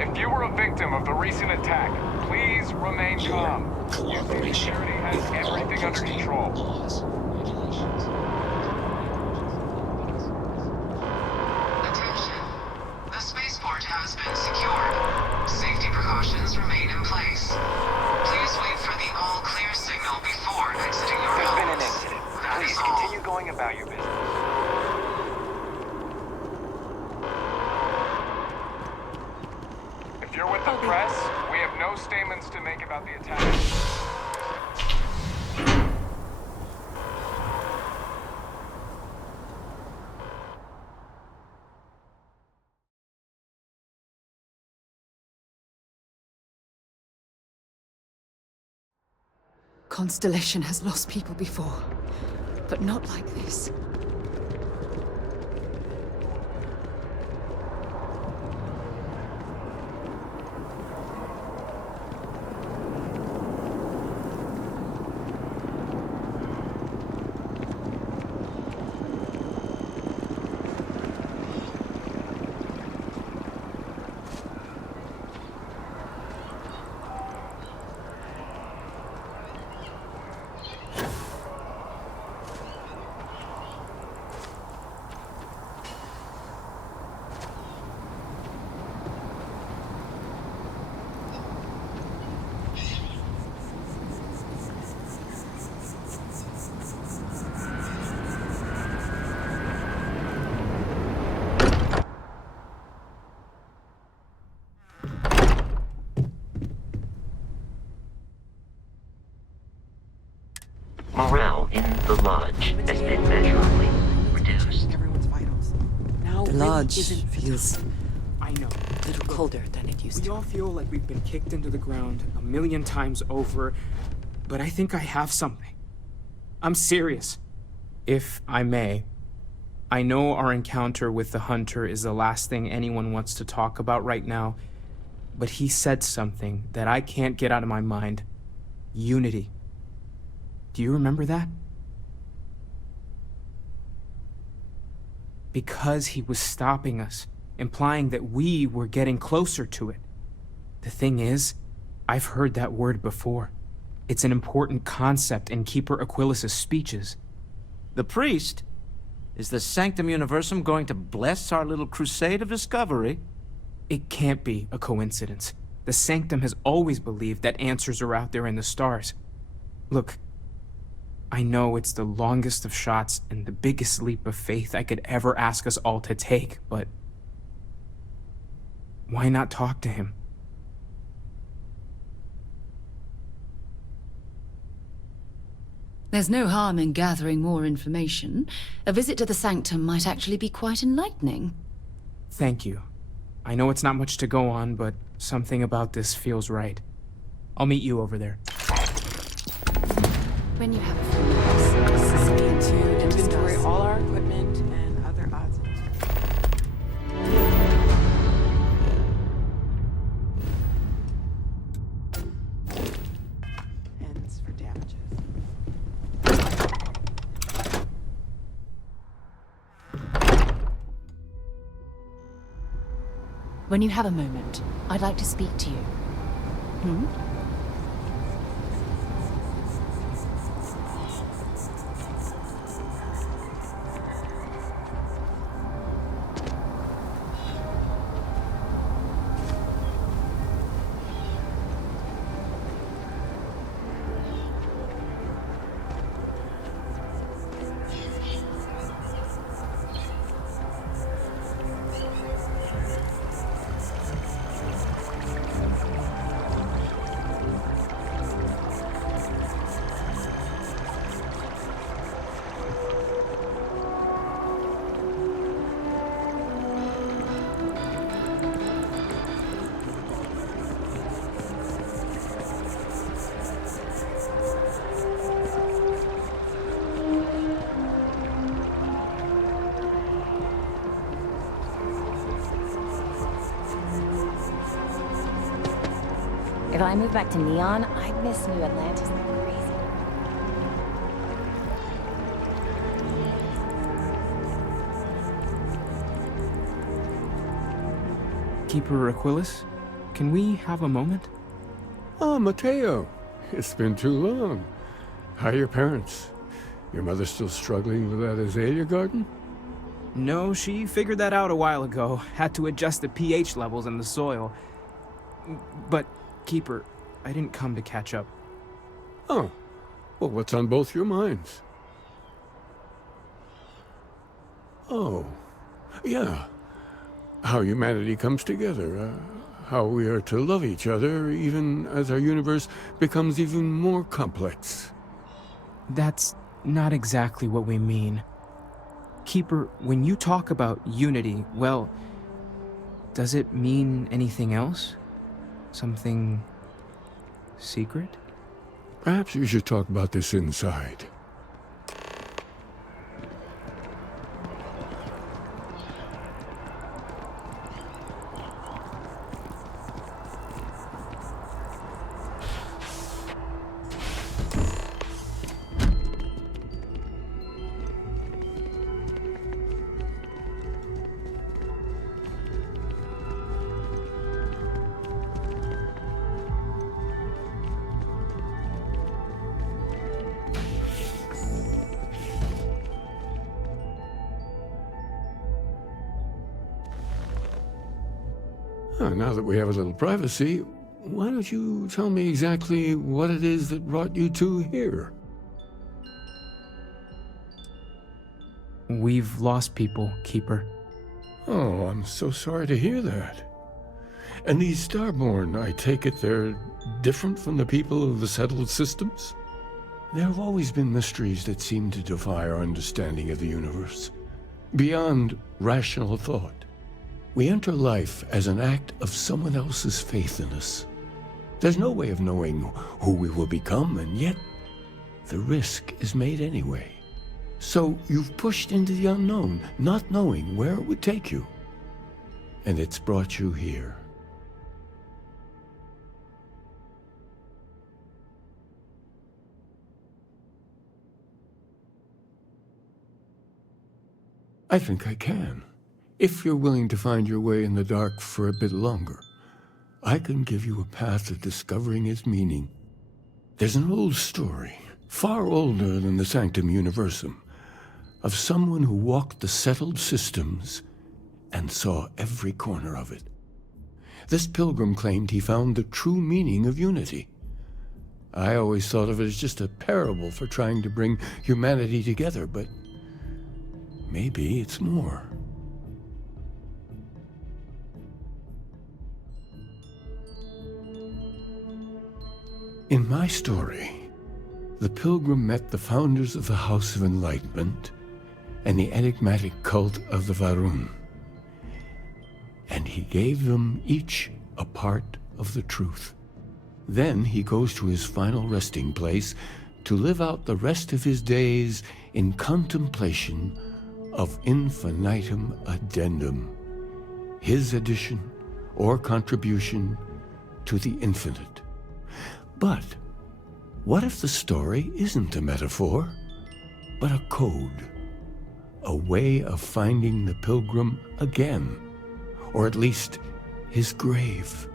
If you were a victim of the recent attack, please remain calm. UC Security has everything under control. Attention. The spaceport has been secured. Safety precautions remain in place. Please wait for the all-clear signal before exiting your There's been an homes. incident. That Please is all. continue going about your business. If you're with the press, we have no statements to make about the attack. Constellation has lost people before, but not like this. Morale in the lodge has been measurably reduced. Now The really lodge isn't the feels time. I know. a little colder than it used We to. all feel like we've been kicked into the ground a million times over, but I think I have something. I'm serious. If I may, I know our encounter with the Hunter is the last thing anyone wants to talk about right now, but he said something that I can't get out of my mind. Unity. Do you remember that? Because he was stopping us, implying that we were getting closer to it. The thing is, I've heard that word before. It's an important concept in Keeper Aquilas's speeches. The priest? Is the Sanctum Universum going to bless our little crusade of discovery? It can't be a coincidence. The Sanctum has always believed that answers are out there in the stars. Look, I know it's the longest of shots and the biggest leap of faith I could ever ask us all to take, but why not talk to him? There's no harm in gathering more information. A visit to the Sanctum might actually be quite enlightening. Thank you. I know it's not much to go on, but something about this feels right. I'll meet you over there. When you have a few minutes, just need to inventory all our equipment and other odds. Ends for damages. When you have a moment, I'd like to speak to you. Hmm? If I move back to Neon, I'd miss New Atlantis like crazy. Keeper Aquilas, can we have a moment? Oh, Mateo. It's been too long. How are your parents? Your mother still struggling with that azalea garden? No, she figured that out a while ago. Had to adjust the pH levels in the soil. But, Keeper, I didn't come to catch up. Oh. Well, what's on both your minds? Oh. Yeah. How humanity comes together. How we are to love each other even as our universe becomes even more complex. That's not exactly what we mean. Keeper, when you talk about unity, well, does it mean anything else? Something secret? Perhaps we should talk about this inside. Now that we have a little privacy, why don't you tell me exactly what it is that brought you two here? We've lost people, Keeper. Oh, I'm so sorry to hear that. And these Starborn, I take it they're different from the people of the settled systems? There have always been mysteries that seem to defy our understanding of the universe. Beyond rational thought. We enter life as an act of someone else's faith in us. There's no way of knowing who we will become, and yet the risk is made anyway. So you've pushed into the unknown, not knowing where it would take you. And it's brought you here. I think I can. If you're willing to find your way in the dark for a bit longer, I can give you a path to discovering its meaning. There's an old story, far older than the Sanctum Universum, of someone who walked the settled systems and saw every corner of it. This pilgrim claimed he found the true meaning of unity. I always thought of it as just a parable for trying to bring humanity together, but maybe it's more. In my story, the pilgrim met the founders of the House of Enlightenment and the enigmatic cult of the Varun, and he gave them each a part of the truth. Then he goes to his final resting place to live out the rest of his days in contemplation of infinitum addendum, his addition or contribution to the infinite. But what if the story isn't a metaphor, but a code, a way of finding the pilgrim again, or at least his grave?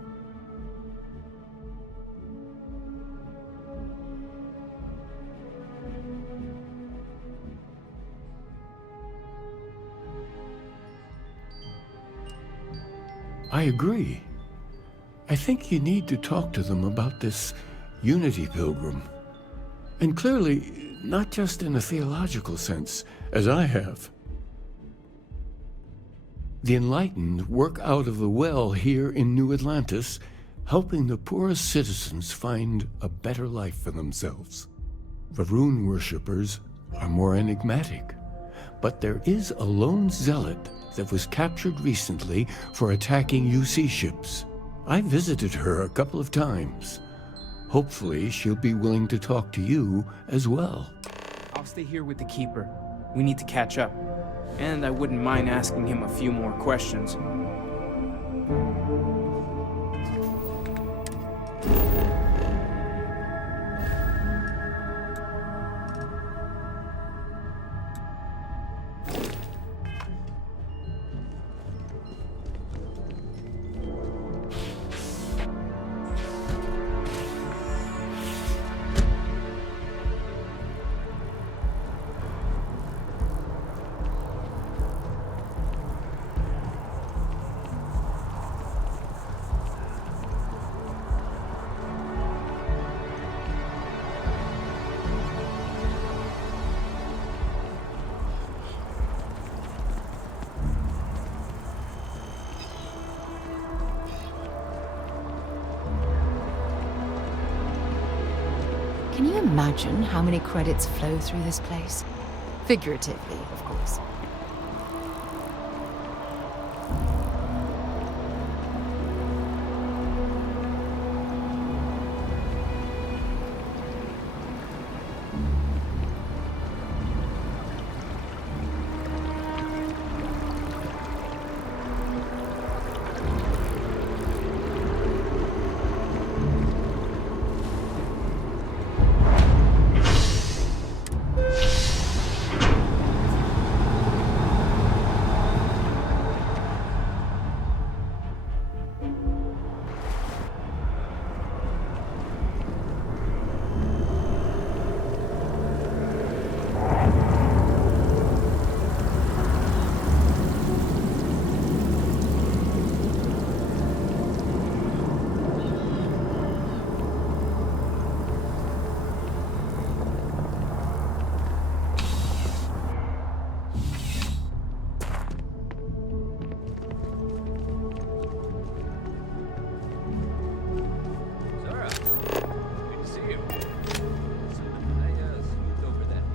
I agree. I think you need to talk to them about this Unity Pilgrim. And clearly, not just in a theological sense, as I have. The enlightened work out of the well here in New Atlantis, helping the poorest citizens find a better life for themselves. Varun worshippers are more enigmatic, but there is a lone zealot that was captured recently for attacking UC ships. I visited her a couple of times. Hopefully, she'll be willing to talk to you as well. I'll stay here with the Keeper. We need to catch up. And I wouldn't mind asking him a few more questions. Can you imagine how many credits flow through this place? Figuratively, of course.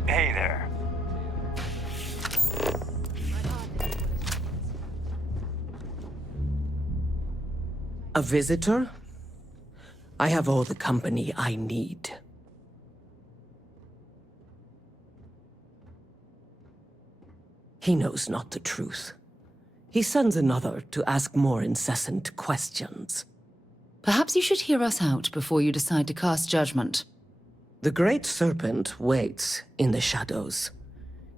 Hey there. A visitor? I have all the company I need. He knows not the truth. He sends another to ask more incessant questions. Perhaps you should hear us out before you decide to cast judgment. The Great Serpent waits in the shadows.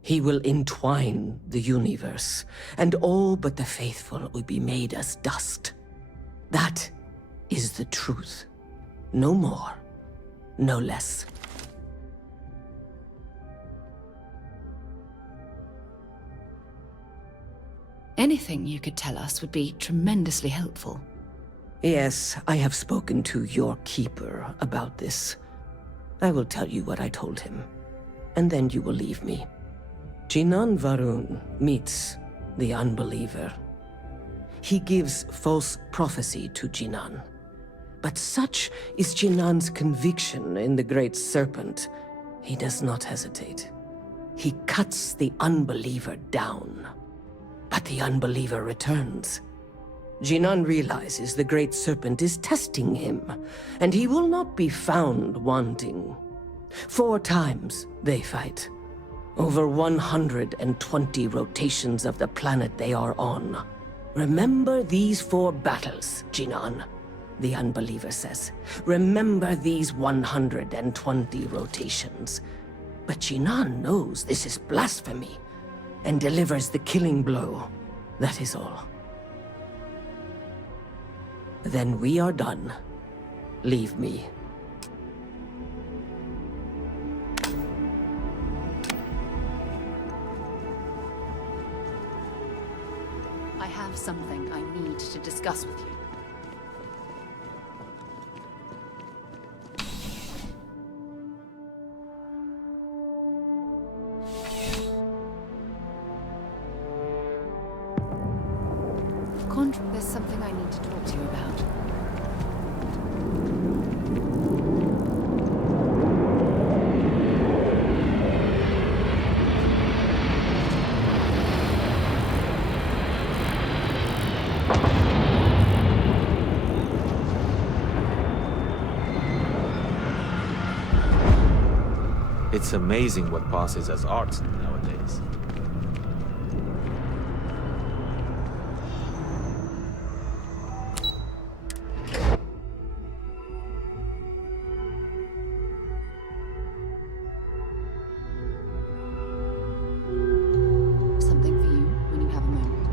He will entwine the universe, and all but the faithful will be made as dust. That is the truth. No more, no less. Anything you could tell us would be tremendously helpful. Yes, I have spoken to your keeper about this. I will tell you what I told him, and then you will leave me. Jinan Varun meets the unbeliever. He gives false prophecy to Jinan. But such is Jinan's conviction in the Great Serpent, he does not hesitate. He cuts the unbeliever down. But the unbeliever returns. Jinan realizes the Great Serpent is testing him, and he will not be found wanting. 4 times they fight. Over 120 rotations of the planet they are on. Remember these 4 battles, Jinan, the unbeliever says. Remember these 120 rotations. But Jinan knows this is blasphemy, and delivers the killing blow. That is all. Then we are done. Leave me. I have something I need to discuss with you. There's something I need to talk to you about. It's amazing what passes as art nowadays.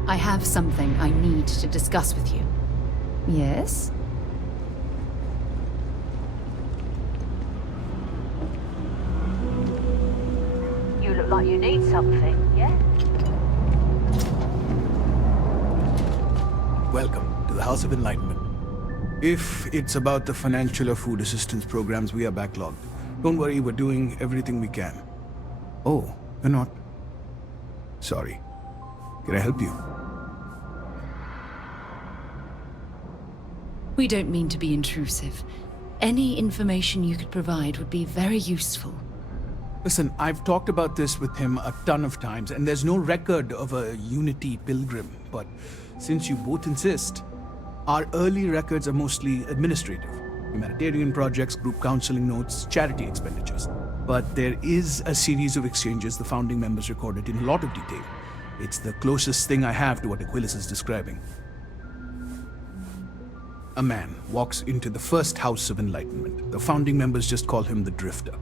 I have something I need to discuss with you. Yes? You look like you need something, yeah? Welcome to the House of Enlightenment. If it's about the financial or food assistance programs, we are backlogged. Don't worry, we're doing everything we can. Oh, you're not? Sorry. Can I help you? We don't mean to be intrusive. Any information you could provide would be very useful. Listen, I've talked about this with him a ton of times, and there's no record of a Unity pilgrim. But since you both insist, our early records are mostly administrative. Humanitarian projects, group counseling notes, charity expenditures. But there is a series of exchanges the founding members recorded in a lot of detail. It's the closest thing I have to what Aquilas is describing. A man walks into the first House of Enlightenment. The founding members just call him the Drifter.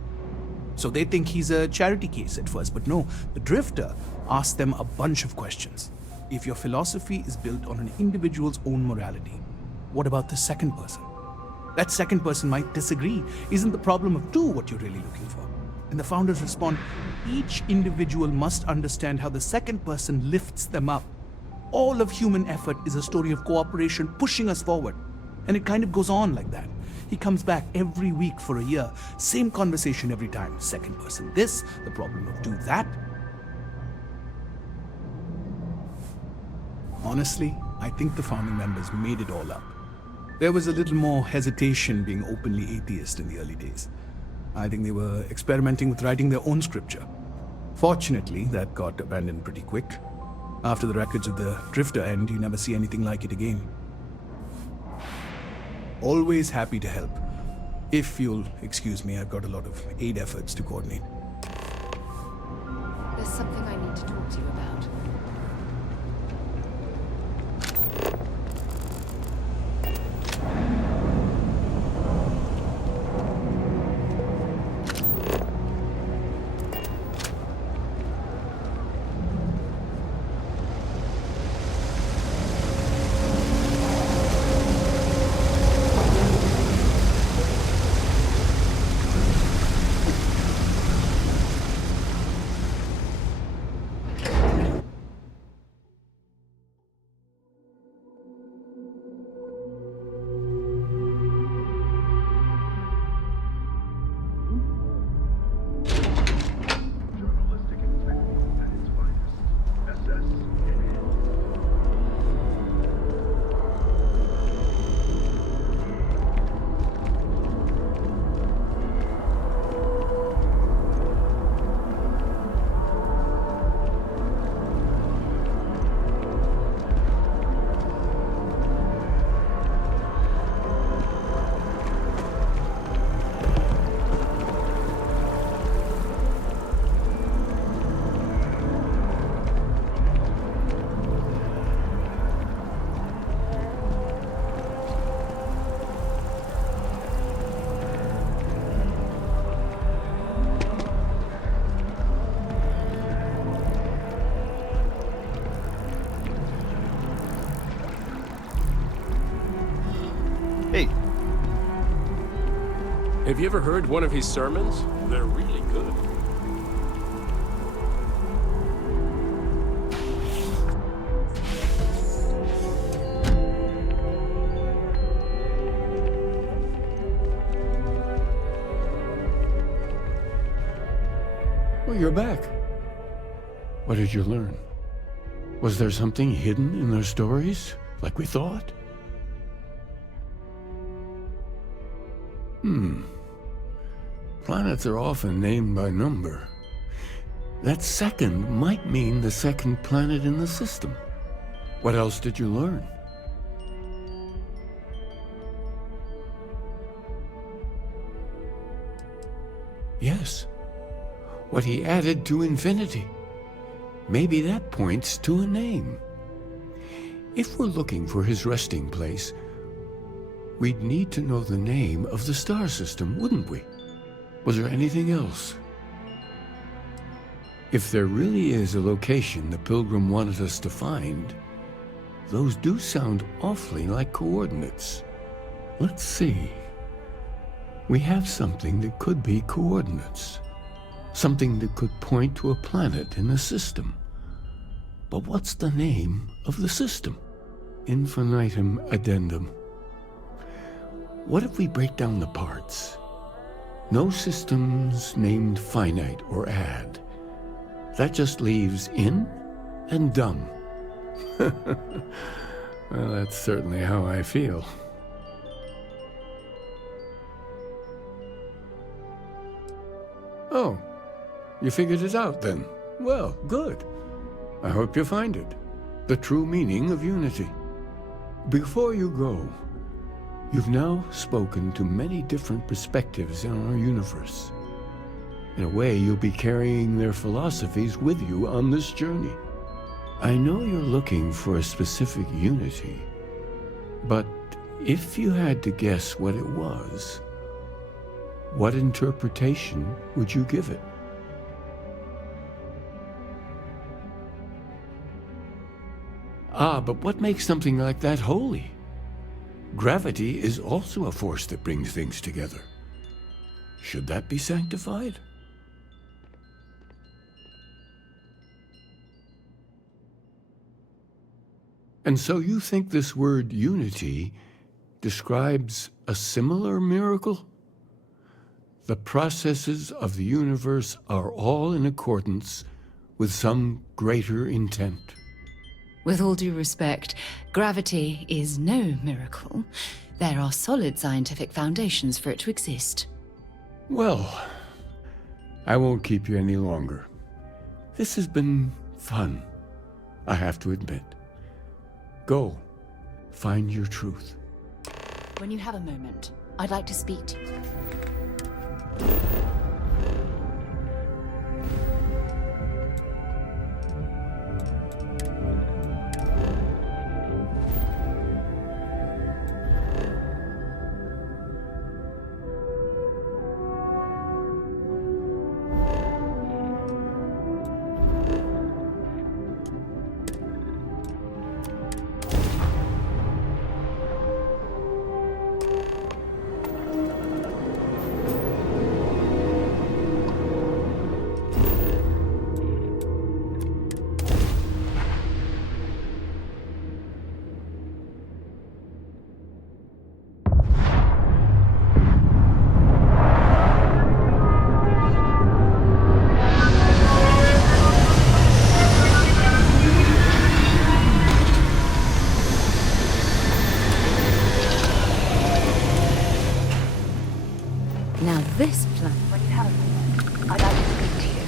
So they think he's a charity case at first, but no, the Drifter asks them a bunch of questions. If your philosophy is built on an individual's own morality, what about the second person? That second person might disagree. Isn't the problem of 2 what you're really looking for? And the founders respond, each individual must understand how the second person lifts them up. All of human effort is a story of cooperation pushing us forward. And it kind of goes on like that. He comes back every week for a year. Same conversation every time. Second person this, the problem of 2 that. Honestly, I think the founding members made it all up. There was a little more hesitation being openly atheist in the early days. I think they were experimenting with writing their own scripture. Fortunately, that got abandoned pretty quick. After the records of the Drifter end, you never see anything like it again. Always happy to help. If you'll excuse me, I've got a lot of aid efforts to coordinate. There's something I need to talk to you about. Hey. Have you ever heard one of his sermons? They're really good. Well, you're back. What did you learn? Was there something hidden in their stories, like we thought? Planets are often named by number. That second might mean the second planet in the system. What else did you learn? Yes. What he added to infinity. Maybe that points to a name. If we're looking for his resting place, we'd need to know the name of the star system, wouldn't we? Was there anything else? If there really is a location the Pilgrim wanted us to find, those do sound awfully like coordinates. Let's see. We have something that could be coordinates. Something that could point to a planet in the system. But what's the name of the system? Infinitum addendum. What if we break down the parts? No systems named finite or add. That just leaves in and dumb. Well, that's certainly how I feel. Oh, you figured it out then? Well, good. I hope you find it. The true meaning of unity. Before you go, you've now spoken to many different perspectives in our universe. In a way, you'll be carrying their philosophies with you on this journey. I know you're looking for a specific unity, but if you had to guess what it was, what interpretation would you give it? Ah, but what makes something like that holy? Gravity is also a force that brings things together. Should that be sanctified? And so you think this word unity describes a similar miracle? The processes of the universe are all in accordance with some greater intent. With all due respect, gravity is no miracle. There are solid scientific foundations for it to exist. Well, I won't keep you any longer. This has been fun, I have to admit. Go, find your truth. When you have a moment, I'd like to speak to you. Now this plan... When you have a moment, I'd like to speak to you.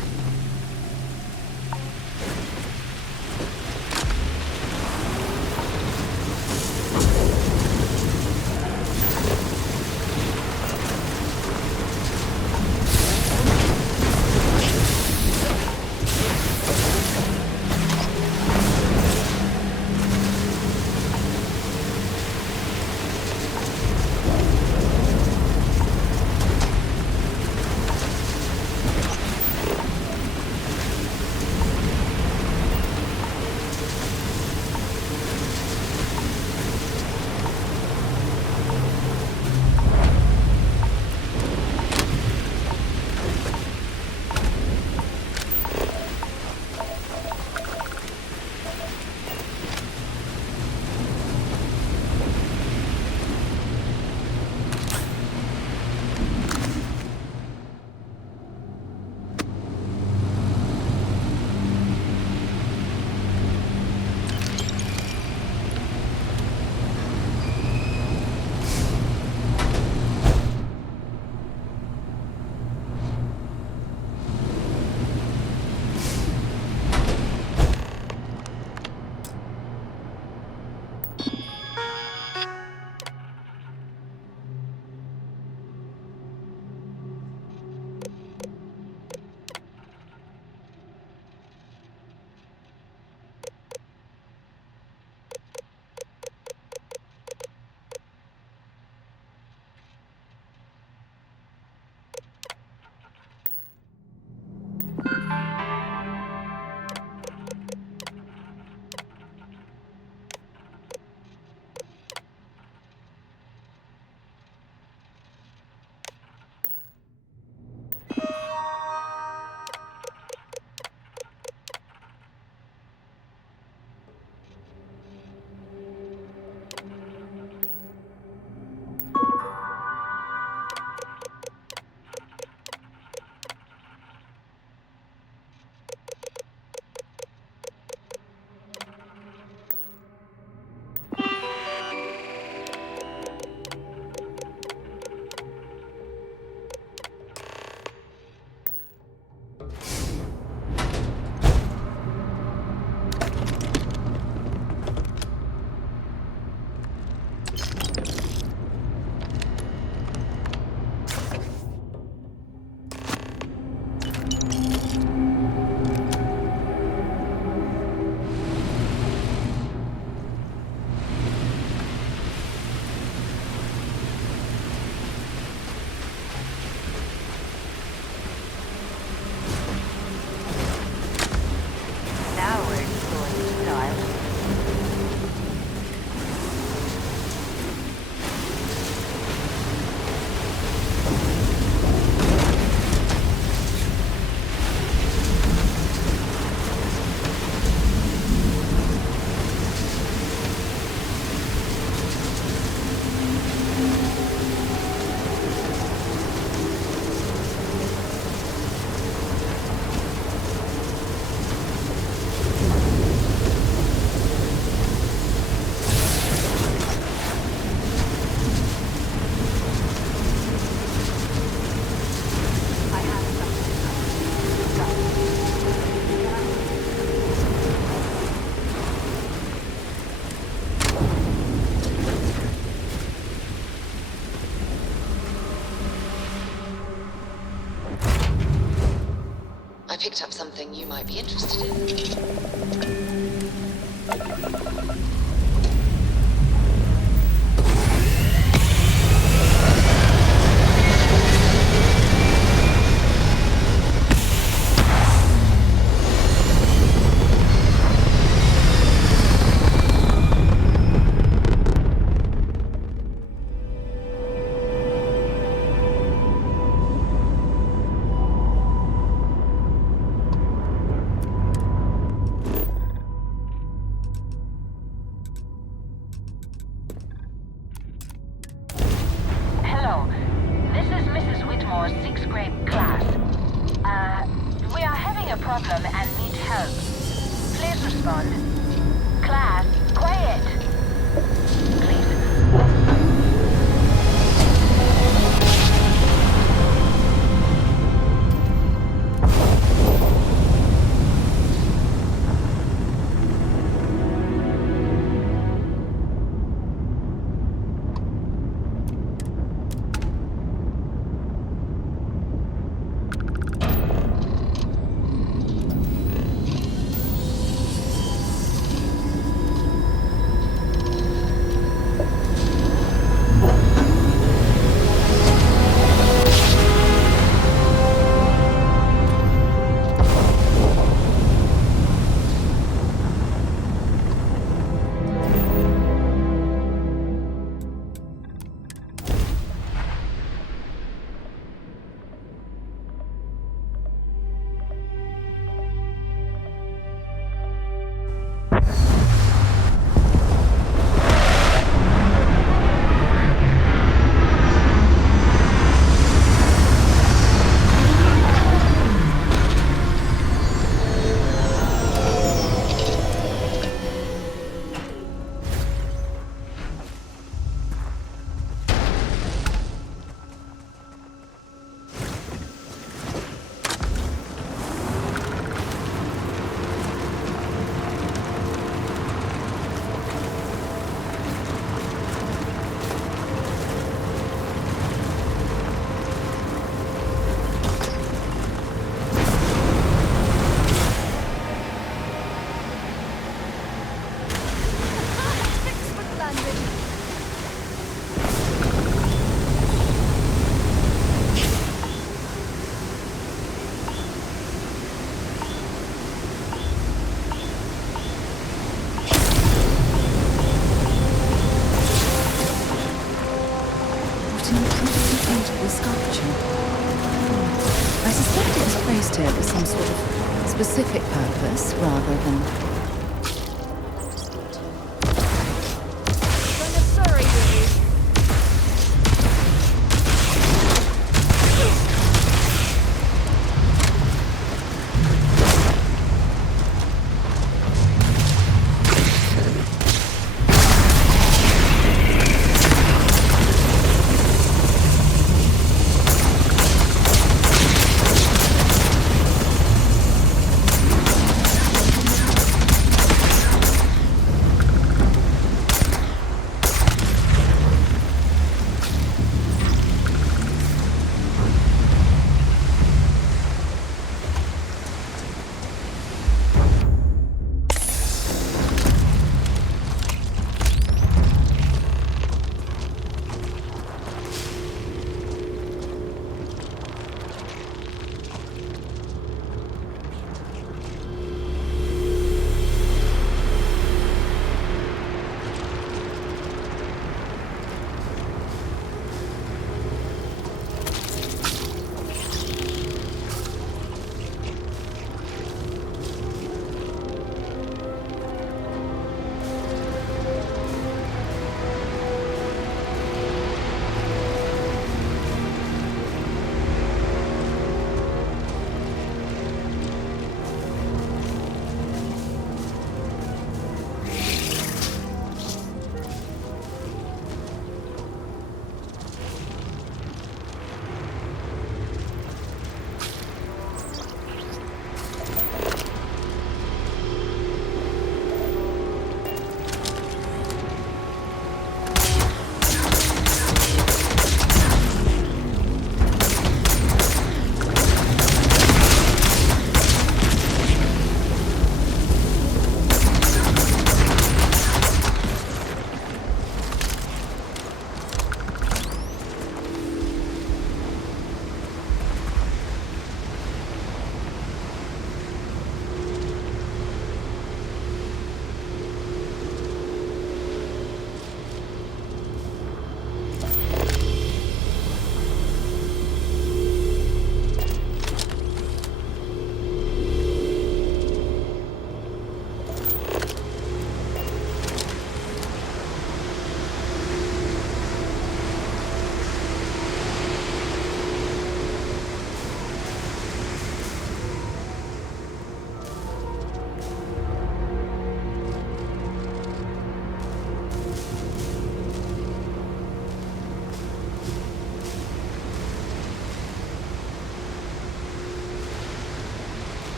picked up something you might be interested in. Specific purpose rather than...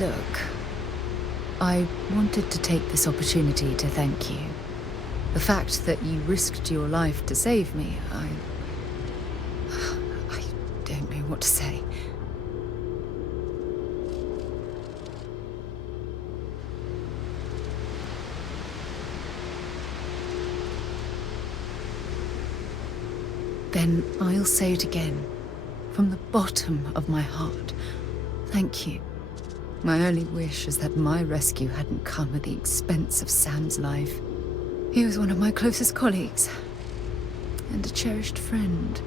Look, I wanted to take this opportunity to thank you. The fact that you risked your life to save me, I don't know what to say. Then I'll say it again, from the bottom of my heart. Thank you. My only wish is that my rescue hadn't come at the expense of Sam's life. He was one of my closest colleagues, and a cherished friend.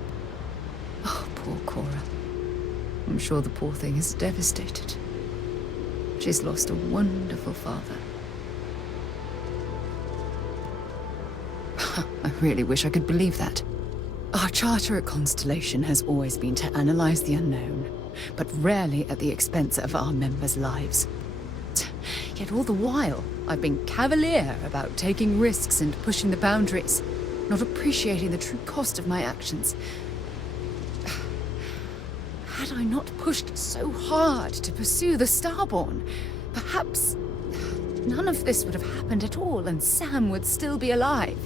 Oh, poor Cora. I'm sure the poor thing is devastated. She's lost a wonderful father. I really wish I could believe that. Our charter at Constellation has always been to analyze the unknown, but rarely at the expense of our members' lives. Yet all the while, I've been cavalier about taking risks and pushing the boundaries, not appreciating the true cost of my actions. Had I not pushed so hard to pursue the Starborn, perhaps none of this would have happened at all and Sam would still be alive.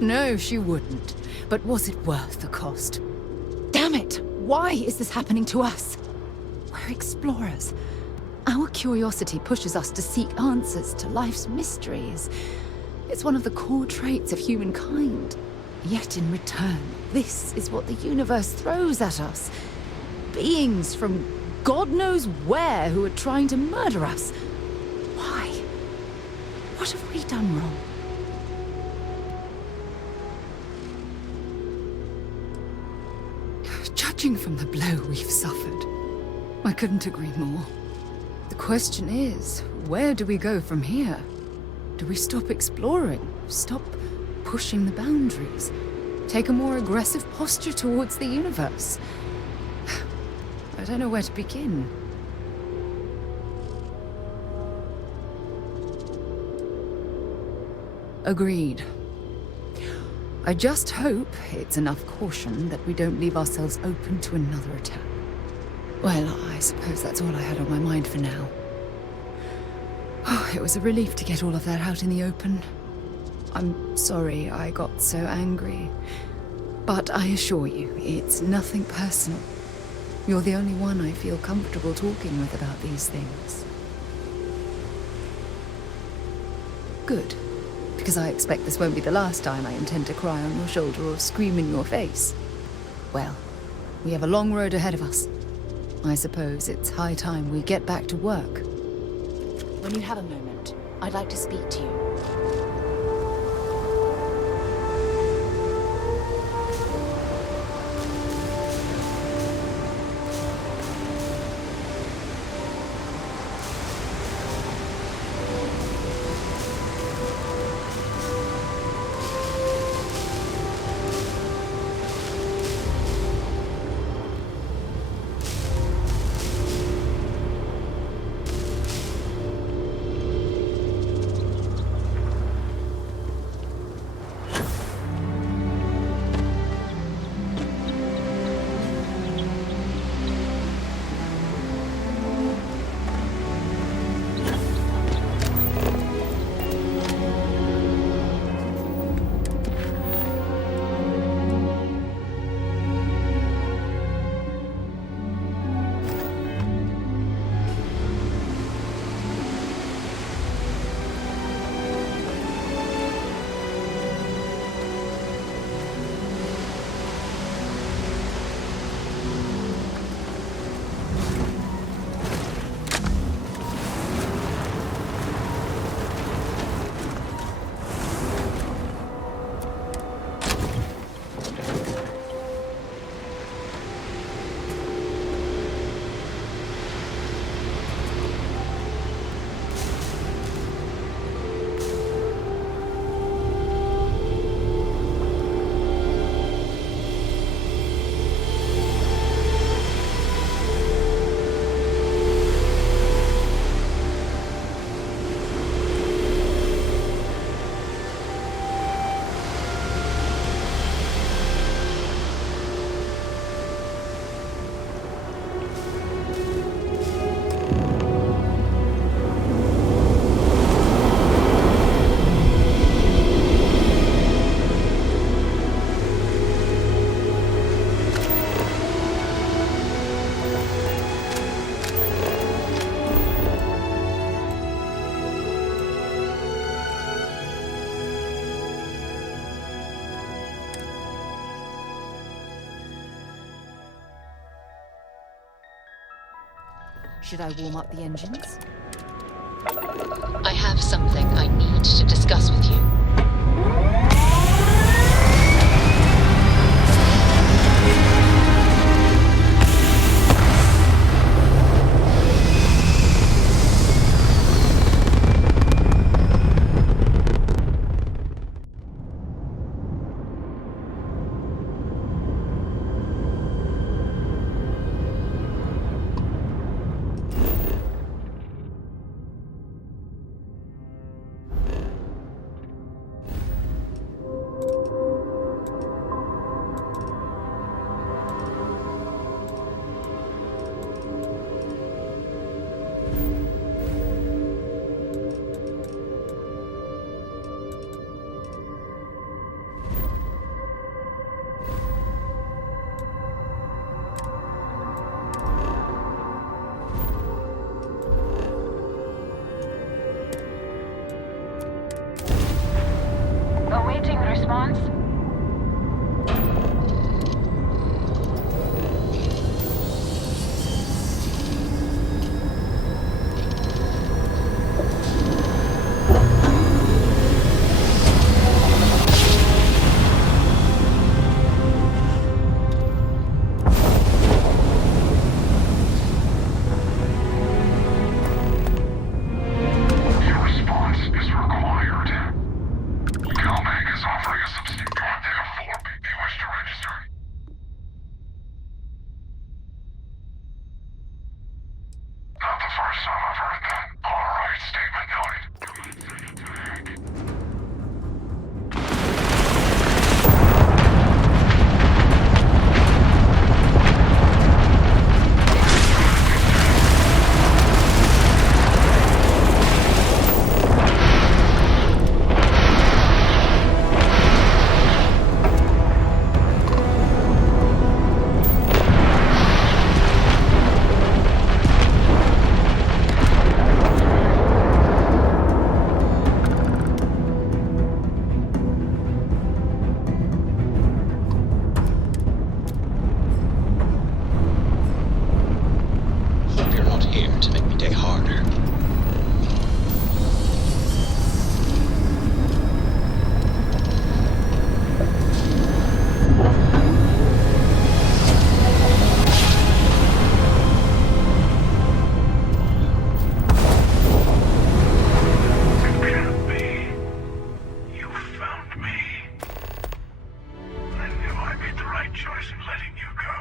No, she wouldn't. But was it worth the cost? Damn it! Why is this happening to us? We're explorers. Our curiosity pushes us to seek answers to life's mysteries. It's one of the core traits of humankind. Yet in return, this is what the universe throws at us. Beings from God knows where who are trying to murder us. Why? What have we done wrong? Judging from the blow we've suffered, I couldn't agree more. The question is, where do we go from here? Do we stop exploring? Stop pushing the boundaries? Take a more aggressive posture towards the universe? I don't know where to begin. Agreed. I just hope it's enough caution that we don't leave ourselves open to another attack. Well, I suppose that's all I had on my mind for now. Oh, it was a relief to get all of that out in the open. I'm sorry I got so angry. But I assure you, it's nothing personal. You're the only one I feel comfortable talking with about these things. Good. Because I expect this won't be the last time I intend to cry on your shoulder or scream in your face. Well, we have a long road ahead of us. I suppose it's high time we get back to work. When you have a moment, I'd like to speak to you. Should I warm up the engines? I have something I need to discuss with you. Awaiting response. Your response is required. Calbank is offering us some steep content of 4 you wish to register. Not the first time I've heard that. Alright, statement noted. Hope you're not here to make me day harder. It can't be. You found me. I knew I made the right choice in letting you go.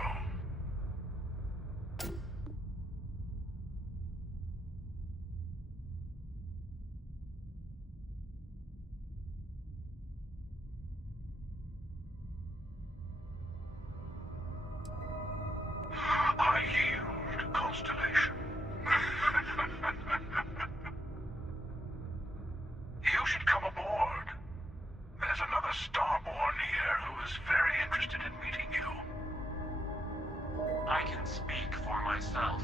I yield, Constellation. You should come aboard. There's another Starborn here who is very interested in meeting you. I can speak for myself.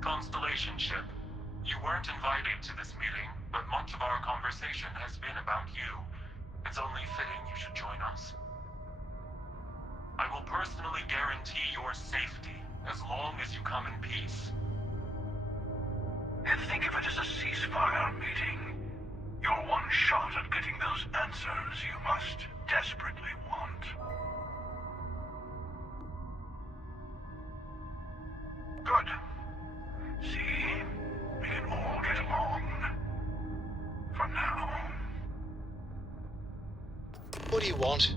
Constellation ship, you weren't invited to this meeting, but much of our conversation has been about you. It's only fitting you should join us. I will personally guarantee your safety as long as you come in peace. And think of it as a ceasefire meeting. Your one shot at getting those answers you must desperately want. Good. See? We can all get along. For now. What do you want?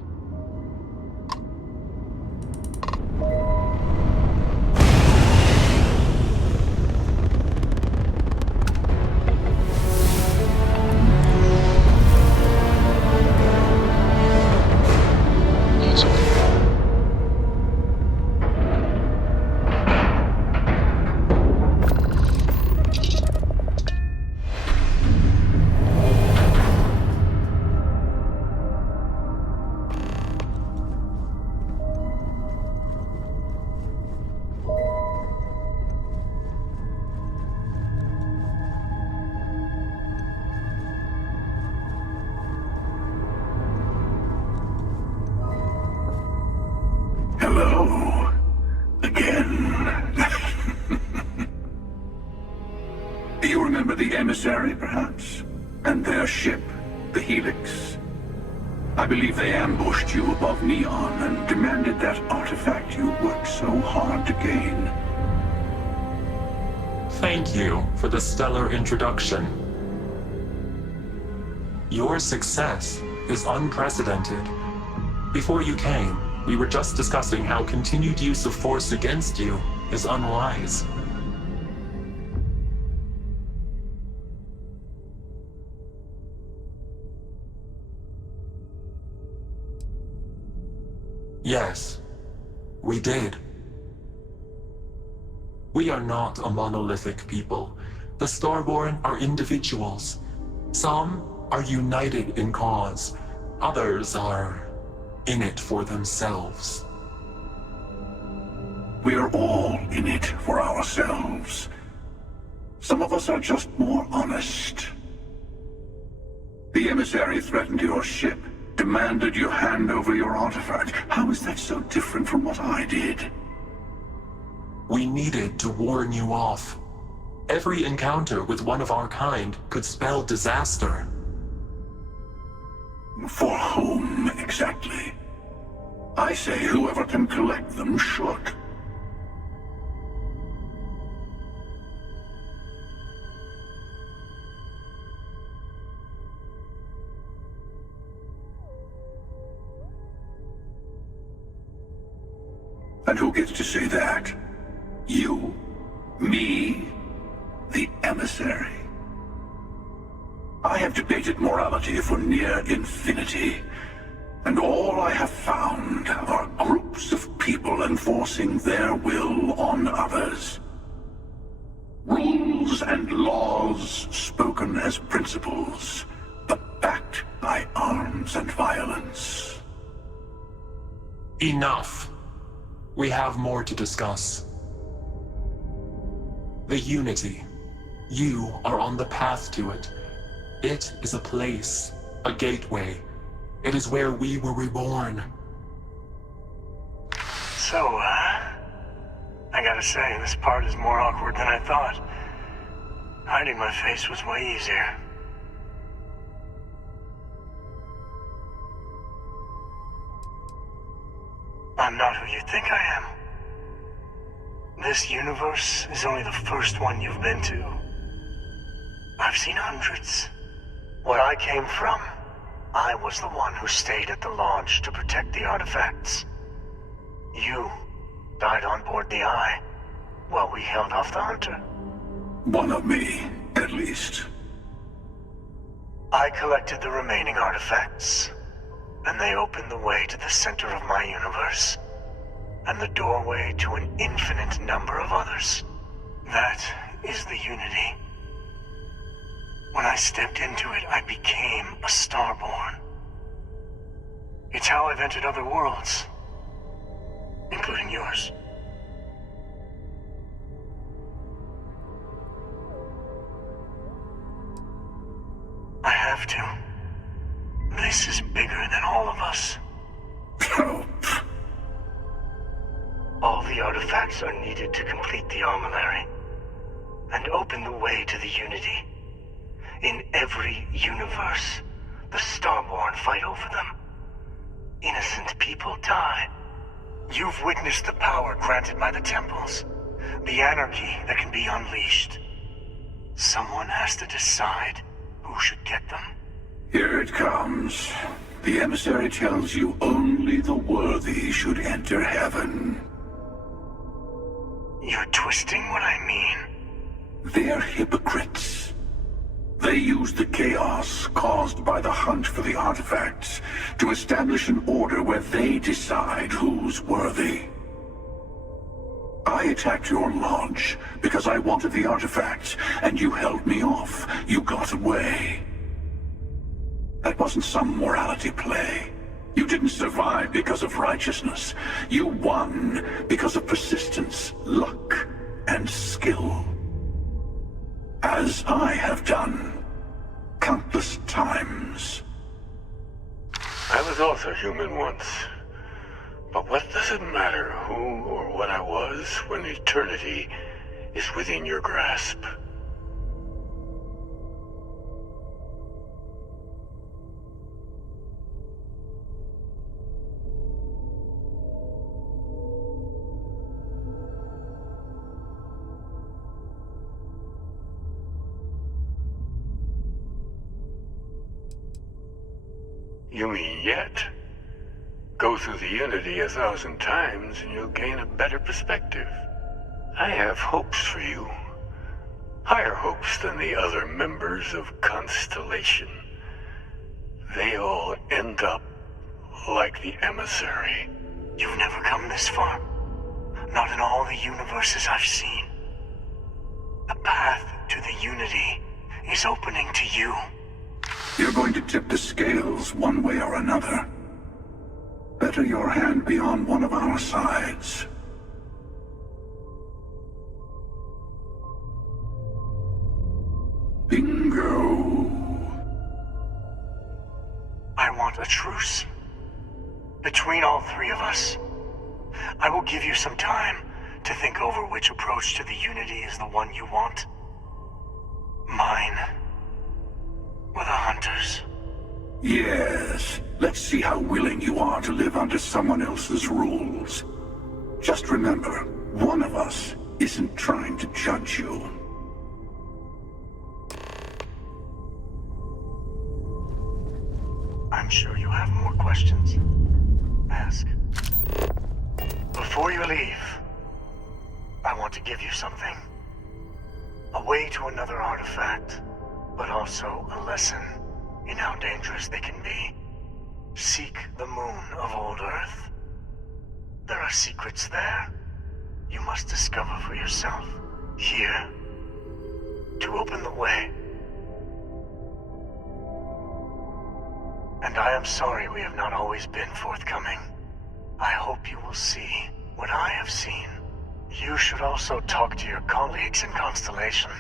Hello. Again. The emissary, perhaps? And their ship, the Helix? I believe they ambushed you above Neon and demanded that artifact you worked so hard to gain. Thank you for the stellar introduction. Your success is unprecedented. Before you came, we were just discussing how continued use of force against you is unwise. Yes, we did. We are not a monolithic people. The Starborn are individuals. Some are united in cause. Others are in it for themselves. We're all in it for ourselves. Some of us are just more honest. The emissary threatened your ship, demanded you hand over your artifact. How is that so different from what I did? We needed to warn you off. Every encounter with one of our kind could spell disaster. For whom, exactly? I say whoever can collect them should. And who gets to say that? You? Me? The emissary? I have debated morality for near infinity, and all I have found are groups of people enforcing their will on others. Rules and laws spoken as principles, but backed by arms and violence. Enough. We have more to discuss. The Unity. You are on the path to it. It is a place, a gateway. It is where we were reborn. So, I gotta say, this part is more awkward than I thought. Hiding my face was way easier. I'm not who you think I am. This universe is only the first one you've been to. I've seen hundreds. Where I came from, I was the one who stayed at the launch to protect the artifacts. You died on board the Eye, while we held off the Hunter. One of me, at least. I collected the remaining artifacts, and they opened the way to the center of my universe, and the doorway to an infinite number of others. That is the Unity. When I stepped into it, I became a Starborn. It's how I've entered other worlds, including yours. I have to. This is bigger than all of us. All the artifacts are needed to complete the armillary and open the way to the Unity. In every universe, the Starborn fight over them. Innocent people die. You've witnessed the power granted by the temples, the anarchy that can be unleashed. Someone has to decide who should get them. Here it comes. The emissary tells you only the worthy should enter heaven. You're twisting what I mean. They're hypocrites. They use the chaos caused by the hunt for the artifacts to establish an order where they decide who's worthy. I attacked your launch because I wanted the artifacts, and you held me off. You got away. That wasn't some morality play. You didn't survive because of righteousness. You won because of persistence, luck, and skill. As I have done countless times. I was also human once. But what does it matter who or what I was when eternity is within your grasp? You mean yet? Go through the Unity 1,000 times and you'll gain a better perspective. I have hopes for you. Higher hopes than the other members of Constellation. They all end up like the emissary. You've never come this far. Not in all the universes I've seen. The path to the Unity is opening to you. You're going to tip the scales one way or another. Better your hand be on one of our sides. Bingo. I want a truce. Between all three of us. I will give you some time to think over which approach to the Unity is the one you want. Mine. Or the Hunters. Yes. Let's see how willing you are to live under someone else's rules. Just remember, one of us isn't trying to judge you. I'm sure you have more questions. Ask. Before you leave, I want to give you something. A way to another artifact, but also a lesson in how dangerous they can be. Seek the moon of old Earth. There are secrets there you must discover for yourself. Here, to open the way. And I am sorry we have not always been forthcoming. I hope you will see what I have seen. You should also talk to your colleagues in Constellation.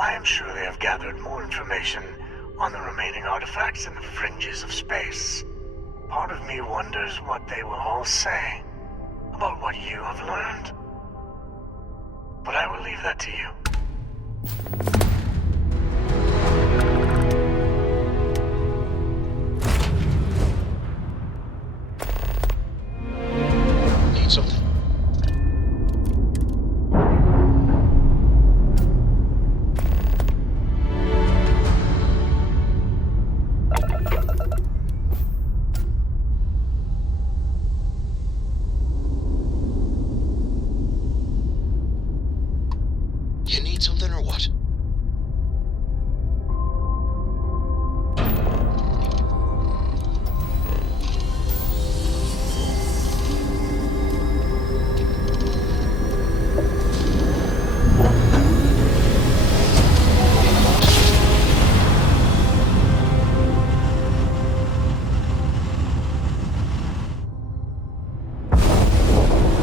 I am sure they have gathered more information on the remaining artifacts in the fringes of space. Part of me wonders what they will all say about what you have learned. But I will leave that to you. Need something? You need something or what?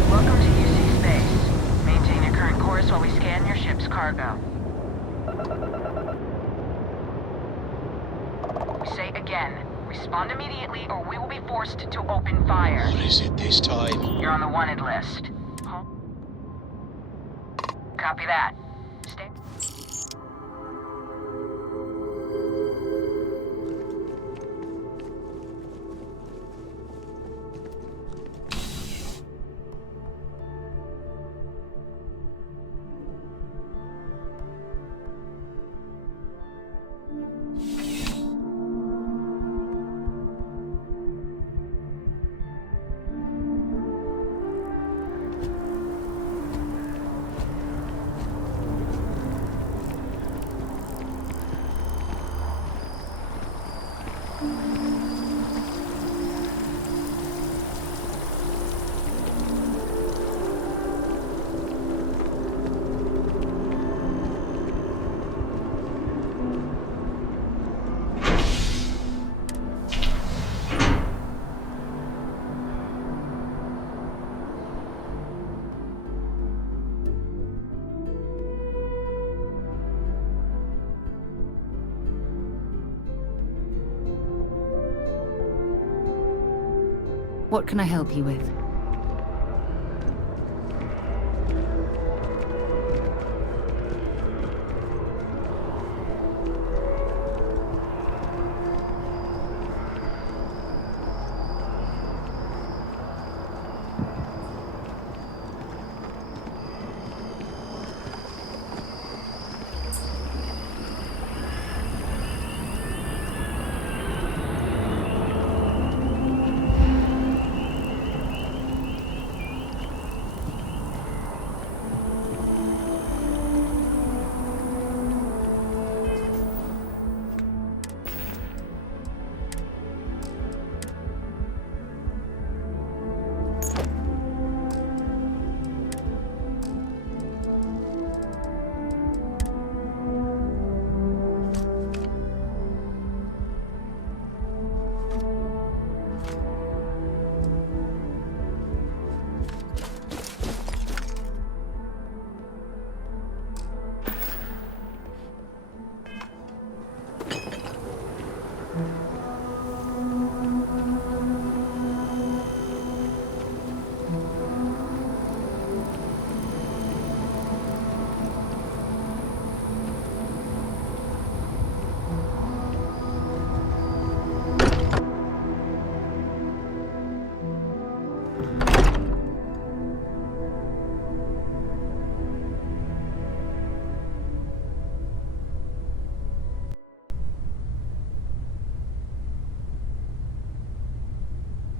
Welcome to UC Space. Maintain your current course while we scan your ship's cargo. We say again, respond immediately or we will be forced to open fire. What is it this time? You're on the wanted list. Copy that. Stay. What can I help you with?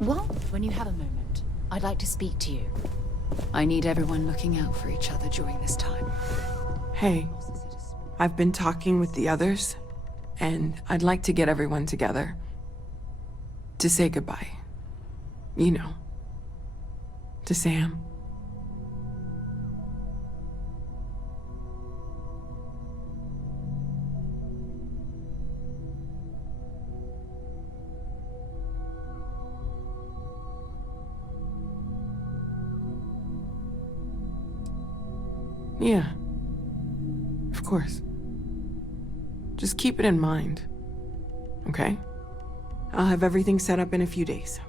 Well, when you have a moment, I'd like to speak to you. I need everyone looking out for each other during this time. Hey, I've been talking with the others, and I'd like to get everyone together. To say goodbye. You know. To Sam. Yeah. Of course. Just keep it in mind. Okay? I'll have everything set up in a few days.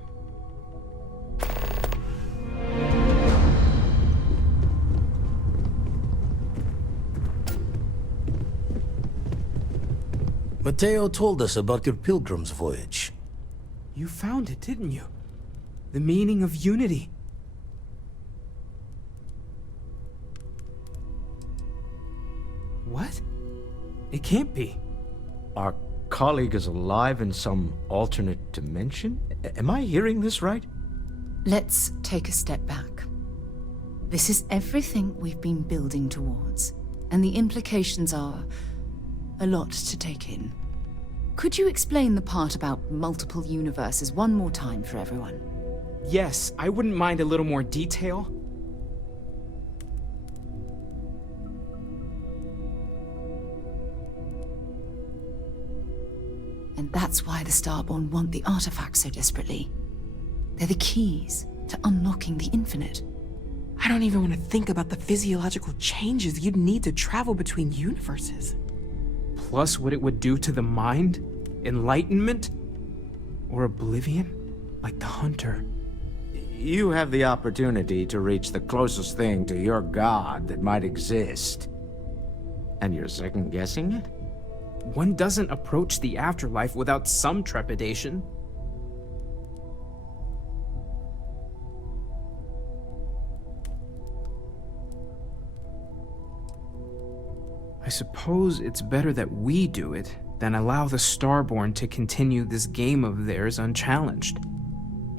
Mateo told us about your pilgrim's voyage. You found it, didn't you? The meaning of unity. What? It can't be. Our colleague is alive in some alternate dimension? Am I hearing this right? Let's take a step back. This is everything we've been building towards, and the implications are a lot to take in. Could you explain the part about multiple universes one more time for everyone? Yes, I wouldn't mind a little more detail. And that's why the Starborn want the artifacts so desperately. They're the keys to unlocking the infinite. I don't even want to think about the physiological changes you'd need to travel between universes. Plus what it would do to the mind? Enlightenment? Or oblivion? Like the Hunter. You have the opportunity to reach the closest thing to your god that might exist. And you're second-guessing it? One doesn't approach the afterlife without some trepidation. I suppose it's better that we do it than allow the Starborn to continue this game of theirs unchallenged.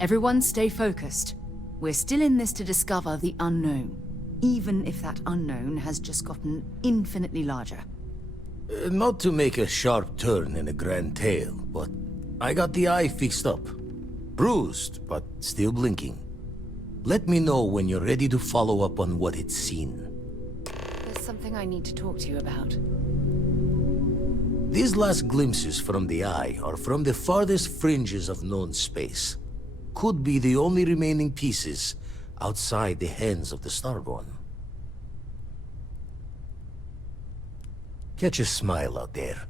Everyone stay focused. We're still in this to discover the unknown, even if that unknown has just gotten infinitely larger. Not to make a sharp turn in a grand tale, but I got the eye fixed up. Bruised, but still blinking. Let me know when you're ready to follow up on what it's seen. There's something I need to talk to you about. These last glimpses from the eye are from the farthest fringes of known space. Could be the only remaining pieces outside the hands of the Starborn. Catch a smile out there.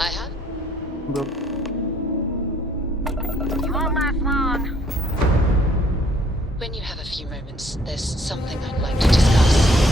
I have. You won't last long. When you have a few moments, there's something I'd like to discuss.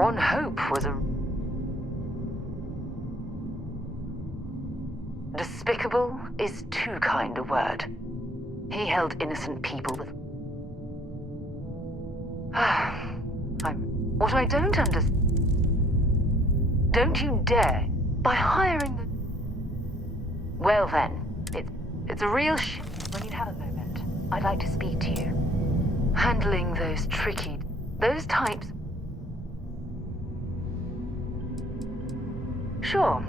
Ron Hope was a... Despicable is too kind a word. He held innocent people with... What I don't understand... Don't you dare, by hiring the... Well then, it's a real When you have a moment, I'd like to speak to you. Handling those tricky... Those types... Sure.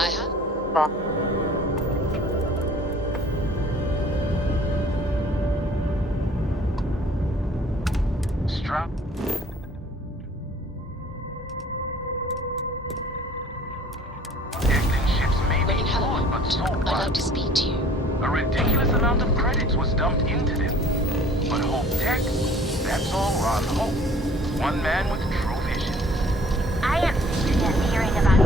I have. Strap. Ships may be flawed, but so I'd like to speak to you. A ridiculous amount of credits was dumped into them. But Hope Tech, that's all Ron Hope. One man with true vision. I am interested in hearing about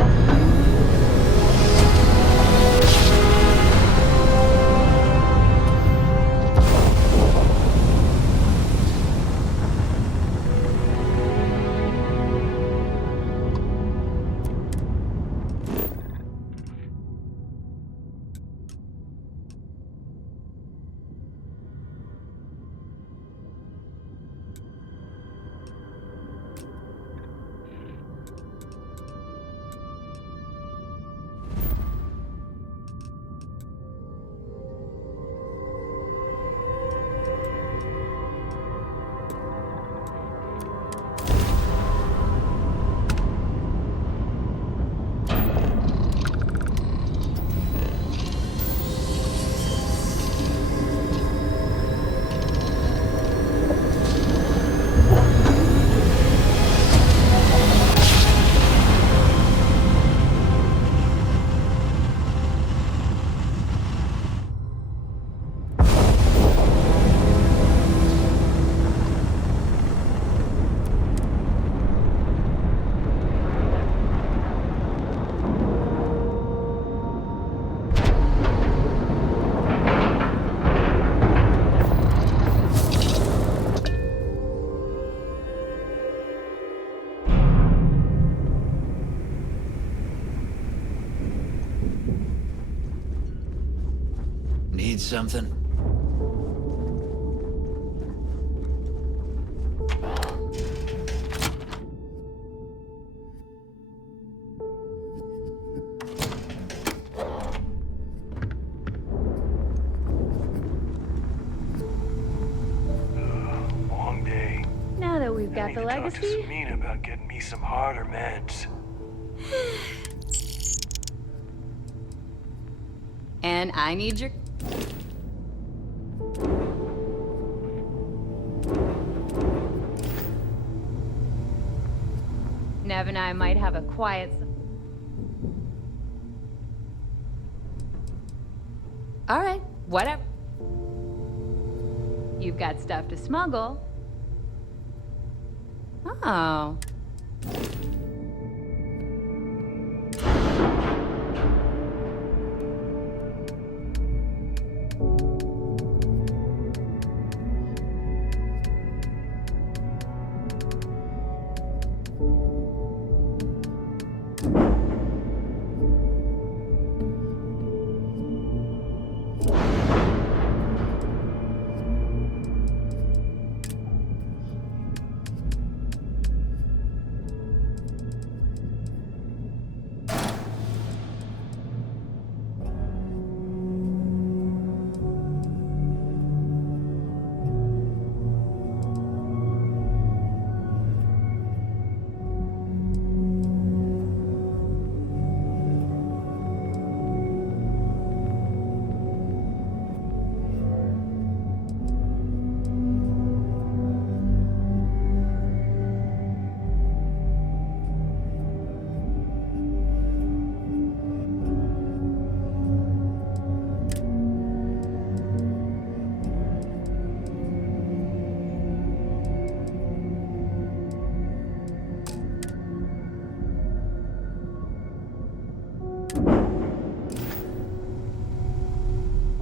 Need something? Long day. Now that we've got I the need to talk to legacy. Samina about getting me some harder meds. And I need your... Dev and I might have a quiet... Alright, whatever. You've got stuff to smuggle. Oh.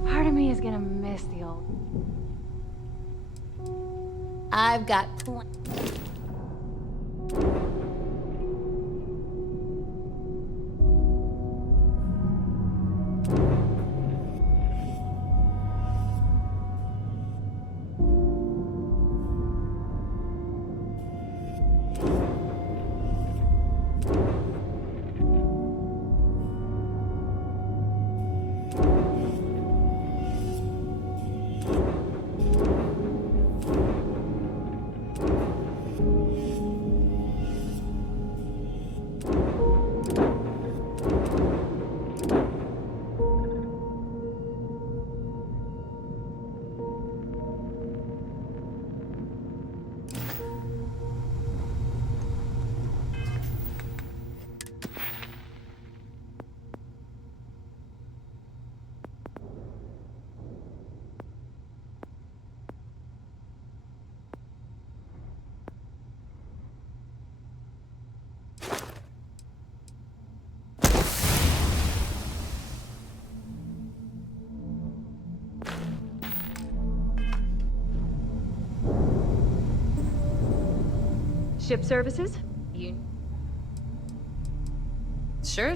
Part of me is gonna miss the old... I've got plenty. Ship services? You... Sure.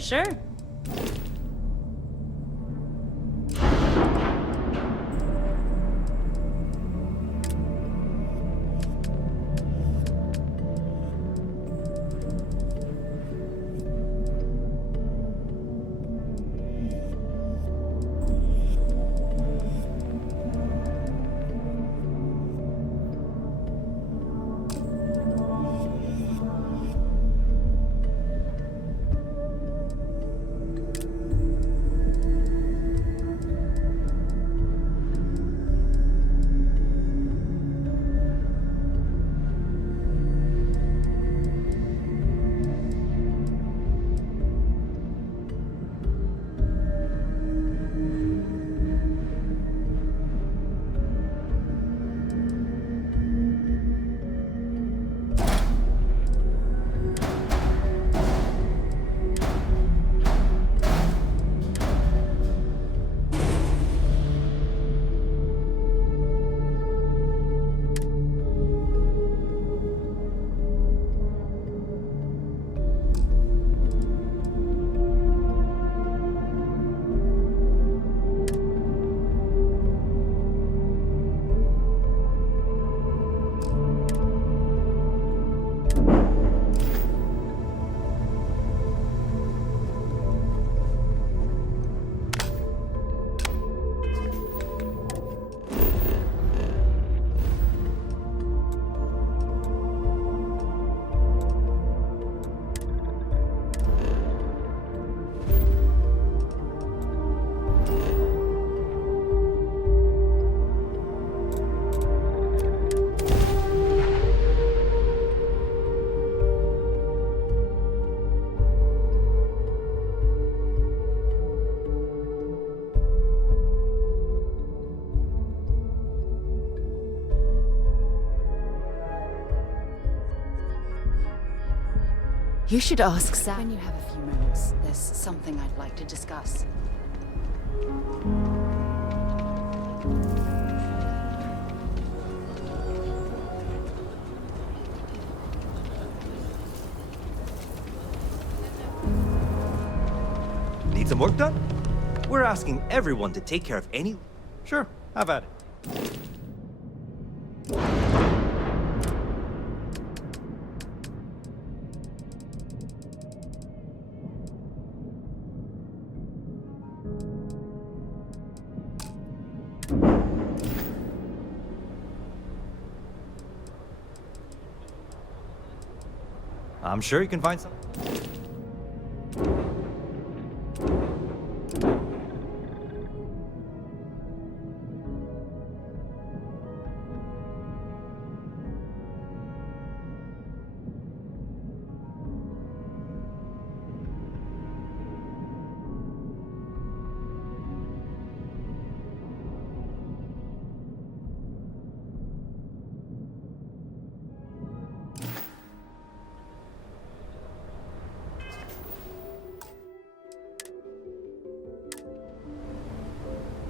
You should ask Sam. When you have a few moments, there's something I'd like to discuss. Need some work done? We're asking everyone to take care of any... Sure, have at it. I'm sure you can find some.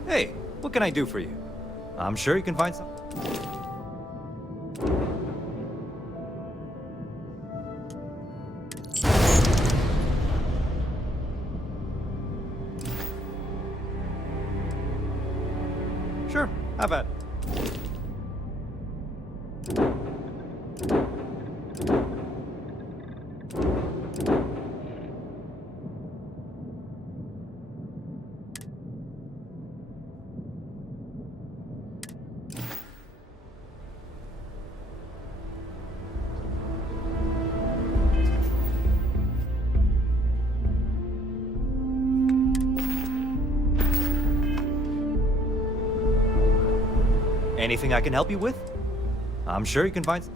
Hey, what can I do for you? I'm sure you can find some. Sure, have at it. Anything I can help you with? I'm sure you can find some.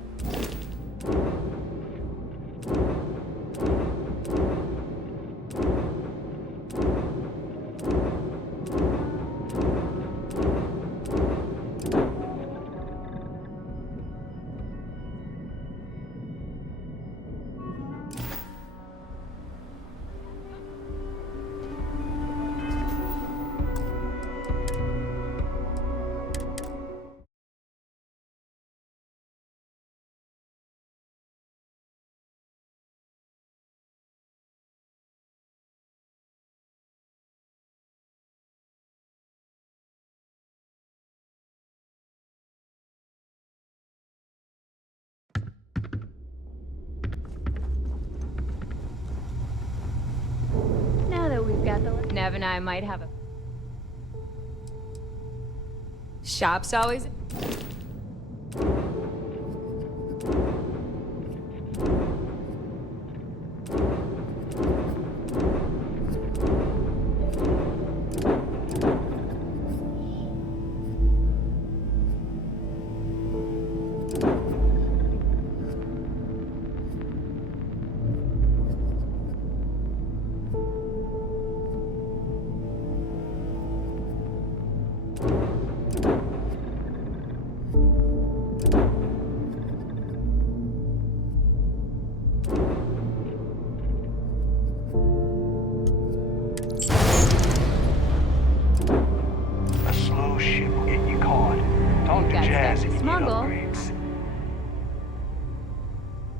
Now that we've got the... Nev and I might have a... Shop's always... A slow ship will get you caught. Talk to got Jazz stuff if to you need smuggle. upgrades.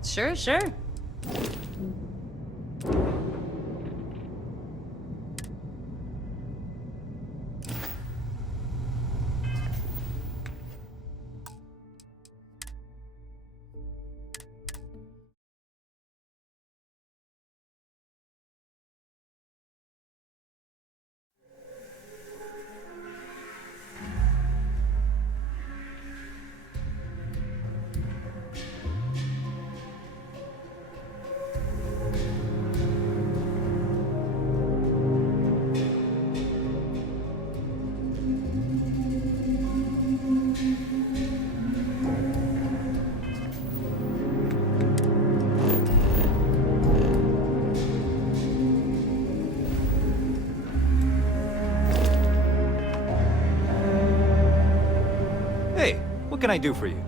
Sure, sure. Hey, what can I do for you?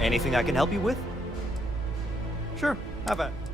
Anything I can help you with? Sure, have at it.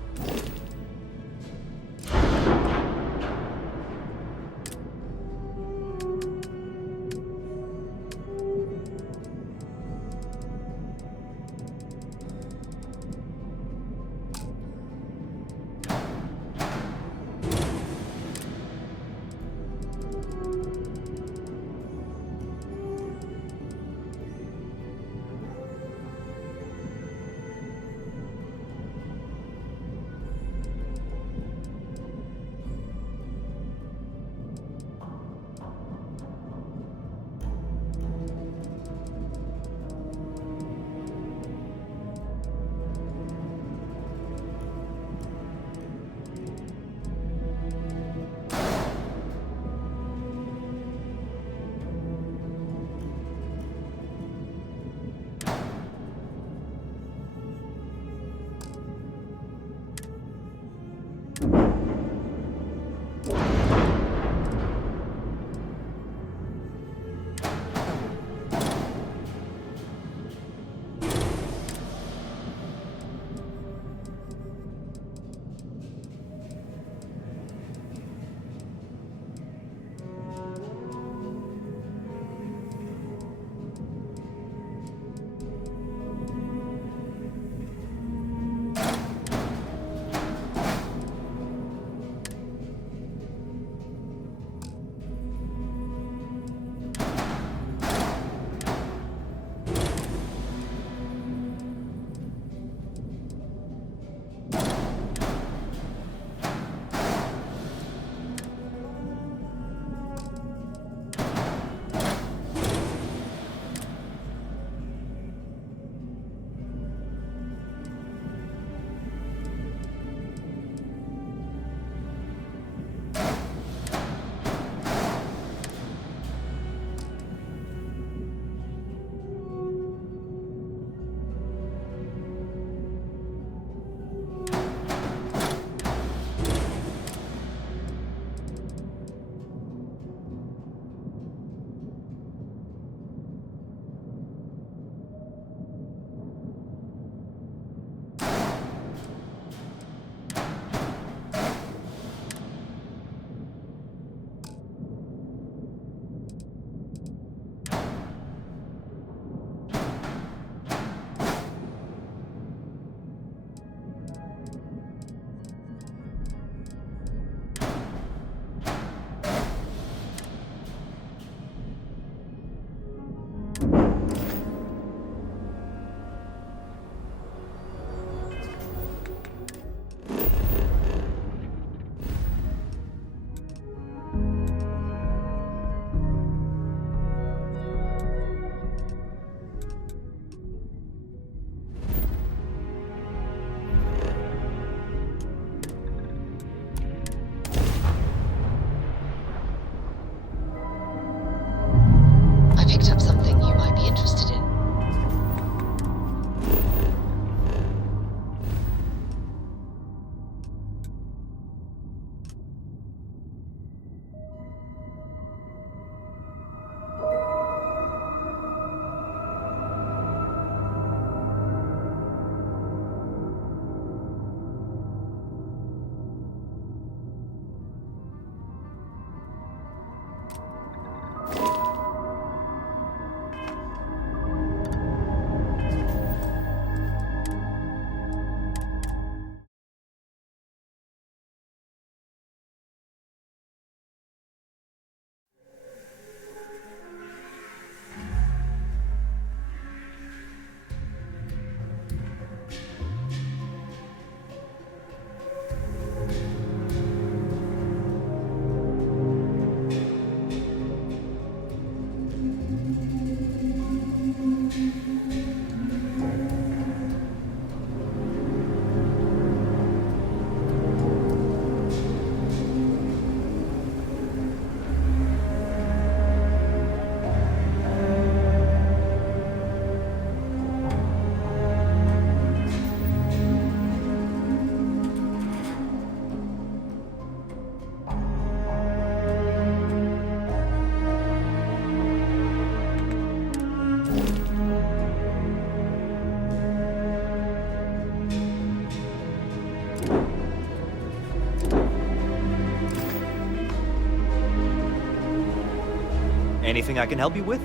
Anything I can help you with?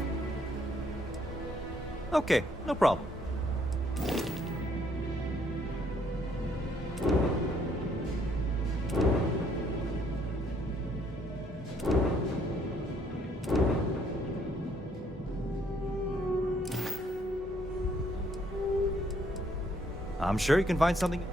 Okay, no problem. I'm sure you can find something.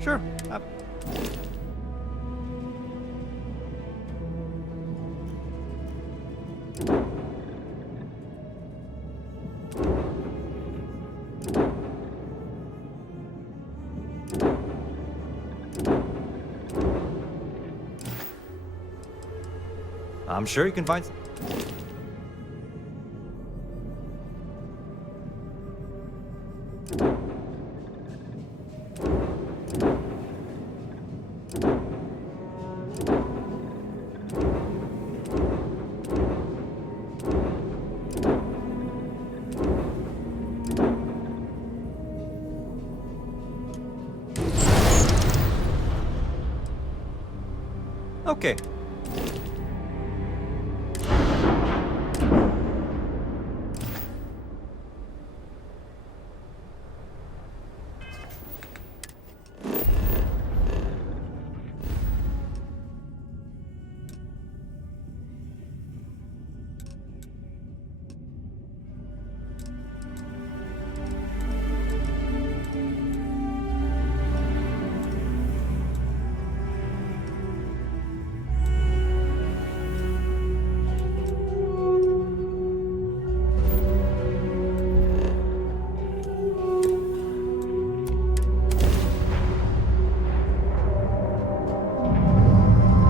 Sure. I'm sure you can find. Okay.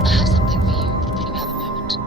I have something for you, if you have a moment.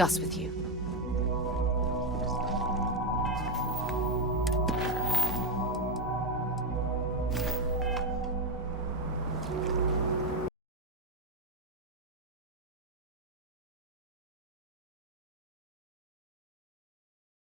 discuss with you.